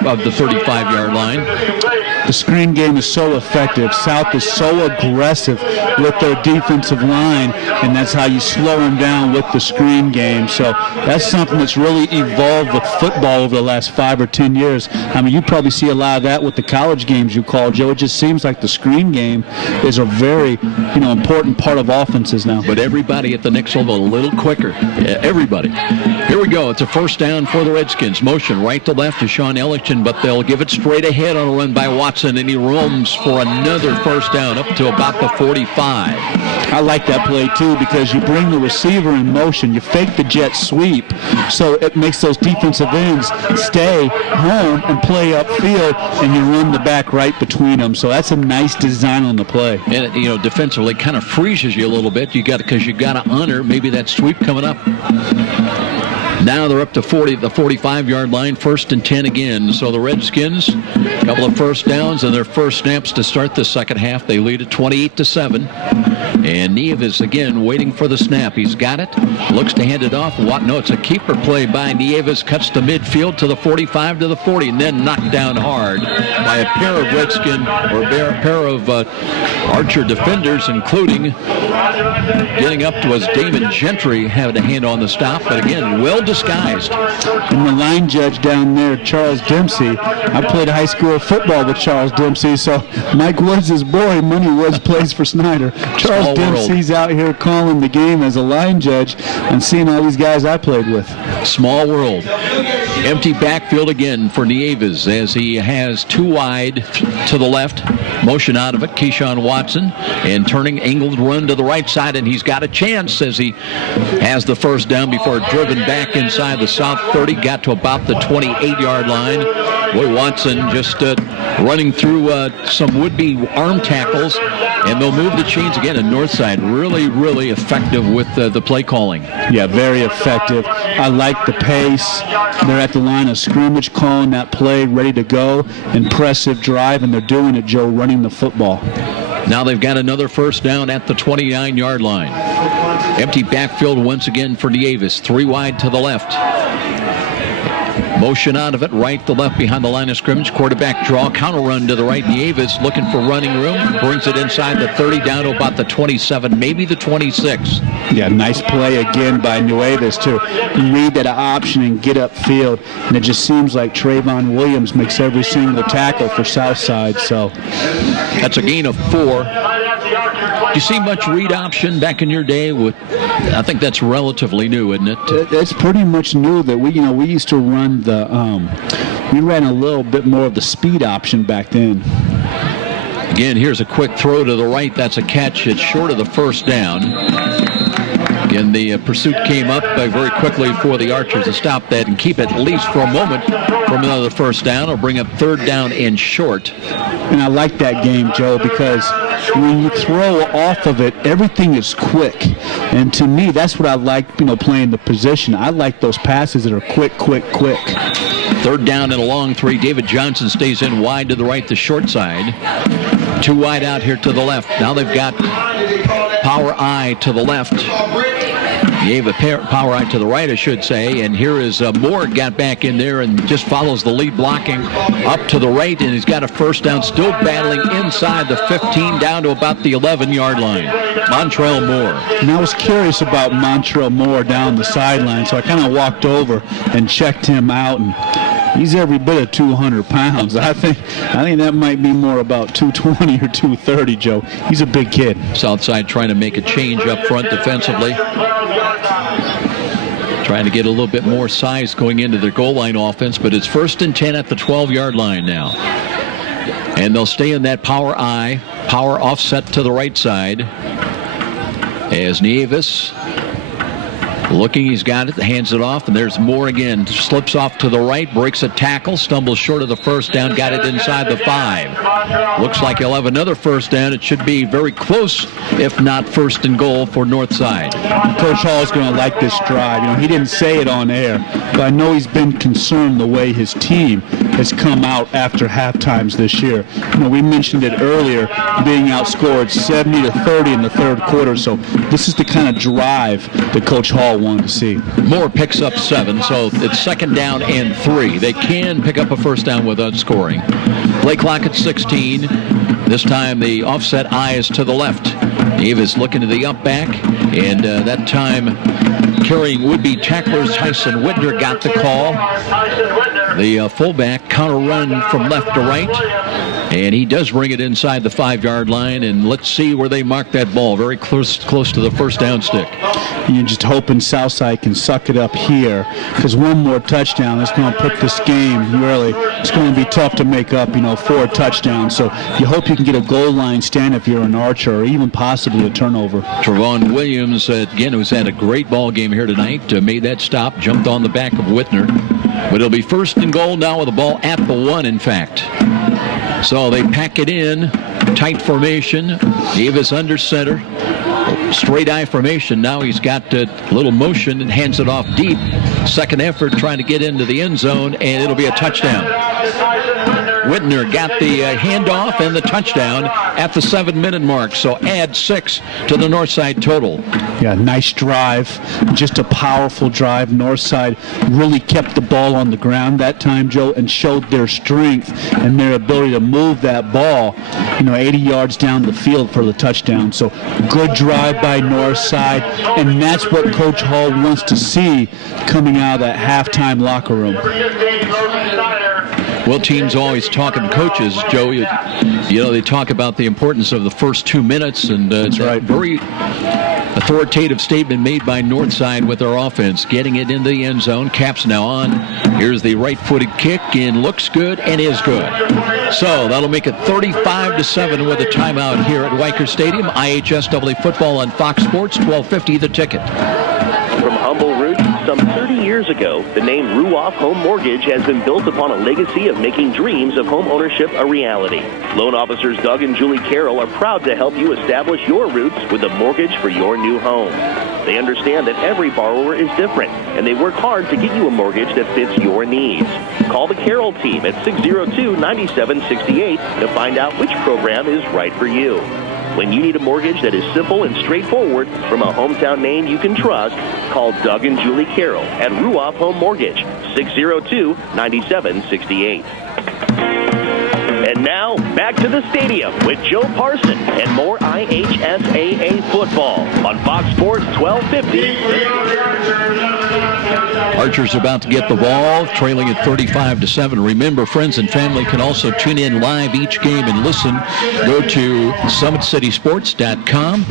of the 35-yard line. The screen game is so effective. South is so aggressive with their defensive line, and that's how you slow them down with the screen game. So that's something that's really evolved with football over the last 5 or 10 years. I mean, you probably see a lot of that with the college games you call, Joe. It just seems like the screen game is a very, important part of offenses now. But everybody at the next level a little quicker. Everybody. Here we go. It's a first down for the Redskins. Motion right to left to Sean Ellickson, but they'll give it straight ahead on a run by Watson, and he roams for another first down up to about the 45. I like that play, too, because you bring the receiver in motion. You fake the jet sweep, so it makes those defensive ends stay home and play upfield, and you run the back right between them. So that's a nice design on the play. And, defensively kind of freezes you a little bit. Because you got to honor maybe that sweep coming up. Now they're up to the 45-yard line, 1st and 10 again. So the Redskins, a couple of first downs and their first snaps to start the second half. They lead at 28-7. And Nieves again waiting for the snap. He's got it. Looks to hand it off. No, it's a keeper play by Nieves. Cuts to midfield to the 45 to the 40, and then knocked down hard by a pair of Redskin or a pair of Archer defenders, including getting up to us. Damon Gentry having a hand on the stop, but again, well disguised. And the line judge down there, Charles Dempsey. I played high school football with Charles Dempsey, so Mike Woods' his boy. Money Woods plays for Snyder. Charles Dempsey's out here calling the game as a line judge and seeing all these guys I played with. Small world. Empty backfield again for Nieves as he has 2 wide to the left. Motion out of it, Keyshawn Watson, and turning angled run to the right side, and he's got a chance as he has the first down before driven back inside the south 30, got to about the 28-yard line. Boy, Watson just running through some would-be arm tackles, and they'll move the chains again. And Northside really, really effective with the play calling. Yeah, very effective. I like the pace. They're at the line of scrimmage calling that play, ready to go. Impressive drive, and they're doing it, Joe, running the football. Now they've got another first down at the 29-yard line. Empty backfield once again for Nieves. 3 wide to the left. Motion out of it, right to left behind the line of scrimmage. Quarterback draw, counter run to the right. Nieves looking for running room. Brings it inside the 30 down to about the 27, maybe the 26. Yeah, nice play again by Nieves to read that option and get upfield. And it just seems like Trayvon Williams makes every single tackle for Southside. So that's a gain of 4. Do you see much read option back in your day? I think that's relatively new, isn't it? It's pretty much new. That we used to run we ran a little bit more of the speed option back then. Again, here's a quick throw to the right. That's a catch. It's short of the first down. Again, the pursuit came up very quickly for the Archers to stop that and keep at least for a moment from another first down, or bring up 3rd down and short. And I like that game, Joe, because when you throw off of it, everything is quick. And to me, that's what I like, playing the position. I like those passes that are quick. 3rd down and a long 3. David Johnson stays in wide to the right, the short side. 2 wide out here to the left. Now they've got power I to the left. Gave a power eye to the right, I should say. And here is Moore got back in there and just follows the lead blocking up to the right. And he's got a first down, still battling inside the 15 down to about the 11-yard line. Montrell Moore. And I was curious about Montrell Moore down the sideline, so I kind of walked over and checked him out. And he's every bit of 200 pounds. I think that might be more about 220 or 230, Joe. He's a big kid. Southside trying to make a change up front defensively. Trying to get a little bit more size going into their goal line offense, but it's 1st and 10 at the 12-yard line now. And they'll stay in that power offset to the right side as Nieves Looking, he's got it, hands it off, and there's Moore again. Slips off to the right, breaks a tackle, stumbles short of the first down, got it inside the 5. Looks like he'll have another first down. It should be very close, if not first and goal for Northside. Coach Hall's going to like this drive. He didn't say it on air, but I know he's been concerned the way his team has come out after halftimes this year. We mentioned it earlier, being outscored 70-30 in the third quarter, so this is the kind of drive that Coach Hall wanted to see. Moore picks up 7, so it's second down and 3. They can pick up a first down without scoring. Play clock at 16. This time the offset eye is to the left. Davis looking to the up back, and that time carrying would-be tacklers Tyson Whitner got the call. The fullback counter run from left to right, and he does bring it inside the 5-yard line, and let's see where they mark that ball. Very close to the first down stick. You're just hoping Southside can suck it up here, because one more touchdown is going to put this game really, it's going to be tough to make up, 4 touchdowns. So you hope you can get a goal line stand if you're an Archer, or even possibly a turnover. Trevon Williams, again, who's had a great ball game here tonight, made that stop, jumped on the back of Whitner. But it'll be first and goal now with the ball at the 1, in fact. So they pack it in, tight formation. Davis under center. Straight eye formation. Now he's got a little motion and hands it off deep. Second effort trying to get into the end zone, and it'll be a touchdown. Whitner got the handoff and the touchdown at the 7-minute mark. So add 6 to the Northside total. Yeah, nice drive. Just a powerful drive. Northside really kept the ball on the ground that time, Joe, and showed their strength and their ability to move that ball, 80 yards down the field for the touchdown. So good drive by Northside, and that's what Coach Hall wants to see coming out of that halftime locker room. Well, teams always talking, coaches, Joe, they talk about the importance of the first 2 minutes, and it's right. Very authoritative statement made by Northside with their offense, getting it into the end zone. Caps now on. Here's the right-footed kick, and looks good and is good. So that'll make it 35-7 with a timeout here at Weicker Stadium. IHSAA football on Fox Sports, 1250 The Ticket. From humble roots some 30 years ago, the name Ruoff Home Mortgage has been built upon a legacy of making dreams of home ownership a reality. Loan officers Doug and Julie Carroll are proud to help you establish your roots with a mortgage for your new home. They understand that every borrower is different, and they work hard to get you a mortgage that fits your needs. Call the Carroll team at 602-9768 to find out which program is right for you. When you need a mortgage that is simple and straightforward from a hometown name you can trust, call Doug and Julie Carroll at Ruoff Home Mortgage, 602-9768. And now, back to the stadium with Joe Parson and more IHSAA football on Fox Sports 1250. Archer's about to get the ball, trailing at 35-7. Remember, friends and family can also tune in live each game and listen. Go to SummitCitySports.com,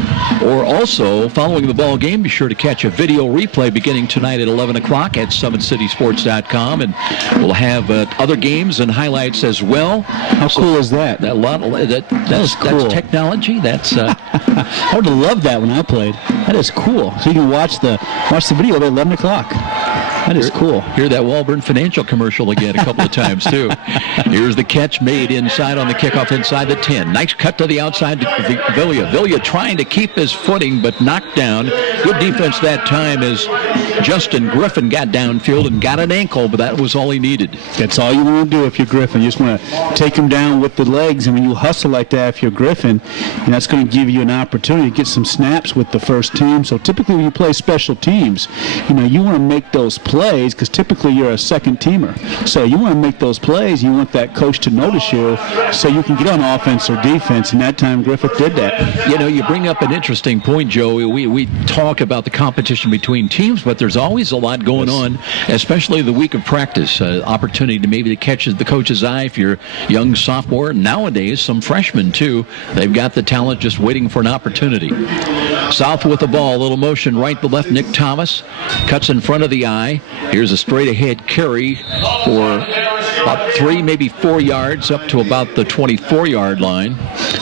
or also, following the ball game, be sure to catch a video replay beginning tonight at 11 o'clock at SummitCitySports.com, and we'll have other games and highlights as well. How cool is that? That's cool. That's technology. That's I would have loved that when I played. That is cool. So you can watch the video at 11 o'clock. That is cool. Hear that Walburn Financial commercial again a couple of times, too. Here's the catch made inside on the kickoff inside the 10. Nice cut to the outside to Villia. Villia trying to keep his footing, but knocked down. Good defense that time as Justin Griffin got downfield and got an ankle, but that was all he needed. That's all you want to do if you're Griffin. You just want to take him down with the legs, and when you hustle like that if you're Griffin, and that's going to give you an opportunity to get some snaps with the first team. So typically when you play special teams, you want to make those plays because typically you're a second teamer. So you want to make those plays. You want that coach to notice you so you can get on offense or defense, and that time Griffith did that. You bring up an interesting point, Joe. We talk about the competition between teams, but there's always a lot going on, especially the week of practice. Opportunity to maybe catch the coach's eye if you're a young sophomore. Nowadays, some freshmen, too. They've got the talent just waiting for an opportunity. South with the ball, a little motion right to left. Nick Thomas cuts in front of the eye. Here's a straight-ahead carry for about 3, maybe 4 yards up to about the 24-yard line.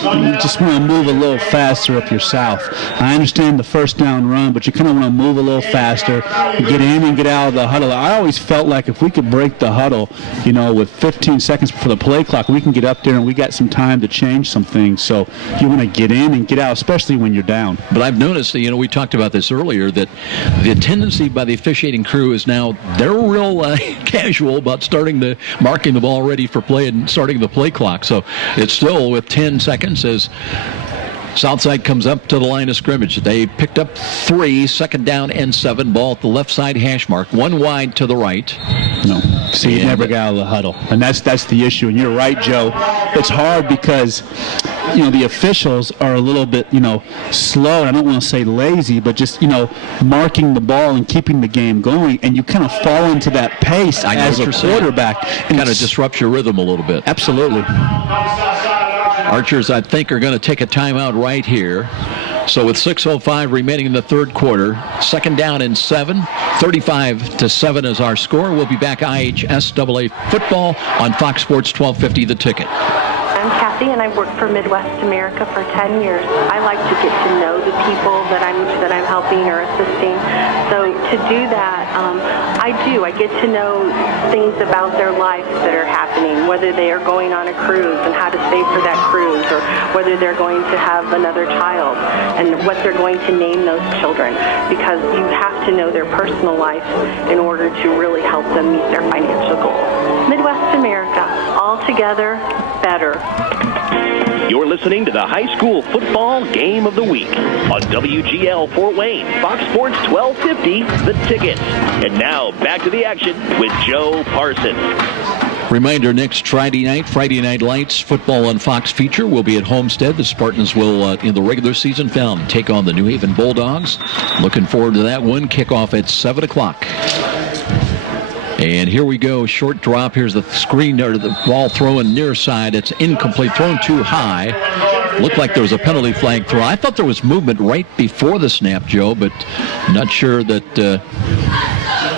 You just want to move a little faster up your south. I understand the first down run, but you kind of want to move a little faster, get in and get out of the huddle. I always felt like if we could break the huddle, with 15 seconds before the play clock, we can get up there and we got some time to change some things. So you want to get in and get out, especially when you're down. But I've noticed, we talked about this earlier, that the tendency by the officiating crew is now they're real casual about marking the ball ready for play and starting the play clock. So it's still with 10 seconds as Southside comes up to the line of scrimmage. They picked up 3, second down and 7, ball at the left side hash mark, 1 wide to the right. No, so you never got out of the huddle, and that's the issue. And you're right, Joe. It's hard because the officials are a little bit slow. I don't want to say lazy, but just marking the ball and keeping the game going, and you kind of fall into that pace as a quarterback. Kind of disrupts your rhythm a little bit. Absolutely. Archers, I think, are going to take a timeout right here. So with 6:05 remaining in the third quarter, second down and 7, 35-7 is our score. We'll be back IHSAA football on Fox Sports 1250, The Ticket. I'm Kathy, and I've worked for Midwest America for 10 years. I like to get to know the people that I'm helping or assisting. So to do that, I get to know things about their life that are happening, whether they are going on a cruise and how to save for that cruise, or whether they're going to have another child and what they're going to name those children, because you have to know their personal life in order to really help them meet their financial goals. Midwest America, all together, better. You're listening to the high school football game of the week on WGL Fort Wayne, Fox Sports 1250, The Ticket. And now back to the action with Joe Parsons. Reminder, next Friday Night Lights football on Fox feature will be at Homestead. The Spartans will, in the regular season found, take on the New Haven Bulldogs. Looking forward to that one. Kickoff at 7 o'clock. And here we go, short drop. Here's the screen, or the ball thrown near side. It's incomplete, thrown too high. Looked like there was a penalty flag throw. I thought there was movement right before the snap, Joe, but not sure that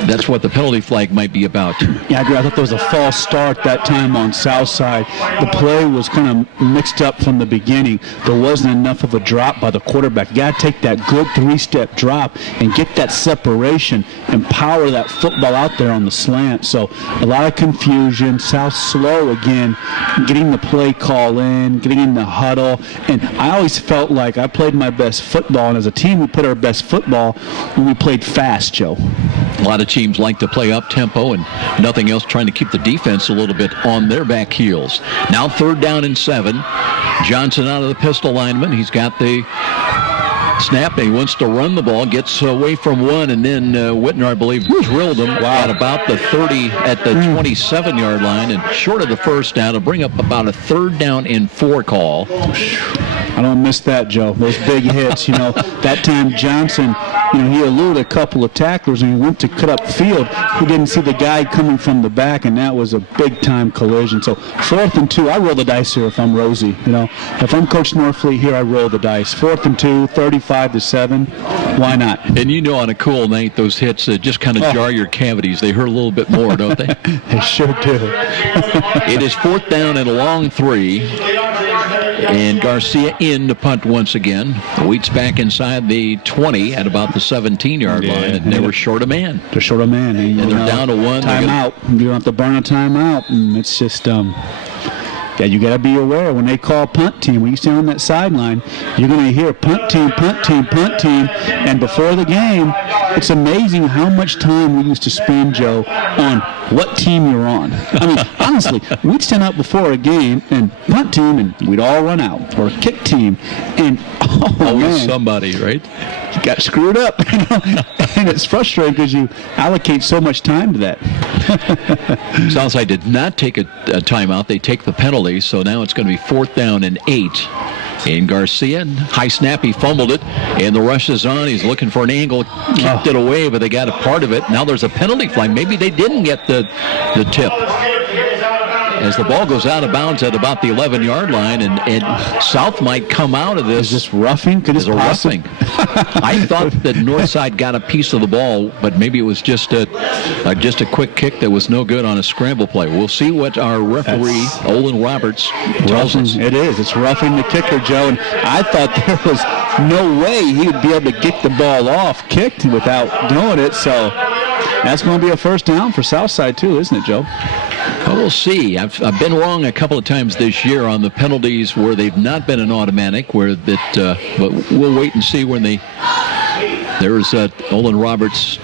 that's what the penalty flag might be about. Yeah, I agree. I thought there was a false start that time on Southside. The play was kind of mixed up from the beginning. There wasn't enough of a drop by the quarterback. You got to take that good 3-step drop and get that separation and power that football out there on the slant. So a lot of confusion. South slow again, getting the play call in, getting in the huddle. And I always felt like I played my best football, and as a team we played our best football when we played fast, Joe. A lot of teams like to play up-tempo and nothing else, trying to keep the defense a little bit on their back heels. Now 3rd down and 7. Johnson out of the pistol lineman. He's got the snap. He wants to run the ball, gets away from one, and then Whitner, I believe, drilled him at about the 30 at the 27-yard line, and short of the first down to bring up about a 3rd down and 4 call. I don't miss that, Joe. Those big hits, that time Johnson, he eluded a couple of tacklers and he went to cut up field. He didn't see the guy coming from the back, and that was a big-time collision. So 4th and 2, I roll the dice here if I'm Rosie. If I'm Coach Norfleet here, I roll the dice. 4th and 2, 35-7. Why not? And on a cool night, those hits just kind of jar your cavities. They hurt a little bit more, don't they? They sure do. It is 4th down and a long 3. And Garcia in to punt once again. Wheat's back inside the 20 at about the 17-yard line, and they were short a man. They're short a man. And they're down to 1. Timeout. You don't have to burn a timeout. And it's just, you got to be aware when they call punt team. When you stand on that sideline, you're going to hear punt team, punt team, punt team. And before the game, it's amazing how much time we used to spend, Joe, on what team you're on. I mean, honestly, we'd stand out before a game and punt team, and we'd all run out, or kick team, and always somebody, right? You got screwed up, and it's frustrating because you allocate so much time to that. Southside did not take a timeout; they take the penalty, so now it's going to be 4th down and 8. And Garcia, high snap, he fumbled it, and the rush is on. He's looking for an angle, kicked it away, but they got a part of it. Now there's a penalty flag. Maybe they didn't get the tip. as the ball goes out of bounds at about the 11-yard line, and South might come out of this. Is this roughing? Could as a roughing? I thought that Northside got a piece of the ball, but maybe it was just a quick kick that was no good on a scramble play. We'll see what our referee, Olin Roberts, tells us. It is. It's roughing the kicker, Joe, and I thought there was no way he would be able to get the ball off kicked without doing it, so that's going to be a first down for Southside too, isn't it, Joe? Well, we'll see. I've been wrong a couple of times this year on the penalties where they've not been an automatic, but we'll wait and see when there's Olin Roberts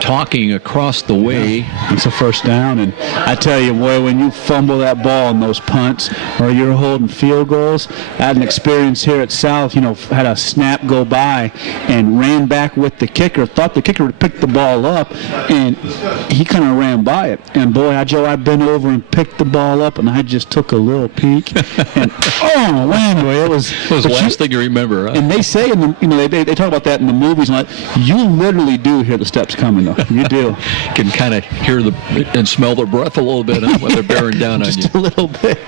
talking across the way. It's a first down, and I tell you, boy, when you fumble that ball in those punts or you're holding field goals, I had an experience here at South, had a snap go by and ran back with the kicker, thought the kicker would pick the ball up, and he kind of ran by it. And boy, Joe, I bent over and picked the ball up, and I just took a little peek, and oh man, boy, it was the last thing you remember. Huh? And they say they talk about that in the movies, and you literally do hear the steps coming. You do. Can kind of hear and smell their breath a little bit when they're bearing down on you. Just a little bit.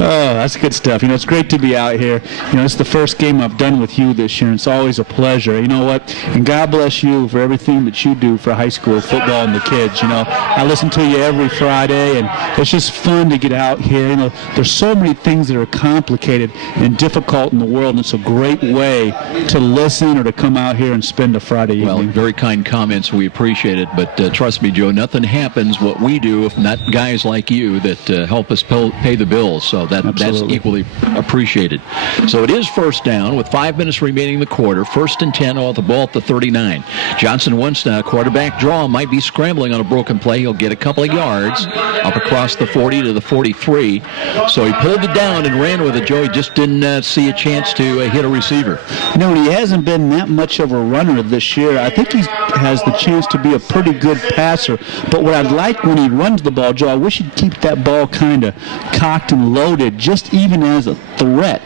Oh, that's good stuff. It's great to be out here. It's the first game I've done with you this year, and it's always a pleasure. You know what? And God bless you for everything that you do for high school football and the kids. I listen to you every Friday, and it's just fun to get out here. There's so many things that are complicated and difficult in the world, and it's a great way to listen or to come out here and spend a Friday evening. Well, very kind comments. We appreciate it, but trust me, Joe, nothing happens what we do if not guys like you that help us pay the bills, so that's equally appreciated. So it is first down with 5 minutes remaining in the quarter. 1st and 10 off the ball at the 39. Johnson wants a quarterback draw, might be scrambling on a broken play. He'll get a couple of yards up across the 40 to the 43. So he pulled it down and ran with it, Joe. He just didn't see a chance to hit a receiver. He hasn't been that much of a runner this year. I think he has the chance to be a pretty good passer, but what I'd like when he runs the ball, Joe, I wish he'd keep that ball kind of cocked and loaded, just even as a threat.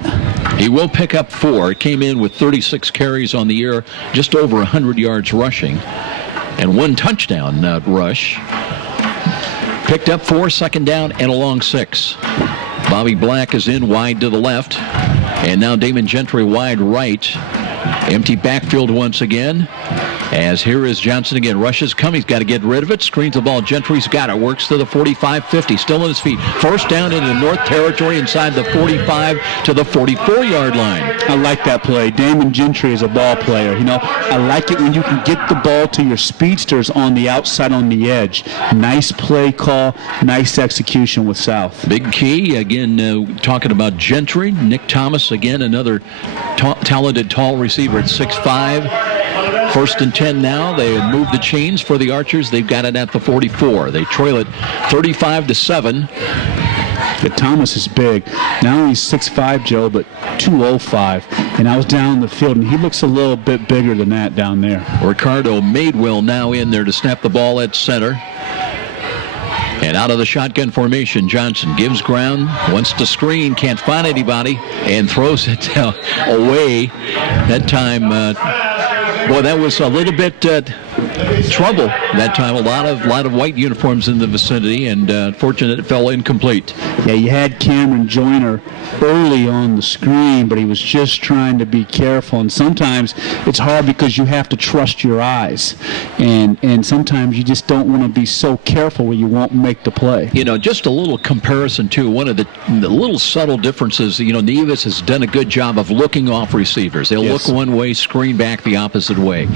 He will pick up 4. Came in with 36 carries on the year, just over 100 yards rushing, and 1 touchdown rush. Picked up 4, 2nd down, and a long 6. Bobby Black is in wide to the left, and now Damon Gentry wide right. Empty backfield once again. As here is Johnson again. Rushes come. He's got to get rid of it. Screens the ball. Gentry's got it. Works to the 45-50. Still on his feet. First down into North territory inside the 45 to the 44-yard line. I like that play. Damon Gentry is a ball player. I like it when you can get the ball to your speedsters on the outside on the edge. Nice play call. Nice execution with South. Big key. Again, talking about Gentry. Nick Thomas, again, another talented tall receiver at 6'5". 1st and 10 now. They have moved the chains for the Archers. They've got it at the 44. They trail it 35-7. But Thomas is big. Not only 6'5", Joe, but 205. And I was down the field, and he looks a little bit bigger than that down there. Ricardo Madewell now in there to snap the ball at center. And out of the shotgun formation, Johnson gives ground, wants to screen, can't find anybody, and throws it away. That time, that was a little bit trouble that time. A lot of white uniforms in the vicinity, and fortunate it fell incomplete. Yeah, you had Cameron Joyner early on the screen, but he was just trying to be careful. And sometimes it's hard because you have to trust your eyes, and sometimes you just don't want to be so careful where you won't make the play. Just a little comparison too. One of the little subtle differences. Nevis has done a good job of looking off receivers. They'll look one way, screen back the opposite way.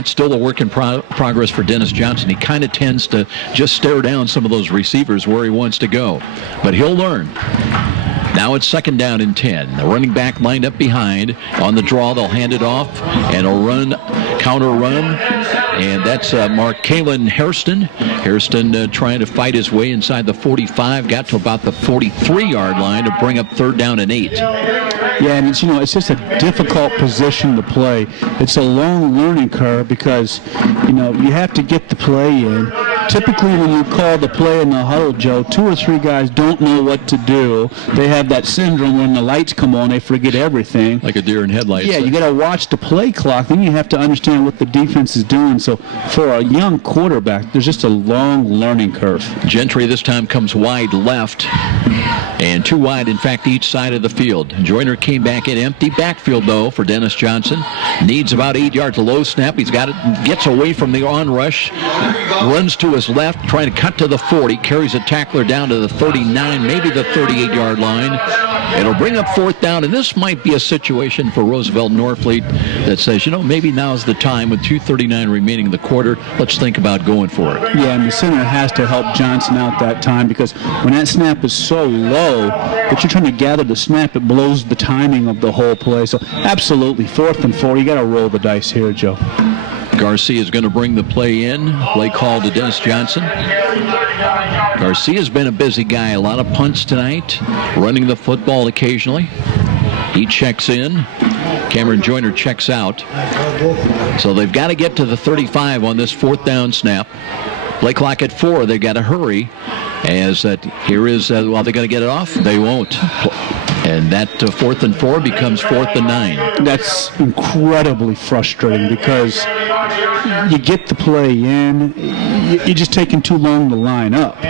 That's still a work in progress for Dennis Johnson. He kind of tends to just stare down some of those receivers where he wants to go, but he'll learn. Now it's 2nd down and 10. The running back lined up behind. On the draw, they'll hand it off, and a counter run, and that's Mark Kalen Hairston. Hairston trying to fight his way inside the 45, got to about the 43-yard line to bring up 3rd down and 8. Yeah, and it's just a difficult position to play. It's a long learning curve because, you have to get the play in, typically when you call the play in the huddle, Joe, 2 or 3 guys don't know what to do. They have that syndrome when the lights come on, they forget everything. Like a deer in headlights. Yeah, you got to watch the play clock. Then you have to understand what the defense is doing. So for a young quarterback, there's just a long learning curve. Gentry this time comes wide left, and 2 wide, in fact, each side of the field. Joyner came back in empty backfield, though, for Dennis Johnson. Needs about 8 yards. A low snap. He's got it, gets away from the on-rush, runs to his left, trying to cut to the 40, carries a tackler down to the 39, maybe the 38-yard line. It'll bring up 4th down, and this might be a situation for Roosevelt Norfleet that says, maybe now's the time with 2:39 remaining in the quarter. Let's think about going for it. Yeah, and the center has to help Johnson out that time, because when that snap is so low that you're trying to gather the snap, it blows the timing of the whole play. So absolutely, 4th and 4. You got to roll the dice here, Joe. Garcia is going to bring the play in. Play call to Dennis Johnson. Garcia's been a busy guy. A lot of punts tonight, running the football occasionally. He checks in. Cameron Joyner checks out. So they've got to get to the 35 on this 4th down snap. Play clock at 4. They've got to hurry. As here is, they're going to get it off. They won't. And that 4th and 4 becomes 4th and 9. That's incredibly frustrating, because you get the play in, you're just taking too long to line up.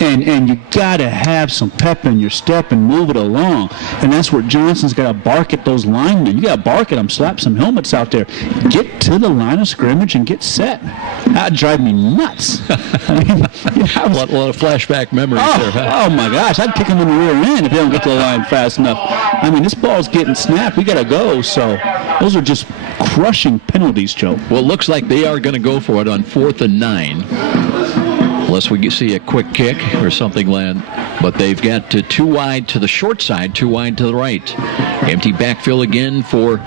And you got to have some pep in your step and move it along. And that's where Johnson's got to bark at those linemen. You got to bark at them, slap some helmets out there. Get to the line of scrimmage and get set. That'd drive me nuts. A lot of flashback memories there. Huh? Oh, my gosh. I'd kick him in the rear end if they don't get to the line fast enough. I mean, this ball's getting snapped. We got to go. So those are just crushing penalties, Joe. Well, it looks like they are going to go for it on 4th and 9. Unless we see a quick kick or something land. But they've got 2 wide to the short side, 2 wide to the right. Empty backfield again for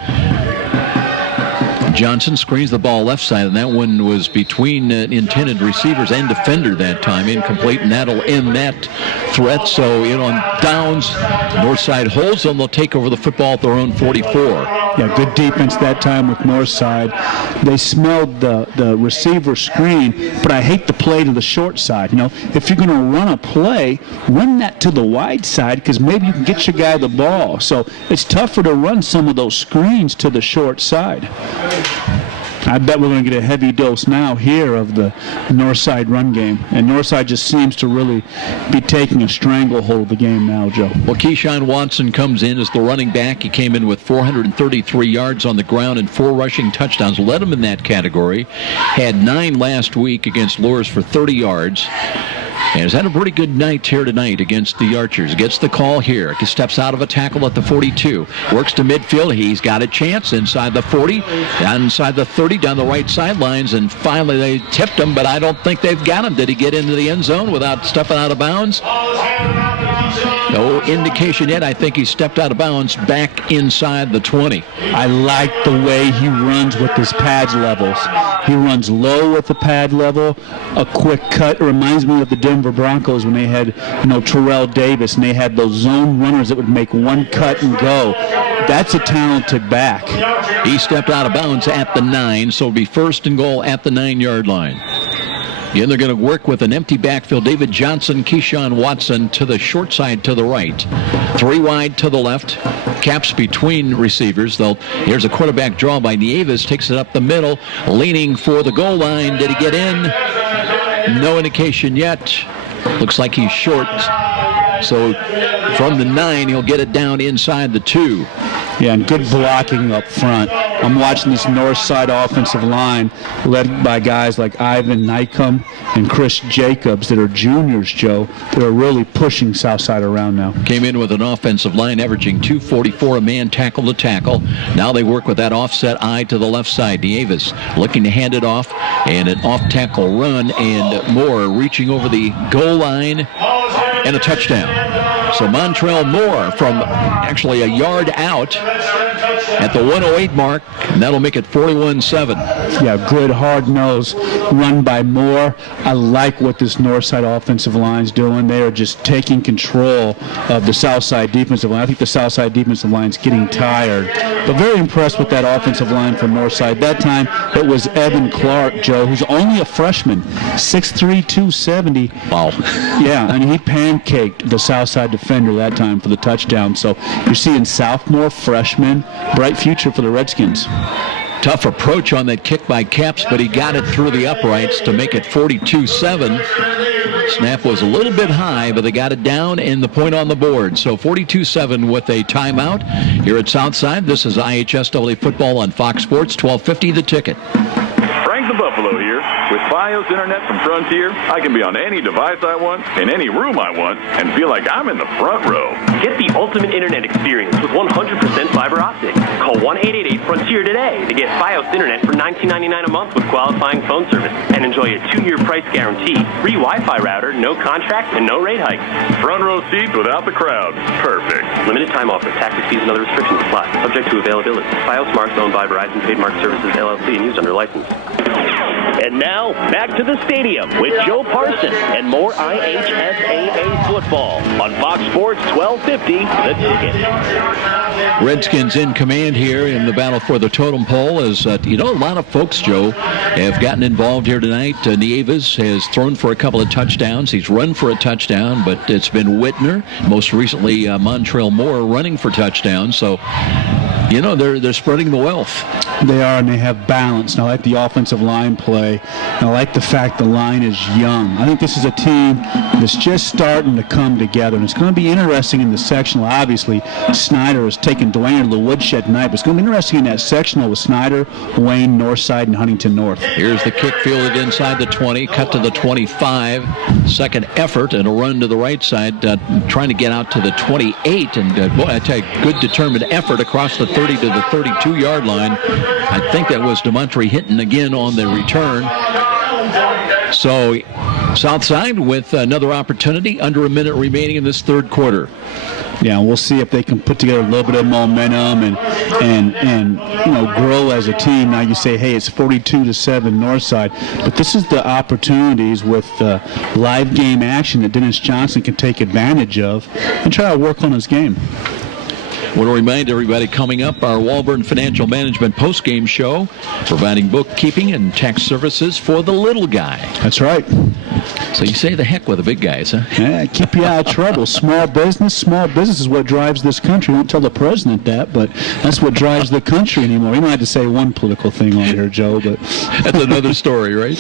Johnson. Screens the ball left side, and that one was between intended receivers and defender that time. Incomplete, and that'll end that threat. So on downs, north side holds them. They'll take over the football at their own 44. Yeah, good defense that time with Northside. They smelled the receiver screen, but I hate the play to the short side. If you're going to run a play, run that to the wide side, because maybe you can get your guy the ball. So it's tougher to run some of those screens to the short side. I bet we're going to get a heavy dose now here of the Northside run game. And Northside just seems to really be taking a stranglehold of the game now, Joe. Well, Keyshawn Watson comes in as the running back. He came in with 433 yards on the ground and 4 rushing touchdowns. Led him in that category. Had 9 last week against Lures for 30 yards. And has had a pretty good night here tonight against the Archers. Gets the call here. He steps out of a tackle at the 42. Works to midfield. He's got a chance inside the 40, down inside the 30, down the right sidelines. And finally they tipped him, but I don't think they've got him. Did he get into the end zone without stepping out of bounds? No indication yet. I think he stepped out of bounds back inside the 20. I like the way he runs with his pad levels. He runs low with the pad level, a quick cut. It reminds me of the Denver Broncos when they had, Terrell Davis, and they had those zone runners that would make one cut and go. That's a talented back. He stepped out of bounds at the 9, so it'll be 1st and goal at the 9-yard line. Again, they're going to work with an empty backfield. David Johnson, Keyshawn Watson to the short side to the right. 3 wide to the left. Caps between receivers. Here's a quarterback draw by Nieves. Takes it up the middle. Leaning for the goal line. Did he get in? No indication yet. Looks like he's short. So from the 9, he'll get it down inside the 2. Yeah, and good blocking up front. I'm watching this north side offensive line led by guys like Ivan Nykum and Chris Jacobs that are juniors, Joe, that are really pushing Southside around now. Came in with an offensive line averaging 244 a man tackle to tackle. Now they work with that offset eye to the left side. Nieves looking to hand it off, and an off-tackle run, and Moore reaching over the goal line, and a touchdown. So Montrell Moore from actually a yard out at the 108 mark And that'll make it 41-7. Yeah, good, hard-nosed run by Moore. I like what this north side offensive line's doing. They are just taking control of the south side defensive line. I think the south side defensive line's getting tired. But very impressed with that offensive line from north side. That time it was Evan Clark, Joe, who's only a freshman, 6'3", 270. Wow. Yeah, and he pancaked the south side defender that time for the touchdown. So you're seeing sophomore, freshman, bright future for the Redskins. Tough approach on that kick by Capps, but he got it through the uprights to make it 42-7. Snap was a little bit high, but they got it down and the point on the board. So 42-7 with a timeout here at Southside. This is IHSAA football on Fox Sports, 1250 The Ticket. Frank the Buffalo here. With Fios Internet from Frontier, I can be on any device I want, in any room I want, and feel like I'm in the front row. Get the ultimate internet experience with 100% fiber optic. Call 1-888-FRONTIER today to get Fios Internet for $19.99 a month with qualifying phone service and enjoy a 2-year price guarantee, free Wi-Fi router, no contract, and no rate hikes. Front row seats without the crowd. Perfect. Limited time offer. Taxes, fees, and other restrictions apply. Subject to availability. Fios Marks owned by Verizon Trademark Services, LLC, and used under license. And now, back to the stadium with Joe Parson and more IHSAA football on Fox Sports 1250, The Ticket. Redskins in command here in the battle for the totem pole. As a lot of folks, Joe, have gotten involved here tonight. Nieves has thrown for a couple of touchdowns. He's run for a touchdown, but it's been Whitner. Most recently, Montrell Moore running for touchdowns. So, they're spreading the wealth. They are, and they have balance. And I like the offensive line play. And I like the fact the line is young. I think this is a team that's just starting to come together. And it's going to be interesting in the sectional. Obviously, Snyder has taken Dwayne to the woodshed tonight, but it's going to be interesting in that sectional with Snyder, Wayne, Northside, and Huntington North. Here's the kick fielded inside the 20, cut to the 25. Second effort and a run to the right side, trying to get out to the 28. And boy, I tell you, good determined effort across the 30 to the 32-yard line. I think that was DeMontre Hinton again on the return. So Southside with another opportunity, under a minute remaining in this third quarter. Yeah, we'll see if they can put together a little bit of momentum and grow as a team. Now you say, hey, it's 42-7 Northside, but this is the opportunities with live game action that Dennis Johnson can take advantage of and try to work on his game. I want to remind everybody, coming up, our Walburn Financial Management postgame show, providing bookkeeping and tax services for the little guy. That's right. So you say the heck with the big guys, huh? Yeah, keep you out of trouble. Small business is what drives this country. Don't tell the president that, but that's what drives the country anymore. We might have to say one political thing on here, Joe, but that's another story, right?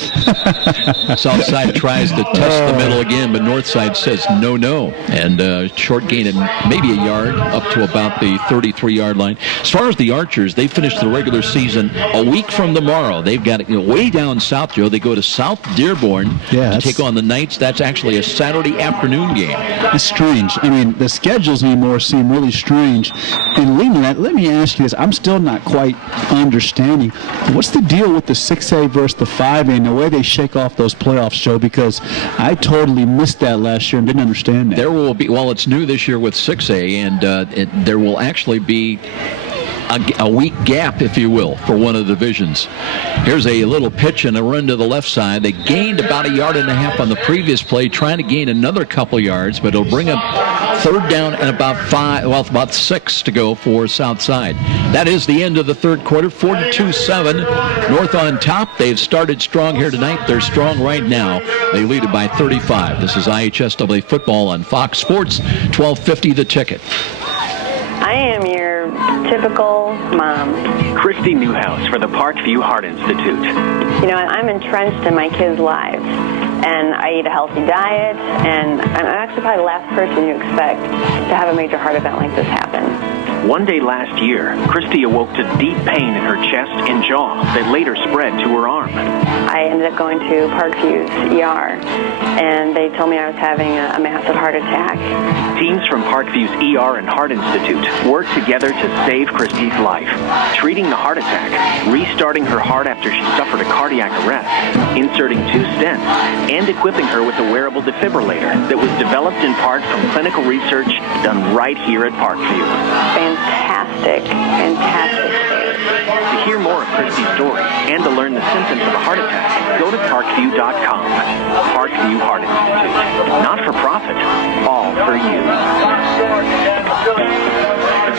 Southside tries to test the middle again, but Northside says no, and short gain of maybe a yard up to about the 33-yard line. As far as the Archers, they finished the regular season a week from tomorrow. They've got it way down south, Joe. They go to South Dearborn to take on the Knights. That's actually a Saturday afternoon game. It's strange. I mean, the schedules anymore seem really strange. And let me ask you this. I'm still not quite understanding. What's the deal with the 6A versus the 5A and the way they shake off those playoffs, Joe? Because I totally missed that last year and didn't understand that. There will be, well, it's new this year with 6A, and there will actually be a week gap, if you will, for one of the divisions. Here's a little pitch and a run to the left side. They gained about 1.5 yards on the previous play, trying to gain another couple yards, but it'll bring up third down and about 6 to go for Southside. That is the end of the third quarter, 42-7. North on top. They've started strong here tonight. They're strong right now. They lead it by 35. This is IHSAA football on Fox Sports, 1250 The Ticket. I am your typical mom. Christy Newhouse for the Parkview Heart Institute. I'm entrenched in my kids' lives, and I eat a healthy diet, and I'm actually probably the last person you expect to have a major heart event like this happen. One day last year, Christy awoke to deep pain in her chest and jaw that later spread to her arm. I ended up going to Parkview's ER, and they told me I was having a massive heart attack. Teams from Parkview's ER and Heart Institute worked together to save Christy's life, treating the heart attack, restarting her heart after she suffered a cardiac arrest, inserting 2 stents, and equipping her with a wearable defibrillator that was developed in part from clinical research done right here at Parkview. Fantastic care. To hear more of Christy's story and to learn the symptoms of a heart attack, go to parkview.com. Parkview Heart Institute. Not for profit, all for you.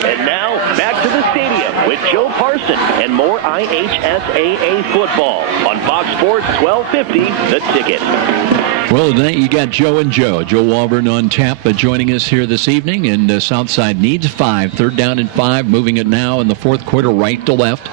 And now, back to the stadium with Joe Parson and more IHSAA football on Fox Sports 1250, The Ticket. Well, tonight you got Joe and Joe. Joe Walburn on tap joining us here this evening, and Southside needs 5. 3rd down and 5, moving it now in the fourth quarter right to left,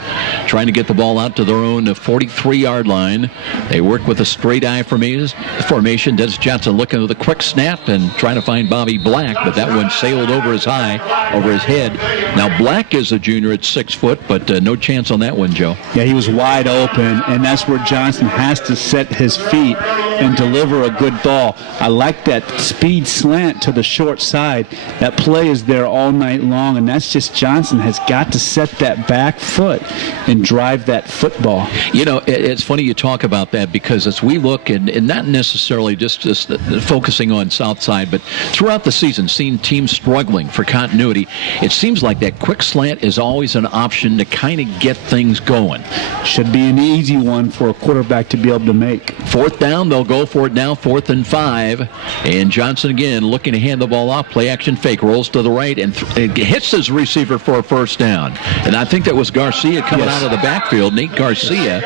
trying to get the ball out to their own 43-yard line. They work with a straight eye formation. Dennis Johnson looking with a quick snap and trying to find Bobby Black, but that one sailed over his head. Now Black is a junior at 6 foot, but no chance on that one, Joe. Yeah, he was wide open, and that's where Johnson has to set his feet and deliver a good ball. I like that speed slant to the short side. That play is there all night long, and that's just Johnson has got to set that back foot and drive that football. You know, it's funny you talk about that, because as we look, and not necessarily just focusing on Southside, but throughout the season, seeing teams struggling for continuity, it seems like that quick slant is always an option to kind of get things going. Should be an easy one for a quarterback to be able to make. 4th down, they'll go for it now, 4th and 5. And Johnson again looking to hand the ball off. Play action fake, rolls to the right, and hits his receiver for a 1st down. And I think that was Garcia coming out of the backfield, Nate Garcia.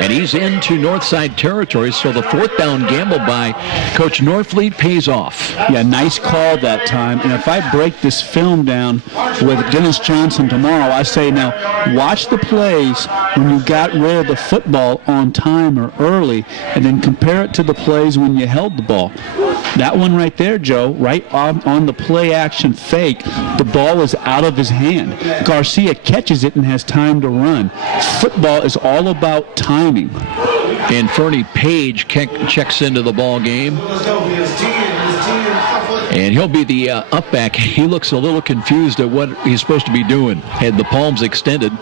And he's into Northside territory, so the 4th down gamble by Coach Norfleet pays off. Yeah, nice call that time. And if I break this film down with Dennis Johnson tomorrow, I say, now, watch the plays when you got rid of the football on time or early, and then compare it to the plays when you held the ball. That one right there, Joe, right on the play action fake, the ball is out of his hand. Garcia catches it and has time to run. Football is all about timing. And Fernie Page checks into the ball game. And he'll be the up back. He looks a little confused at what he's supposed to be doing. Had the palms extended.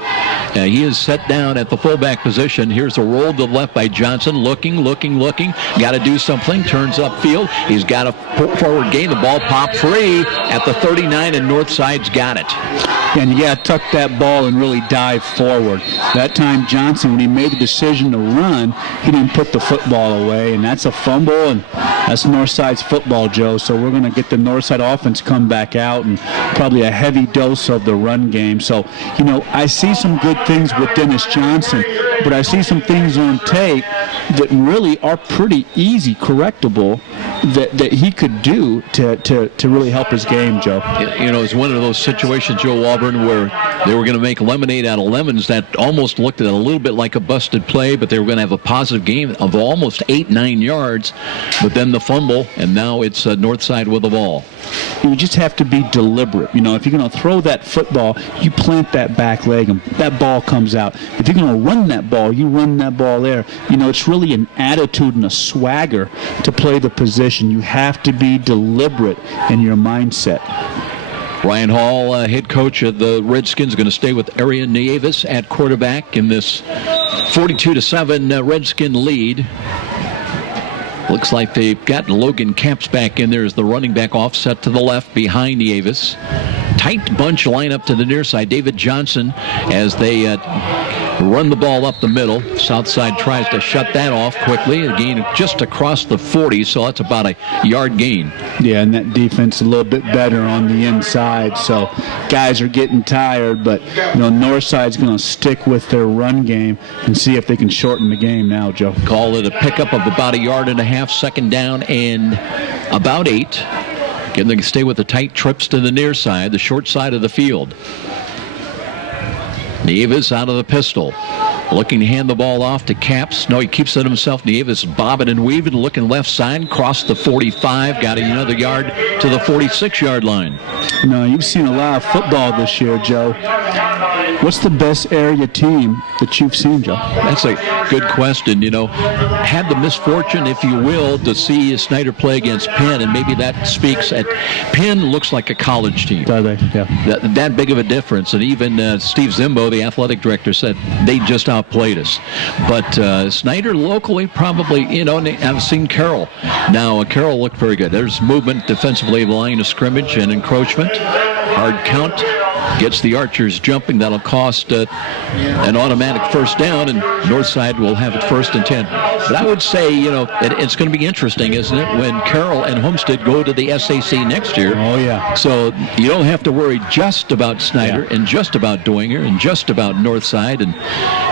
He is set down at the fullback position. Here's a roll to the left by Johnson. Looking. Got to do something. Turns upfield. He's got a forward gain. The ball popped free at the 39, and Northside's got it. And you got to tuck that ball and really dive forward. That time Johnson, when he made the decision to run, he didn't put the football away, and that's a fumble, and that's Northside's football, Joe. So we're going to get the Northside offense come back out and probably a heavy dose of the run game. So, you know, I see some good things with Dennis Johnson, but I see some things on tape that really are pretty easy, correctable, that he could do to really help his game, Joe. You know, it's one of those situations, Joe Walburn, where they were going to make lemonade out of lemons. That almost looked at a little bit like a busted play, but they were going to have a positive game of almost 8-9 yards. But then the fumble, and now it's Northside with the ball. You just have to be deliberate. You know, if you're going to throw that football, you plant that back leg and that ball comes out. If you're going to run that ball, you run that ball there. You know, it's really an attitude and a swagger to play the position. You have to be deliberate in your mindset. Ryan Hall, head coach of the Redskins, going to stay with Arian Nieves at quarterback in this 42-7 Redskin lead. Looks like they've got Logan Camps back in there as the running back, offset to the left behind Nieves. Tight bunch lineup to the near side. David Johnson as they run the ball up the middle. Southside tries to shut that off quickly. A gain just across the 40, so that's about a yard gain. Yeah, and that defense a little bit better on the inside, so guys are getting tired, but you know, Northside's going to stick with their run game and see if they can shorten the game now, Joe. Call it a pickup of about a yard and a half, 2nd down and about 8. Again, they can stay with the tight trips to the near side, the short side of the field. Nieves out of the pistol. Looking to hand the ball off to Caps. No, he keeps it himself. Nieves bobbing and weaving, looking left side, crossed the 45, got another yard to the 46-yard line. No, you've seen a lot of football this year, Joe. What's the best area team that you've seen, Joe? That's a good question. You know, had the misfortune, if you will, to see Snyder play against Penn, and maybe that speaks at Penn looks like a college team. Yeah. That big of a difference. And even Steve Zimbo, the athletic director, said they just outplayed us. But Snyder locally probably, you know, and I've seen Carroll. Now, Carroll looked very good. There's movement defensively, line of scrimmage and encroachment. Hard count. gets the Archers jumping. That'll cost an automatic first down, and Northside will have it 1st and 10. But I would say, it's going to be interesting, isn't it, when Carroll and Homestead go to the SAC next year. Oh, yeah. So you don't have to worry just about Snyder and just about Doinger and just about Northside and,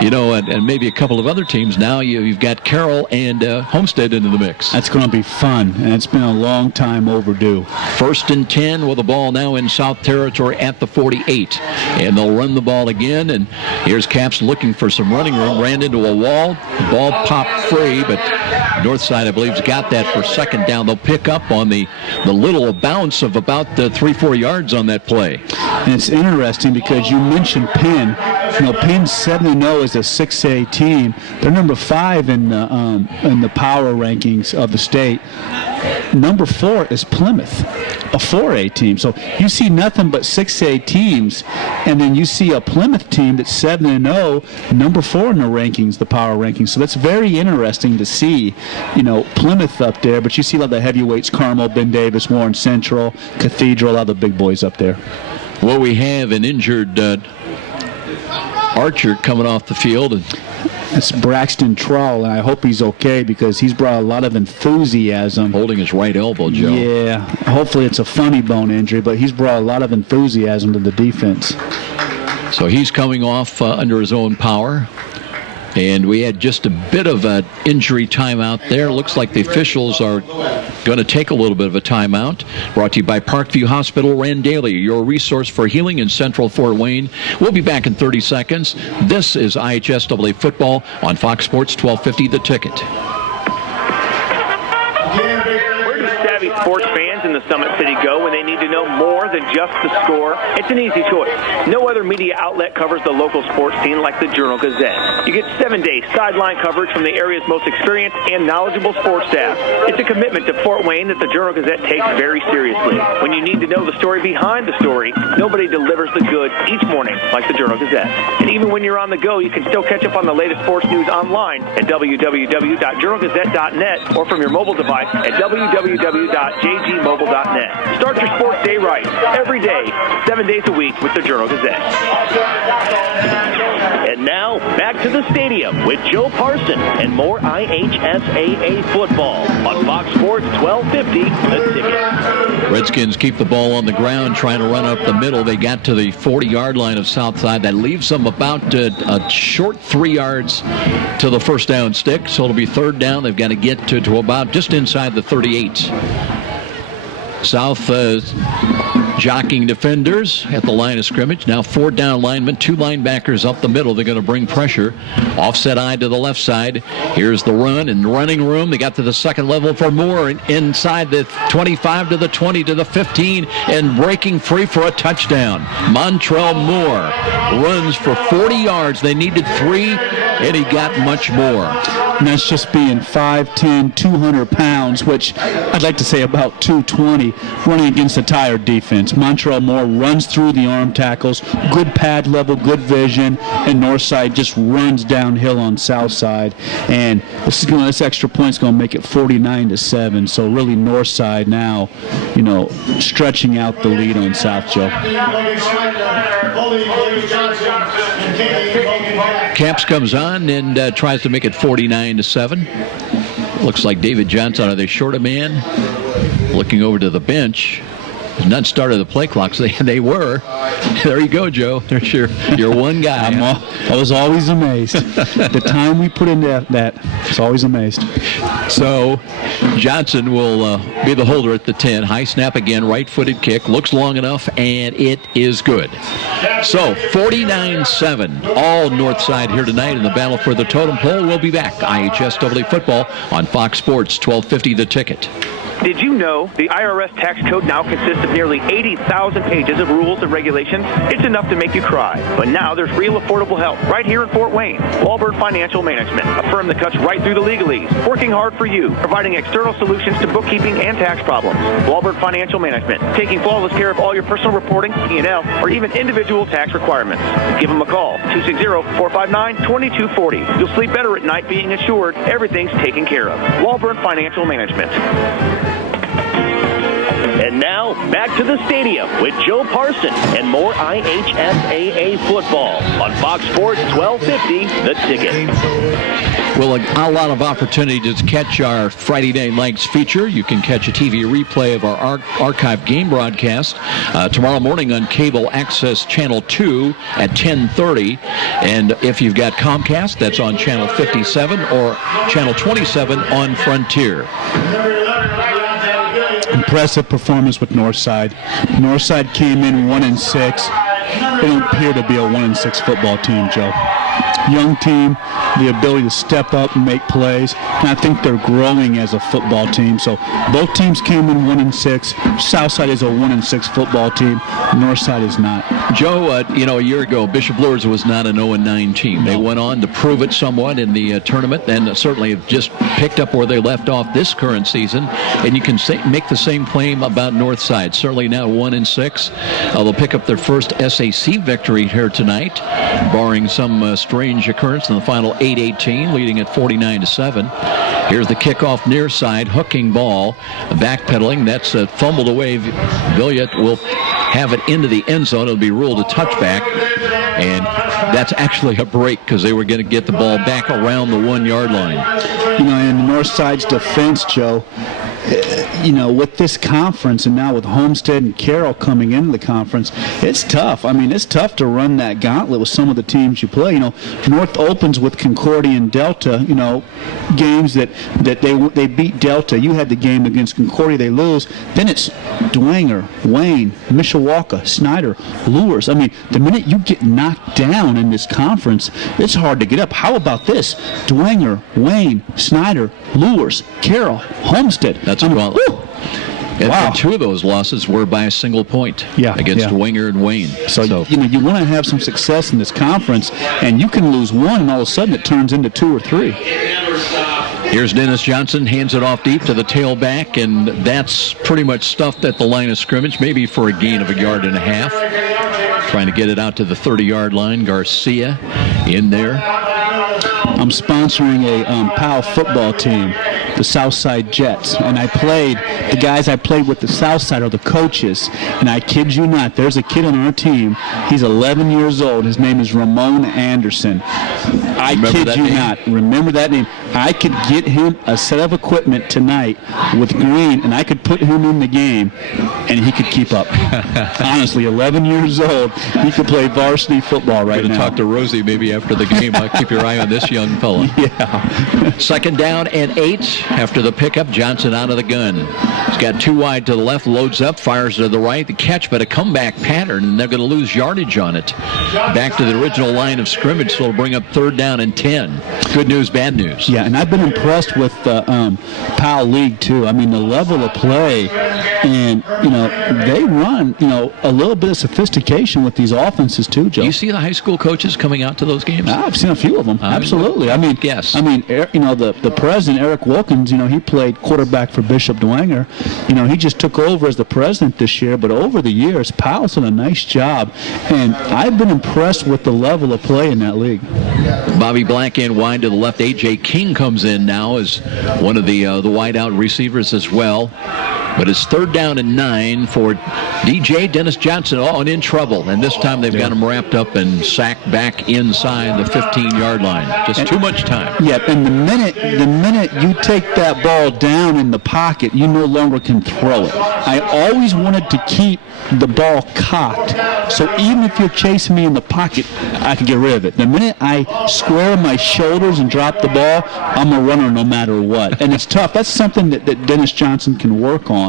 and maybe a couple of other teams. Now you've got Carroll and Homestead into the mix. That's going to be fun, and it's been a long time overdue. 1st and 10 with the ball now in South Territory at the 48. And they'll run the ball again, and here's Caps looking for some running room. Ran into a wall. The ball popped free, but Northside, I believe, has got that for 2nd down. They'll pick up on the little bounce of about 3-4 yards on that play. And it's interesting because you mentioned Penn. Penn's 7-0 as a 6A team. They're number 5 in the power rankings of the state. Number 4 is Plymouth, a 4A team. So you see nothing but 6A teams, and then you see a Plymouth team that's 7-0, number 4 in the rankings, the power rankings. So that's very interesting to see, Plymouth up there. But you see a lot of the heavyweights: Carmel, Ben Davis, Warren Central, Cathedral, a lot of the big boys up there. Well, we have an injured Archer coming off the field. It's Braxton Trowell, and I hope he's okay because he's brought a lot of enthusiasm. Holding his right elbow, Joe. Yeah, hopefully it's a funny bone injury, but he's brought a lot of enthusiasm to the defense. So he's coming off under his own power. And we had just a bit of an injury timeout there. Looks like the officials are going to take a little bit of a timeout. Brought to you by Parkview Hospital, Randalia, your resource for healing in Central Fort Wayne. We'll be back in 30 seconds. This is IHSAA football on Fox Sports 1250, The Ticket. Where do savvy sports fans in the Summit City go when they need to know more than just the score? It's an easy choice. No other media outlet covers the local sports scene like the Journal-Gazette. You get 7-day sideline coverage from the area's most experienced and knowledgeable sports staff. It's a commitment to Fort Wayne that the Journal-Gazette takes very seriously. When you need to know the story behind the story, nobody delivers the good each morning like the Journal-Gazette. And even when you're on the go, you can still catch up on the latest sports news online at www.journalgazette.net or from your mobile device at www.jgmobile.net. Start your sports day right, every day, 7 days a week with the Journal-Gazette. And now, back to the stadium with Joe Parson and more IHSAA football on Fox Sports 1250, The Ticket. Redskins keep the ball on the ground, trying to run up the middle. They got to the 40-yard line of Southside. That leaves them about a short 3 yards to the first down stick. So it'll be 3rd down. They've got to get to about just inside the 38. South jockeying defenders at the line of scrimmage. Now 4 down linemen, 2 linebackers up the middle. They're going to bring pressure. Offset eye to the left side. Here's the run and running room. They got to the 2nd level for Moore. Inside the 25 to the 20 to the 15 and breaking free for a touchdown. Montrell Moore runs for 40 yards. They needed 3 and he got much more. And that's just being 5'10", 200 pounds, which I'd like to say about 220, running against a tired defense. Montrell Moore runs through the arm tackles, good pad level, good vision, and Northside just runs downhill on Southside. And this extra point's going to make it 49-7. So really Northside now, stretching out the lead on South, Joe. Caps comes on and tries to make it 49-7. Looks like David Johnson, are they short a man? Looking over to the bench. Not started the play clock. So they were. There you go, Joe. There's your one guy. I was always amazed. The time we put into that, I was always amazed. So Johnson will be the holder at the 10. High snap again, right-footed kick. Looks long enough, and it is good. So 49-7. All Northside here tonight in the battle for the totem pole. We'll be back. IHSAA football on Fox Sports 1250, The Ticket. Did you know the IRS tax code now consists of nearly 80,000 pages of rules and regulations? It's enough to make you cry. But now there's real affordable help right here in Fort Wayne. Walburn Financial Management, a firm that cuts right through the legalese, working hard for you, providing external solutions to bookkeeping and tax problems. Walburn Financial Management, taking flawless care of all your personal reporting, P&L, or even individual tax requirements. Give them a call, 260-459-2240. You'll sleep better at night being assured everything's taken care of. Walburn Financial Management. And And now, back to the stadium with Joe Parson and more IHSAA football on Fox Sports 1250, The Ticket. Well, a lot of opportunities to catch our Friday Night Lights feature. You can catch a TV replay of our archive game broadcast tomorrow morning on Cable Access Channel 2 at 10:30. And if you've got Comcast, that's on Channel 57 or Channel 27 on Frontier. Impressive performance with Northside. Northside came in 1-6. They don't appear to be a 1-6 football team, Joe. Young team, the ability to step up and make plays, and I think they're growing as a football team. So both teams came in 1-6. Southside is a 1-6 football team. Northside is not. Joe, a year ago, Bishop Luers was not an 0-9 team. They went on to prove it somewhat in the tournament, and certainly have just picked up where they left off this current season. And you can make the same claim about Northside. Certainly now 1-6. They'll pick up their first SAC victory here tonight, barring some strange occurrence in the final 8-18, leading at 49-7. Here's the kickoff near side, hooking ball, backpedaling. That's fumbled away. Villiet will have it into the end zone. It'll be ruled a touchback, and that's actually a break because they were going to get the ball back around the 1-yard line. In Northside's defense, Joe, with this conference and now with Homestead and Carroll coming into the conference, it's tough. It's tough to run that gauntlet with some of the teams you play. North opens with Concordia and Delta, games that they beat Delta. You had the game against Concordia, they lose. Then it's Dwenger, Wayne, Mishawaka, Snyder, Luers. The minute you get knocked down in this conference, it's hard to get up. How about this? Dwenger, Wayne, Snyder, Luers, Carroll, Homestead. That's a gauntlet. And two of those losses were by a single point against Winger and Wayne. So you want to have some success in this conference, and you can lose one, and all of a sudden it turns into 2 or 3. Here's Dennis Johnson, hands it off deep to the tailback, and that's pretty much stuffed at the line of scrimmage, maybe for a gain of 1.5 yards. Trying to get it out to the 30-yard line. Garcia in there. I'm sponsoring a PAL football team, the Southside Jets, and the guys I played with the Southside are the coaches, and I kid you not, there's a kid on our team, he's 11 years old, his name is Ramon Anderson. I kid you not, remember that name. I could get him a set of equipment tonight with Green, and I could put him in the game, and he could keep up. Honestly, 11 years old, he could play varsity football right now. Talk to Rosie maybe after the game. Keep your eye on this young fella. Yeah. Second down and 8 after the pickup. Johnson out of the gun. He's got 2 wide to the left, loads up, fires to the right. The catch, but a comeback pattern, and they're going to lose yardage on it. Back to the original line of scrimmage, so it'll bring up 3rd down and 10. Good news, bad news. Yeah, and I've been impressed with the PAL League, too. The level of play, and, they run, a little bit of sophistication with these offenses, too, Joe. Do you see the high school coaches coming out to those games? I've seen a few of them. Absolutely. Yes. The president, Eric Wilkins, he played quarterback for Bishop Dwenger. He just took over as the president this year, but over the years, PAL's done a nice job, and I've been impressed with the level of play in that league. Bobby Black in wide to the left. A.J. King comes in now as one of the wide out receivers as well. But it's 3rd down and 9 for DJ Dennis Johnson, and in trouble. And this time they've got him wrapped up and sacked back inside the 15-yard line. Just too much time. Yeah, and the minute you take that ball down in the pocket, you no longer can throw it. I always wanted to keep the ball cocked, so even if you're chasing me in the pocket, I can get rid of it. The minute I square my shoulders and drop the ball, I'm a runner no matter what. And it's tough. That's something that Dennis Johnson can work on.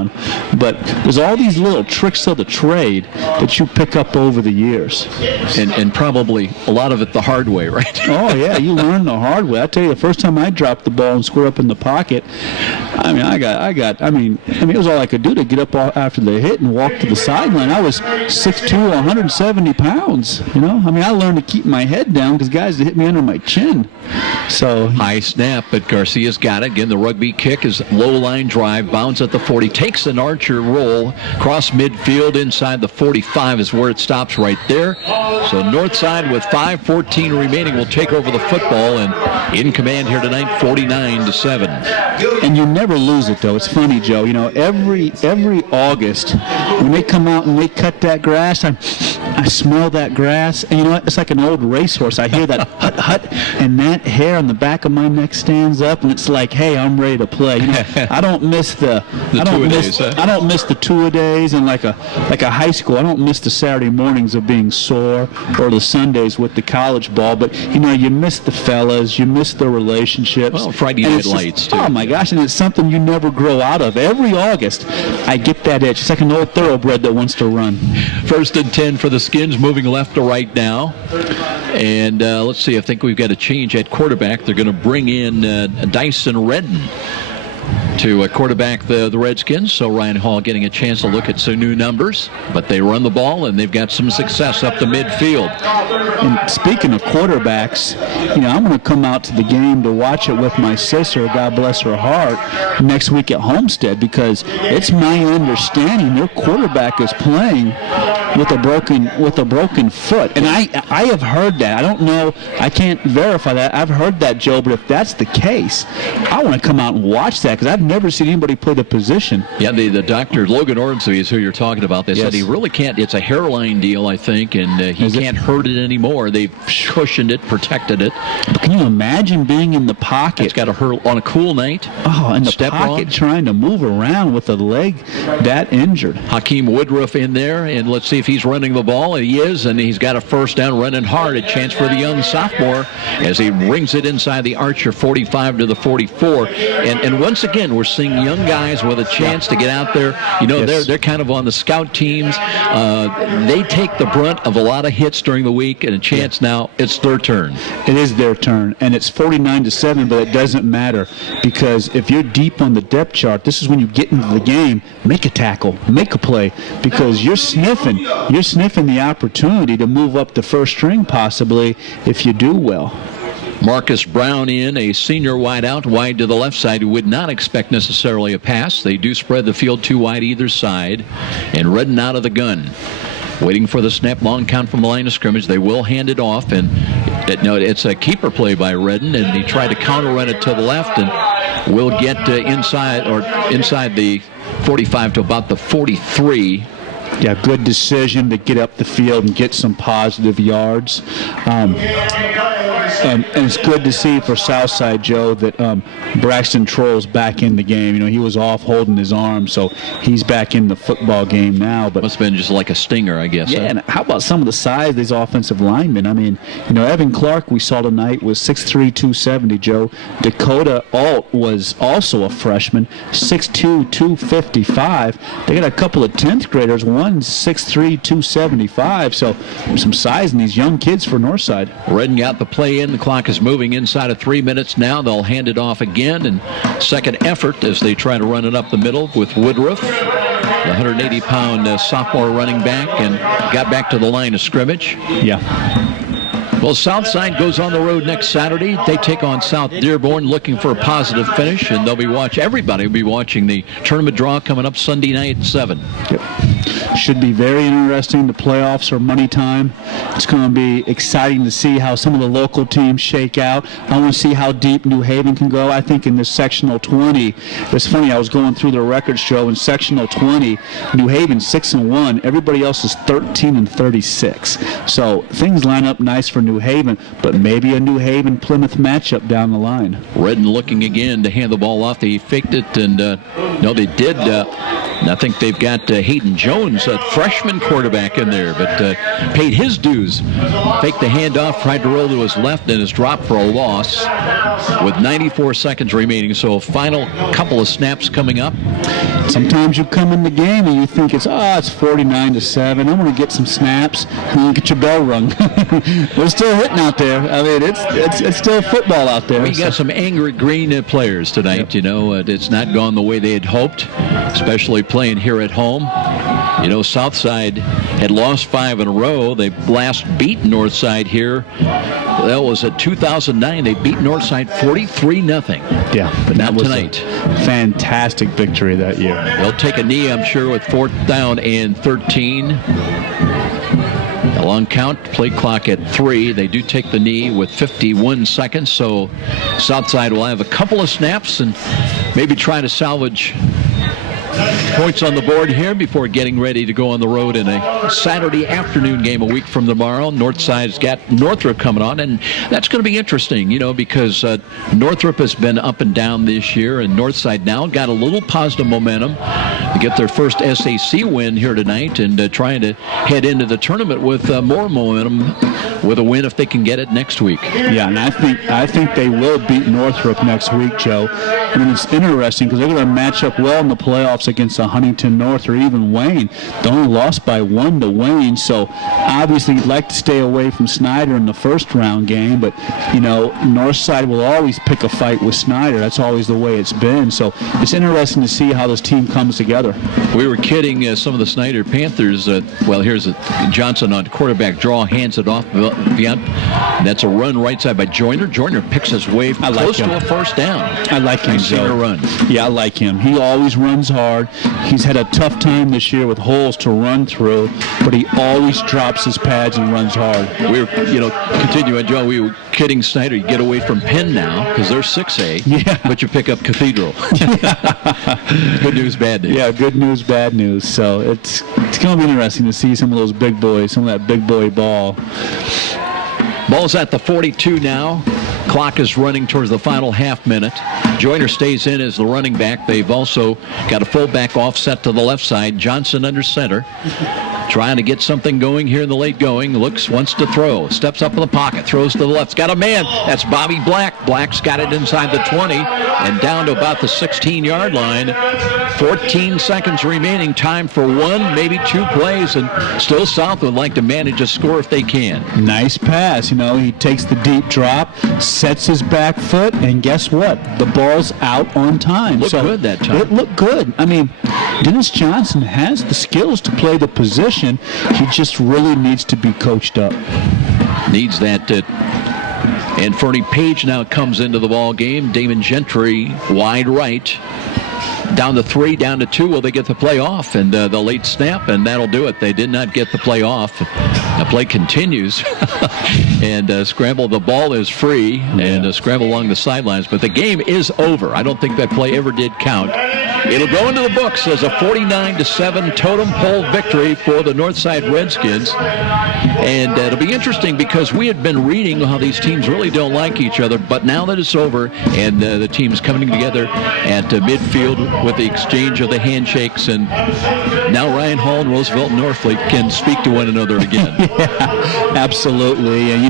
But there's all these little tricks of the trade that you pick up over the years. And probably a lot of it the hard way, right? Oh, yeah, you learn the hard way. I tell you, the first time I dropped the ball and square up in the pocket, it was all I could do to get up after the hit and walk to the sideline. I was 6'2", 170 pounds, I learned to keep my head down because guys hit me under my chin. So high snap, but Garcia's got it. Again, the rugby kick is low line drive, bounds at the 40, takes an Archer roll across midfield inside the 45 is where it stops right there. So Northside with 5:14 remaining will take over the football and in command here tonight, 49-7. And you never lose it, though. It's funny, Joe. You know, every August when they come out and they cut that grass, I smell that grass, and you know what? It's like an old racehorse. I hear that hut hut, and that hair on the back of my neck stands up, and it's like, hey, I'm ready to play. You know, I don't miss the two-a-days, and like a high school. I don't miss the Saturday mornings of being sore or the Sundays with the college ball. But you know, you miss the fellas, you miss the relationships. Well, Friday night lights too. Oh my gosh, and it's something you never grow out of. Every August, I get that itch. It's like an old thoroughbred that wants to run. 1st and 10 for the Skins, moving left to right now. And let's see, I think we've got a change at quarterback. They're going to bring in Dyson Redden to quarterback the Redskins. So Ryan Hall getting a chance to look at some new numbers. But they run the ball, and they've got some success up the midfield. And speaking of quarterbacks, you know, I'm going to come out to the game to watch it with my sister, God bless her heart, next week at Homestead, because it's my understanding their quarterback is playing with a broken foot. And I have heard that. I don't know. I can't verify that. I've heard that, Joe, but if that's the case, I want to come out and watch that because I've never seen anybody play the position. Yeah, the doctor, Logan Ormsby, is who you're talking about. They said he really can't. It's a hairline deal, I think, and he can't hurt it anymore. They've cushioned it, protected it. But can you imagine being in the pocket? It's got to hurt on a cool night. Oh, in the pocket trying to move around with a leg that injured. Hakeem Woodruff in there, and let's see if he's running the ball. He is, and he's got a first down, running hard. A chance for the young sophomore as he rings it inside the Archer 45 to the 44. And once again, we're seeing young guys with a chance to get out there. You know, they're kind of on the scout teams. They take the brunt of a lot of hits during the week, and a chance now. It's their turn. It is their turn, and it's 49-7, but it doesn't matter because if you're deep on the depth chart, this is when you get into the game. Make a tackle, make a play, because you're sniffing the opportunity to move up the first string possibly if you do well. Marcus Brown in, a senior wideout, wide to the left side, who would not expect necessarily a pass. They do spread the field too wide either side, and Redden out of the gun. Waiting for the snap, long count from the line of scrimmage. They will hand it off, and it's a keeper play by Redden, and he tried to counter run it to the left, and will get inside the 45 to about the 43. Yeah, good decision to get up the field and get some positive yards. And it's good to see for Southside, Joe, that Braxton Troll's back in the game. You know, he was off holding his arm, so he's back in the football game now. But must have been just like a stinger, I guess. Yeah, and how about some of the size of these offensive linemen? I mean, you know, Evan Clark we saw tonight was 6'3", 270, Joe. Dakota Alt was also a freshman, 6'2", 255. They got a couple of 10th graders, one 6'3", 275, so some size in these young kids for Northside. Redden got the play in. The clock is moving inside of 3 minutes now. They'll hand it off again, and second effort as they try to run it up the middle with Woodruff, the 180-pound sophomore running back, and got back to the line of scrimmage. Yeah. Well, Southside goes on the road next Saturday. They take on South Dearborn, looking for a positive finish, and everybody will be watching the tournament draw coming up Sunday night at 7. Yep. Should be very interesting. The playoffs are money time. It's going to be exciting to see how some of the local teams shake out. I want to see how deep New Haven can go. I think in this sectional 20, it's funny, I was going through the records, Joe. In sectional 20, New Haven 6-1. Everybody else is 13-36. So things line up nice for New Haven, but maybe a New Haven-Plymouth matchup down the line. Redden looking again to hand the ball off. They faked it, and they did. I think they've got Hayden Jones, a freshman quarterback in there, but paid his dues. Faked the handoff, tried to roll to his left, and is dropped for a loss with 94 seconds remaining. So a final couple of snaps coming up. Sometimes you come in the game and you think it's 49-7. I'm going to get some snaps, and you get your bell rung. We're still hitting out there. I mean, it's still football out there. We got some angry green players tonight. Yep. You know, it's not gone the way they had hoped, especially playing here at home. You know, Southside had lost 5 in a row. They last beat Northside here. That was at 2009. They beat Northside 43-0. Yeah, but not tonight. Fantastic victory that year. They'll take a knee, I'm sure, with 4th down and 13. A long count, play clock at 3. They do take the knee with 51 seconds, so Southside will have a couple of snaps and maybe try to salvage points on the board here before getting ready to go on the road in a Saturday afternoon game a week from tomorrow. Northside's got Northrop coming on, and that's going to be interesting, you know, because Northrop has been up and down this year, and Northside now got a little positive momentum to get their first SAC win here tonight and trying to head into the tournament with more momentum with a win if they can get it next week. Yeah, and I think they will beat Northrop next week, Joe. I mean, it's interesting because they're going to match up well in the playoffs against Huntington North or even Wayne. They only lost by 1 to Wayne, so obviously you'd like to stay away from Snyder in the first round game, but, you know, Northside will always pick a fight with Snyder. That's always the way it's been, so it's interesting to see how this team comes together. We were kidding some of the Snyder Panthers. Well, here's Johnson on quarterback draw, hands it off. That's a run right side by Joyner. Joyner picks his way close to a first down. I like him, Joe. Run. Yeah, I like him. He always runs hard. He's had a tough time this year with holes to run through, but he always drops his pads and runs hard. We were, continuing, Joe, we were kidding Snyder. You get away from Penn now because they're 6A, yeah, but you pick up Cathedral. Good news, bad news. Yeah, good news, bad news. So it's going to be interesting to see some of those big boys, some of that big boy ball. Ball's at the 42 now. Clock is running towards the final half minute. Joyner stays in as the running back. They've also got a fullback offset to the left side. Johnson under center. Trying to get something going here in the late going. Wants to throw. Steps up in the pocket. Throws to the left. Got a man. That's Bobby Black. Black's got it inside the 20 and down to about the 16-yard line. 14 seconds remaining. Time for 1, maybe 2 plays. And still South would like to manage a score if they can. Nice pass. He takes the deep drop, sets his back foot, and guess what? The ball's out on time. Looked good that time. It looked good. I mean, Dennis Johnson has the skills to play the position. He just really needs to be coached up. Needs that. And Fernie Page now comes into the ball game. Damon Gentry wide right. Down to 3, down to 2. Will they get the play off? And the late snap, and that'll do it. They did not get the play off. The play continues. And scramble. The ball is free. Yeah. And scramble along the sidelines. But the game is over. I don't think that play ever did count. It'll go into the books as a 49-7 totem pole victory for the Northside Redskins. And it'll be interesting because we had been reading how these teams really don't like each other. But now that it's over and the team's coming together at midfield with the exchange of the handshakes, and now Ryan Hall and Roosevelt and Norfleet can speak to one another again. Yeah, absolutely. And,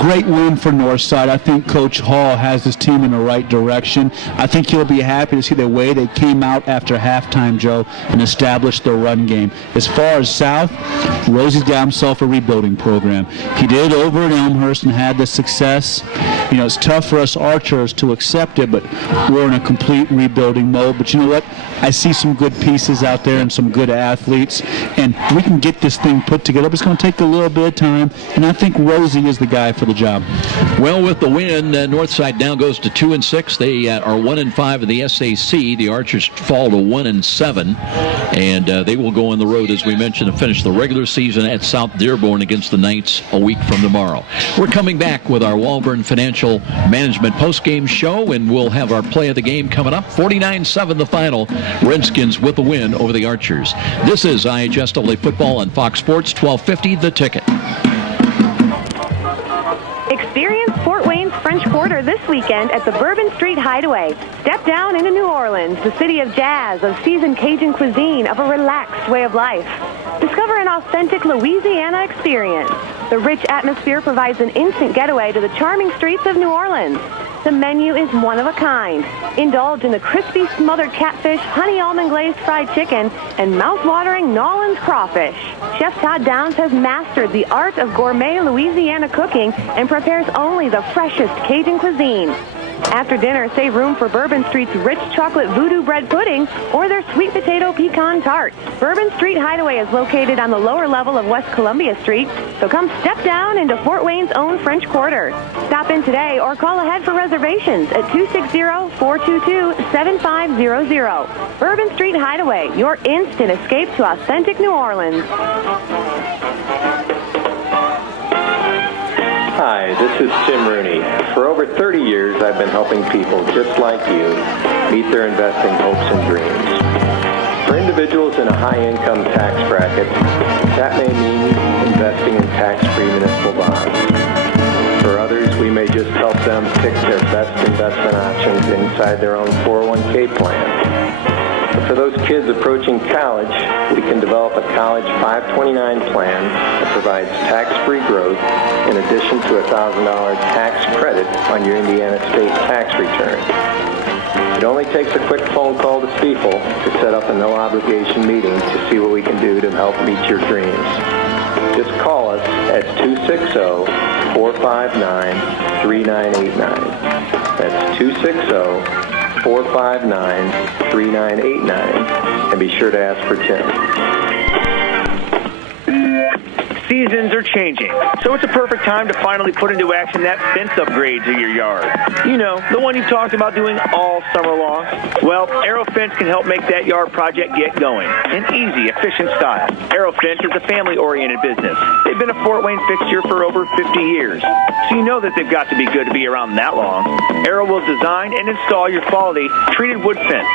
great win for Northside. I think Coach Hall has his team in the right direction. I think he'll be happy to see the way they came out after halftime, Joe, and established their run game. As far as South, Rosie's got himself a rebuilding program. He did over at Elmhurst and had the success. It's tough for us Archers to accept it, but we're in a complete rebuilding mode. But you know what? I see some good pieces out there and some good athletes, and we can get this thing put together. But it's going to take a little bit of time, and I think Rosie is the guy for the job. Well, with the win, Northside now goes to 2-6. They are 1-5 in the SAC. The Archers fall to 1-7, and they will go on the road, as we mentioned, to finish the regular season at South Dearborn against the Knights a week from tomorrow. We're coming back with our Walburn Financial Management postgame show, and we'll have our play of the game coming up. 49-7 the final. Redskins with the win over the Archers. This is IHSAA football on Fox Sports 1250, The Ticket. Experience Fort Wayne's French Quarter this weekend at the Bourbon Street Hideaway. Step down into New Orleans, the city of jazz, of seasoned Cajun cuisine, of a relaxed way of life. Discover an authentic Louisiana experience. The rich atmosphere provides an instant getaway to the charming streets of New Orleans. The menu is one of a kind. Indulge in the crispy smothered catfish, honey almond glazed fried chicken, and mouth-watering Nolans crawfish. Chef Todd Downs has mastered the art of gourmet Louisiana cooking and prepares only the freshest Cajun cuisine. After dinner, save room for Bourbon Street's rich chocolate voodoo bread pudding or their sweet potato pecan tart. Bourbon Street Hideaway is located on the lower level of West Columbia Street, so come step down into Fort Wayne's own French Quarter. Stop in today or call ahead for reservations at 260-422-7500. Bourbon Street Hideaway, your instant escape to authentic New Orleans. Hi, this is Tim Rooney. For over 30 years, I've been helping people just like you meet their investing hopes and dreams. For individuals in a high-income tax bracket, that may mean investing in tax-free municipal bonds. For others, we may just help them pick their best investment options inside their own 401k plan. But for those kids approaching college, we can develop a college 529 plan that provides tax-free growth in addition to a $1,000 tax credit on your Indiana state tax return. It only takes a quick phone call to Stiefel to set up a no-obligation meeting to see what we can do to help meet your dreams. Just call us at 260-459-3989. That's 260-459-3989. And be sure to ask for Tim. Seasons are changing, so it's a perfect time to finally put into action that fence upgrade to your yard. You know, the one you've talked about doing all summer long. Well, Aero Fence can help make that yard project get going in easy, efficient style. Aero Fence is a family-oriented business. They've been a Fort Wayne fixture for over 50 years, so you know that they've got to be good to be around that long. Aero will design and install your quality treated wood fence,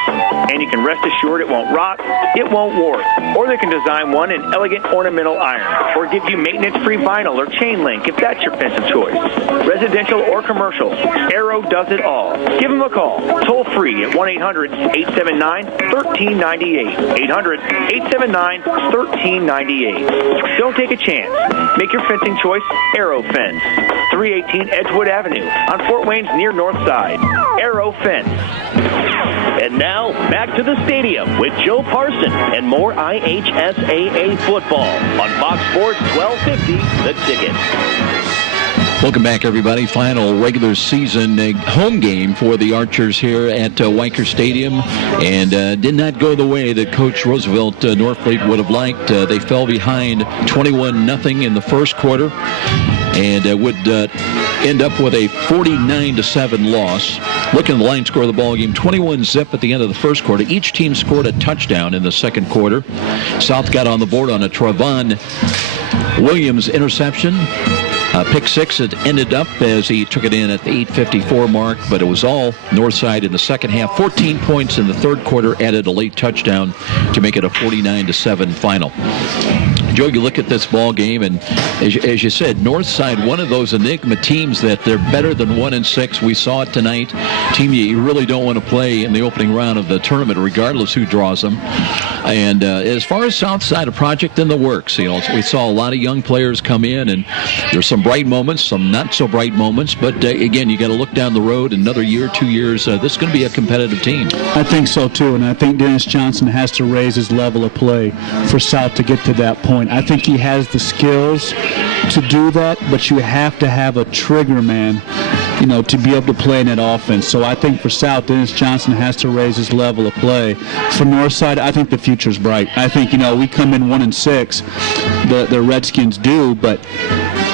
and you can rest assured it won't rot, it won't warp, or they can design one in elegant ornamental iron, or give you maintenance-free vinyl or chain link if that's your fence of choice. Residential or commercial, Aero does it all. Give them a call, toll-free at 1-800-879-1398. 800-879-1398. Don't take a chance. Make your fencing choice Aero Fence. 318 Edgewood Avenue on Fort Wayne's near north side. Aero Fence. And now, back to the stadium with Joe Parson and more IHSAA football on Fox Sports 1250, The Ticket. Welcome back, everybody. Final regular season home game for the Archers here at Weicker Stadium, and did not go the way that Coach Roosevelt Norfleet would have liked. They fell behind 21-0 in the first quarter, and would end up with a 49-7 loss. Looking at the line score of the ball game, 21-0 at the end of the first quarter. Each team scored a touchdown in the second quarter. South got on the board on a Travon Williams interception. Pick six, it ended up as he took it in at the 8:54 mark, but it was all Northside in the second half. 14 points in the third quarter, added a late touchdown to make it a 49-7 final. Joe, you look at this ball game, and as you said, Northside, one of those enigma teams that they're better than 1-6. We saw it tonight. Team you really don't want to play in the opening round of the tournament, regardless who draws them. And as far as Southside, a project in the works. You know, we saw a lot of young players come in, and there's some bright moments, some not so bright moments. But again, you got to look down the road. Another year, 2 years. This is going to be a competitive team. I think so too, and I think Dennis Johnson has to raise his level of play for South to get to that point. I think he has the skills to do that, but you have to have a trigger man, you know, to be able to play in that offense. So I think for South, Dennis Johnson has to raise his level of play. For Northside, I think the future's bright. I think, you know, we come in 1-6, the Redskins do, but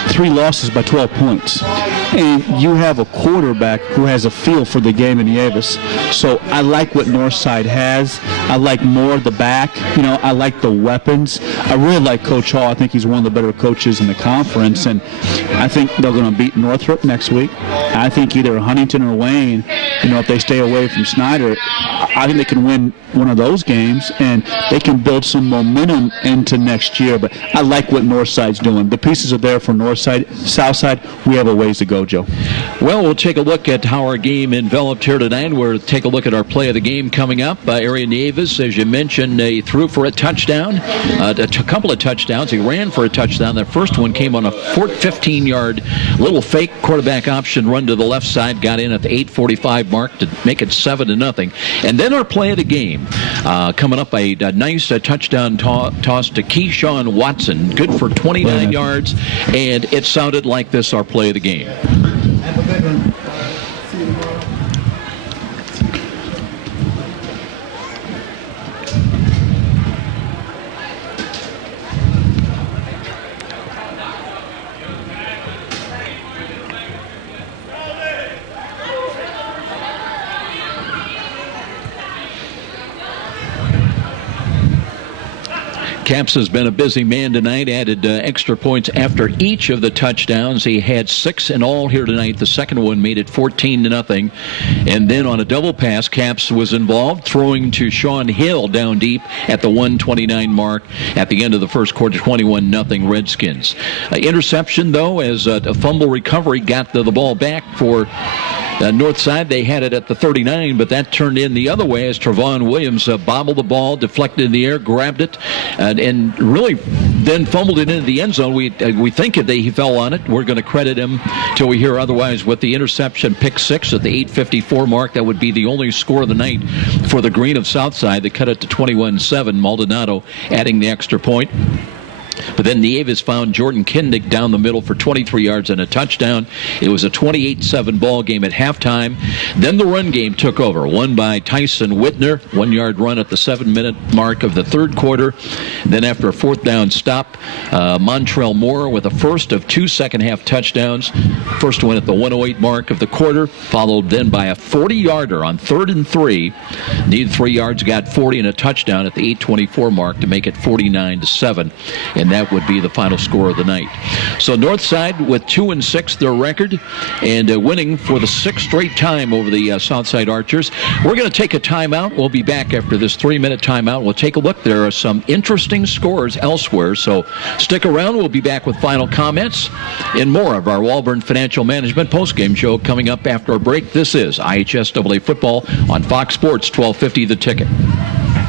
3 losses by 12 points. And you have a quarterback who has a feel for the game in Yavis. So I like what Northside has. I like more of the back. You know, I like the weapons. I really like Coach Hall. I think he's one of the better coaches in the conference. And I think they're going to beat Northrop next week. I think either Huntington or Wayne, you know, if they stay away from Snyder, I think they can win one of those games, and they can build some momentum into next year. But I like what Northside's doing. The pieces are there for Northside. Southside, we have a ways to go, Joe. Well, we'll take a look at how our game enveloped here tonight. We'll take a look at our play of the game coming up. Arian Davis, as you mentioned, he threw for a touchdown, a couple of touchdowns. He ran for a touchdown. That first one came on a 15-yard little fake quarterback option run to the left side, got in at the 8:45 mark to make it 7-0. And then our play of the game, coming up, a nice touchdown toss to Keyshawn Watson, good for 29 yards, and it sounded like this, our play of the game. Capps has been a busy man tonight, added extra points after each of the touchdowns. He had 6 in all here tonight. The second one made it 14-0. And then on a double pass, Capps was involved, throwing to Sean Hill down deep at the 1:29 mark at the end of the first quarter, 21-0 Redskins. Interception, though, as a fumble recovery got the ball back for North Side. They had it at the 39, but that turned in the other way as Trevon Williams bobbled the ball, deflected in the air, grabbed it, and really then fumbled it into the end zone. We think that he fell on it. We're going to credit him till we hear otherwise with the interception, pick 6 at the 8:54 mark. That would be the only score of the night for the Green of Southside. They cut it to 21-7. Maldonado adding the extra point. But then Nieves found Jordan Kindig down the middle for 23 yards and a touchdown. It was a 28-7 ball game at halftime. Then the run game took over, won by Tyson Whitner, 1-yard run at the 7-minute mark of the third quarter. Then after a fourth down stop, Montrell Moore with a first of 2 second-half touchdowns. First one at the 108 mark of the quarter, followed then by a 40-yarder on 3rd and 3. Needed 3 yards, got 40 and a touchdown at the 8:24 mark to make it 49-7. And that would be the final score of the night. So Northside with 2-6 their record, and winning for the 6th straight time over the Southside Archers. We're going to take a timeout. We'll be back after this 3-minute timeout. We'll take a look. There are some interesting scores elsewhere, so stick around. We'll be back with final comments and more of our Walburn Financial Management postgame show coming up after a break. This is IHSAA football on Fox Sports 1250 The Ticket.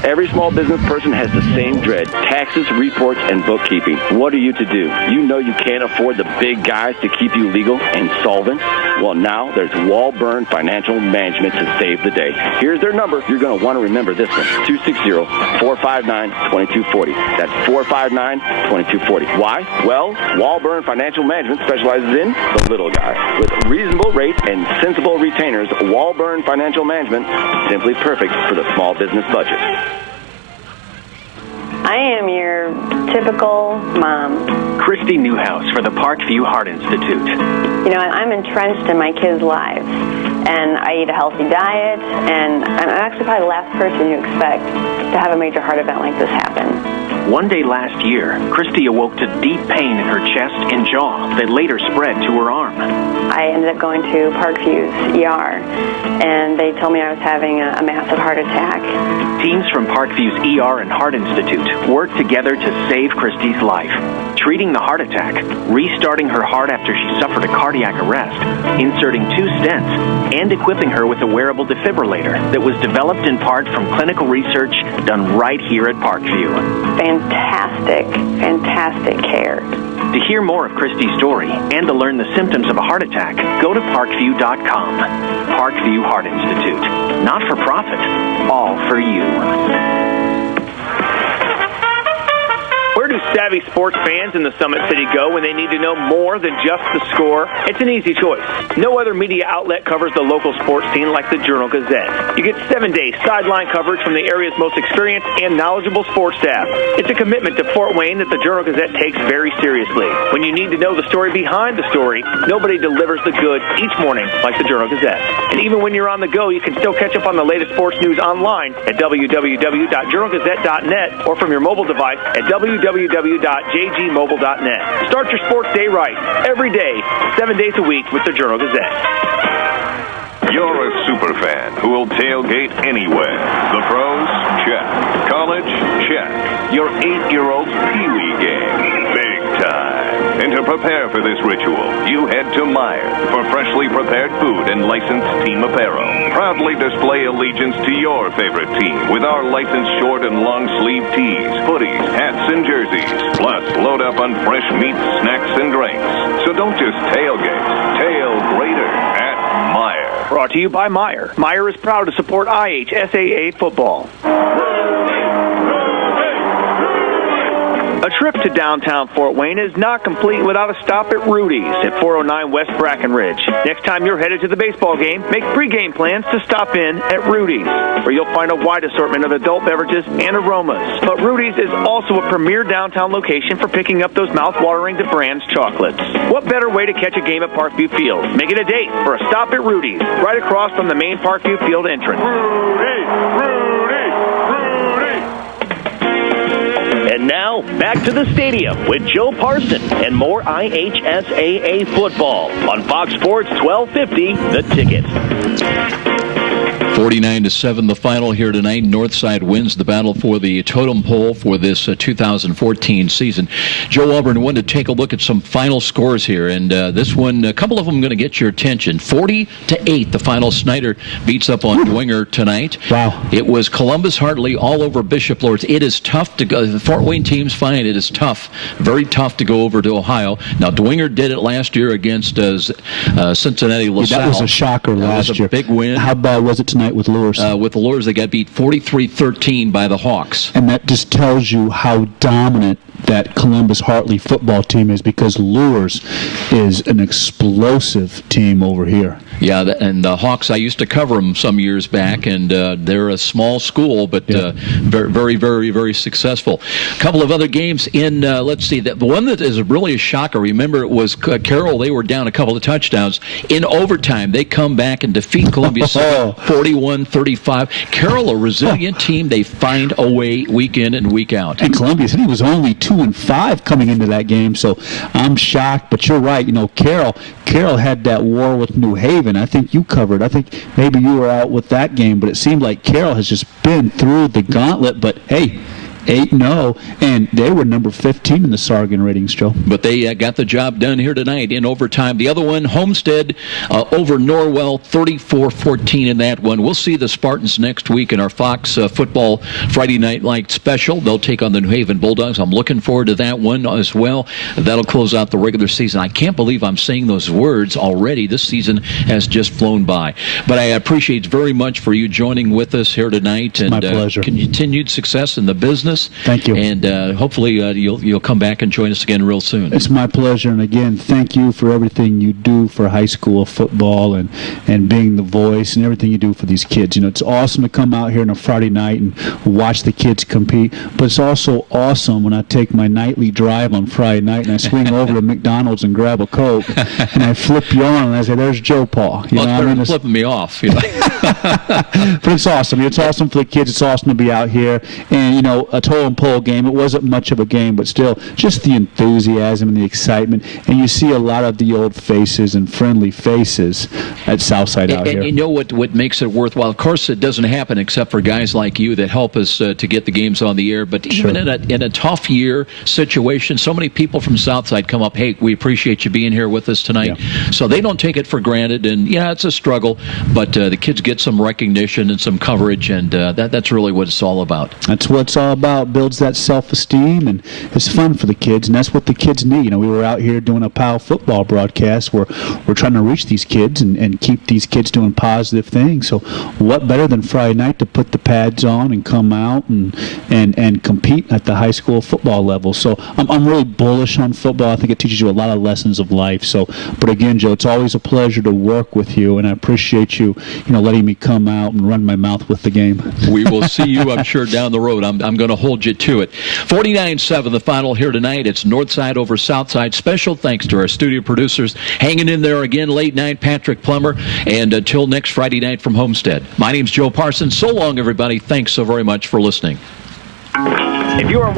Every small business person has the same dread: taxes, reports, and bookkeeping. What are you to do? You know you can't afford the big guys to keep you legal and solvent. Well, now there's Walburn Financial Management to save the day. Here's their number. You're going to want to remember this one: 260-459-2240. That's 459-2240. Why? Well, Walburn Financial Management specializes in the little guy. With reasonable rates and sensible retainers, Walburn Financial Management, simply perfect for the small business budget. I am your typical mom. Christy Newhouse for the Parkview Heart Institute. You know, I'm entrenched in my kids' lives, and I eat a healthy diet, and I'm actually probably the last person you expect to have a major heart event like this happen. One day last year, Christy awoke to deep pain in her chest and jaw that later spread to her arm. I ended up going to Parkview's ER, and they told me I was having a massive heart attack. Teams from Parkview's ER and Heart Institute worked together to save Christy's life, treating the heart attack, restarting her heart after she suffered a cardiac arrest, inserting 2 stents, and equipping her with a wearable defibrillator that was developed in part from clinical research done right here at Parkview. Fantastic care. To hear more of Christy's story and to learn the symptoms of a heart attack, go to parkview.com. Parkview Heart Institute. Not for profit, all for you. Where do savvy sports fans in the Summit City go when they need to know more than just the score? It's an easy choice. No other media outlet covers the local sports scene like the Journal-Gazette. You get 7-day sideline coverage from the area's most experienced and knowledgeable sports staff. It's a commitment to Fort Wayne that the Journal-Gazette takes very seriously. When you need to know the story behind the story, nobody delivers the good each morning like the Journal-Gazette. And even when you're on the go, you can still catch up on the latest sports news online at www.journalgazette.net or from your mobile device at www.jgmobile.net. Start your sports day right, every day, 7 days a week with the Journal-Gazette. You're a super fan who will tailgate anywhere. The pros? Check. College? Check. Your 8-year-old's Pee-wee game? Big time. And to prepare for this ritual, you head to Meijer for freshly prepared food and licensed team apparel. Proudly display allegiance to your favorite team with our licensed short and long sleeve tees, hoodies, hats, and jerseys. Plus, load up on fresh meats, snacks, and drinks. So don't just tailgate. Tail greater at Meijer. Brought to you by Meijer. Meijer is proud to support IHSAA football. A trip to downtown Fort Wayne is not complete without a stop at Rudy's at 409 West Brackenridge. Next time you're headed to the baseball game, make pregame plans to stop in at Rudy's, where you'll find a wide assortment of adult beverages and aromas. But Rudy's is also a premier downtown location for picking up those mouth-watering DeBrand's chocolates. What better way to catch a game at Parkview Field? Make it a date for a stop at Rudy's, right across from the main Parkview Field entrance. And now, back to the stadium with Joe Parson and more IHSAA football on Fox Sports 1250, The Ticket. 49-7 the final here tonight. Northside wins the battle for the totem pole for this 2014 season. Joe Auburn wanted to take a look at some final scores here, and this one, a couple of them going to get your attention. 40-8 the final. Snyder beats up on Dwenger tonight. Wow. It was Columbus Hartley all over Bishop Lords. It is tough to go. The Fort Wayne teams find it is tough, very tough to go over to Ohio. Now, Dwenger did it last year against Cincinnati LaSalle. That was a shocker last year. Big win. How bad was it tonight with Lures? With the Lures, they got beat 43-13 by the Hawks. And that just tells you how dominant that Columbus Hartley football team is, because Lures is an explosive team over here. Yeah, and the Hawks, I used to cover them some years back, and they're a small school, but very, very, very successful. A couple of other games in, let's see, the one that is really a shocker, remember it was Carroll, they were down a couple of touchdowns. In overtime, they come back and defeat Columbia City 41-35. Carroll, a resilient team, they find a way week in and week out. And Columbia City was only 2-5 coming into that game, so I'm shocked, but you're right. You know, Carroll had that war with New Haven. I think you covered. I think maybe you were out with that game, but it seemed like Carroll has just been through the gauntlet. But hey, 8-0, and they were number 15 in the Sargon ratings, Joe. But they got the job done here tonight in overtime. The other one, Homestead over Norwell, 34-14 in that one. We'll see the Spartans next week in our Fox Football Friday Night Light special. They'll take on the New Haven Bulldogs. I'm looking forward to that one as well. That'll close out the regular season. I can't believe I'm saying those words already. This season has just flown by. But I appreciate very much for you joining with us here tonight. It's my pleasure. Continued success in the business. Thank you. And hopefully you'll come back and join us again real soon. It's my pleasure. And again, thank you for everything you do for high school football and being the voice and everything you do for these kids. You know, it's awesome to come out here on a Friday night and watch the kids compete. But it's also awesome when I take my nightly drive on Friday night and I swing over to McDonald's and grab a Coke and I flip you on and I say, "There's Joe Paul." You know, it's flipping me off. You know? But it's awesome. It's awesome for the kids. It's awesome to be out here. And, you know, a totem pole game, it wasn't much of a game, but still, just the enthusiasm and the excitement. And you see a lot of the old faces and friendly faces at Southside out here. And you know what makes it worthwhile? Of course, it doesn't happen except for guys like you that help us to get the games on the air. But even in a tough year situation, so many people from Southside come up, "Hey, we appreciate you being here with us tonight." Yeah. So they don't take it for granted. And, yeah, it's a struggle, but the kids get some recognition and some coverage, and that's really what it's all about. That's what it's all about. Builds that self-esteem, and it's fun for the kids, and that's what the kids need. You know, we were out here doing a POW football broadcast where we're trying to reach these kids and keep these kids doing positive things. So what better than Friday night to put the pads on and come out and compete at the high school football level. So I'm really bullish on football. I think it teaches you a lot of lessons of life. So, but again, Joe, it's always a pleasure to work with you, and I appreciate you letting me come out and run my mouth with the game. We will see you, I'm sure, down the road. I'm going to hold you to it. 49-7 the final here tonight. It's Northside over Southside. Special thanks to our studio producers hanging in there again late night, Patrick Plummer, and until next Friday night from Homestead. My name's Joe Parsons. So long, everybody. Thanks so very much for listening. If you are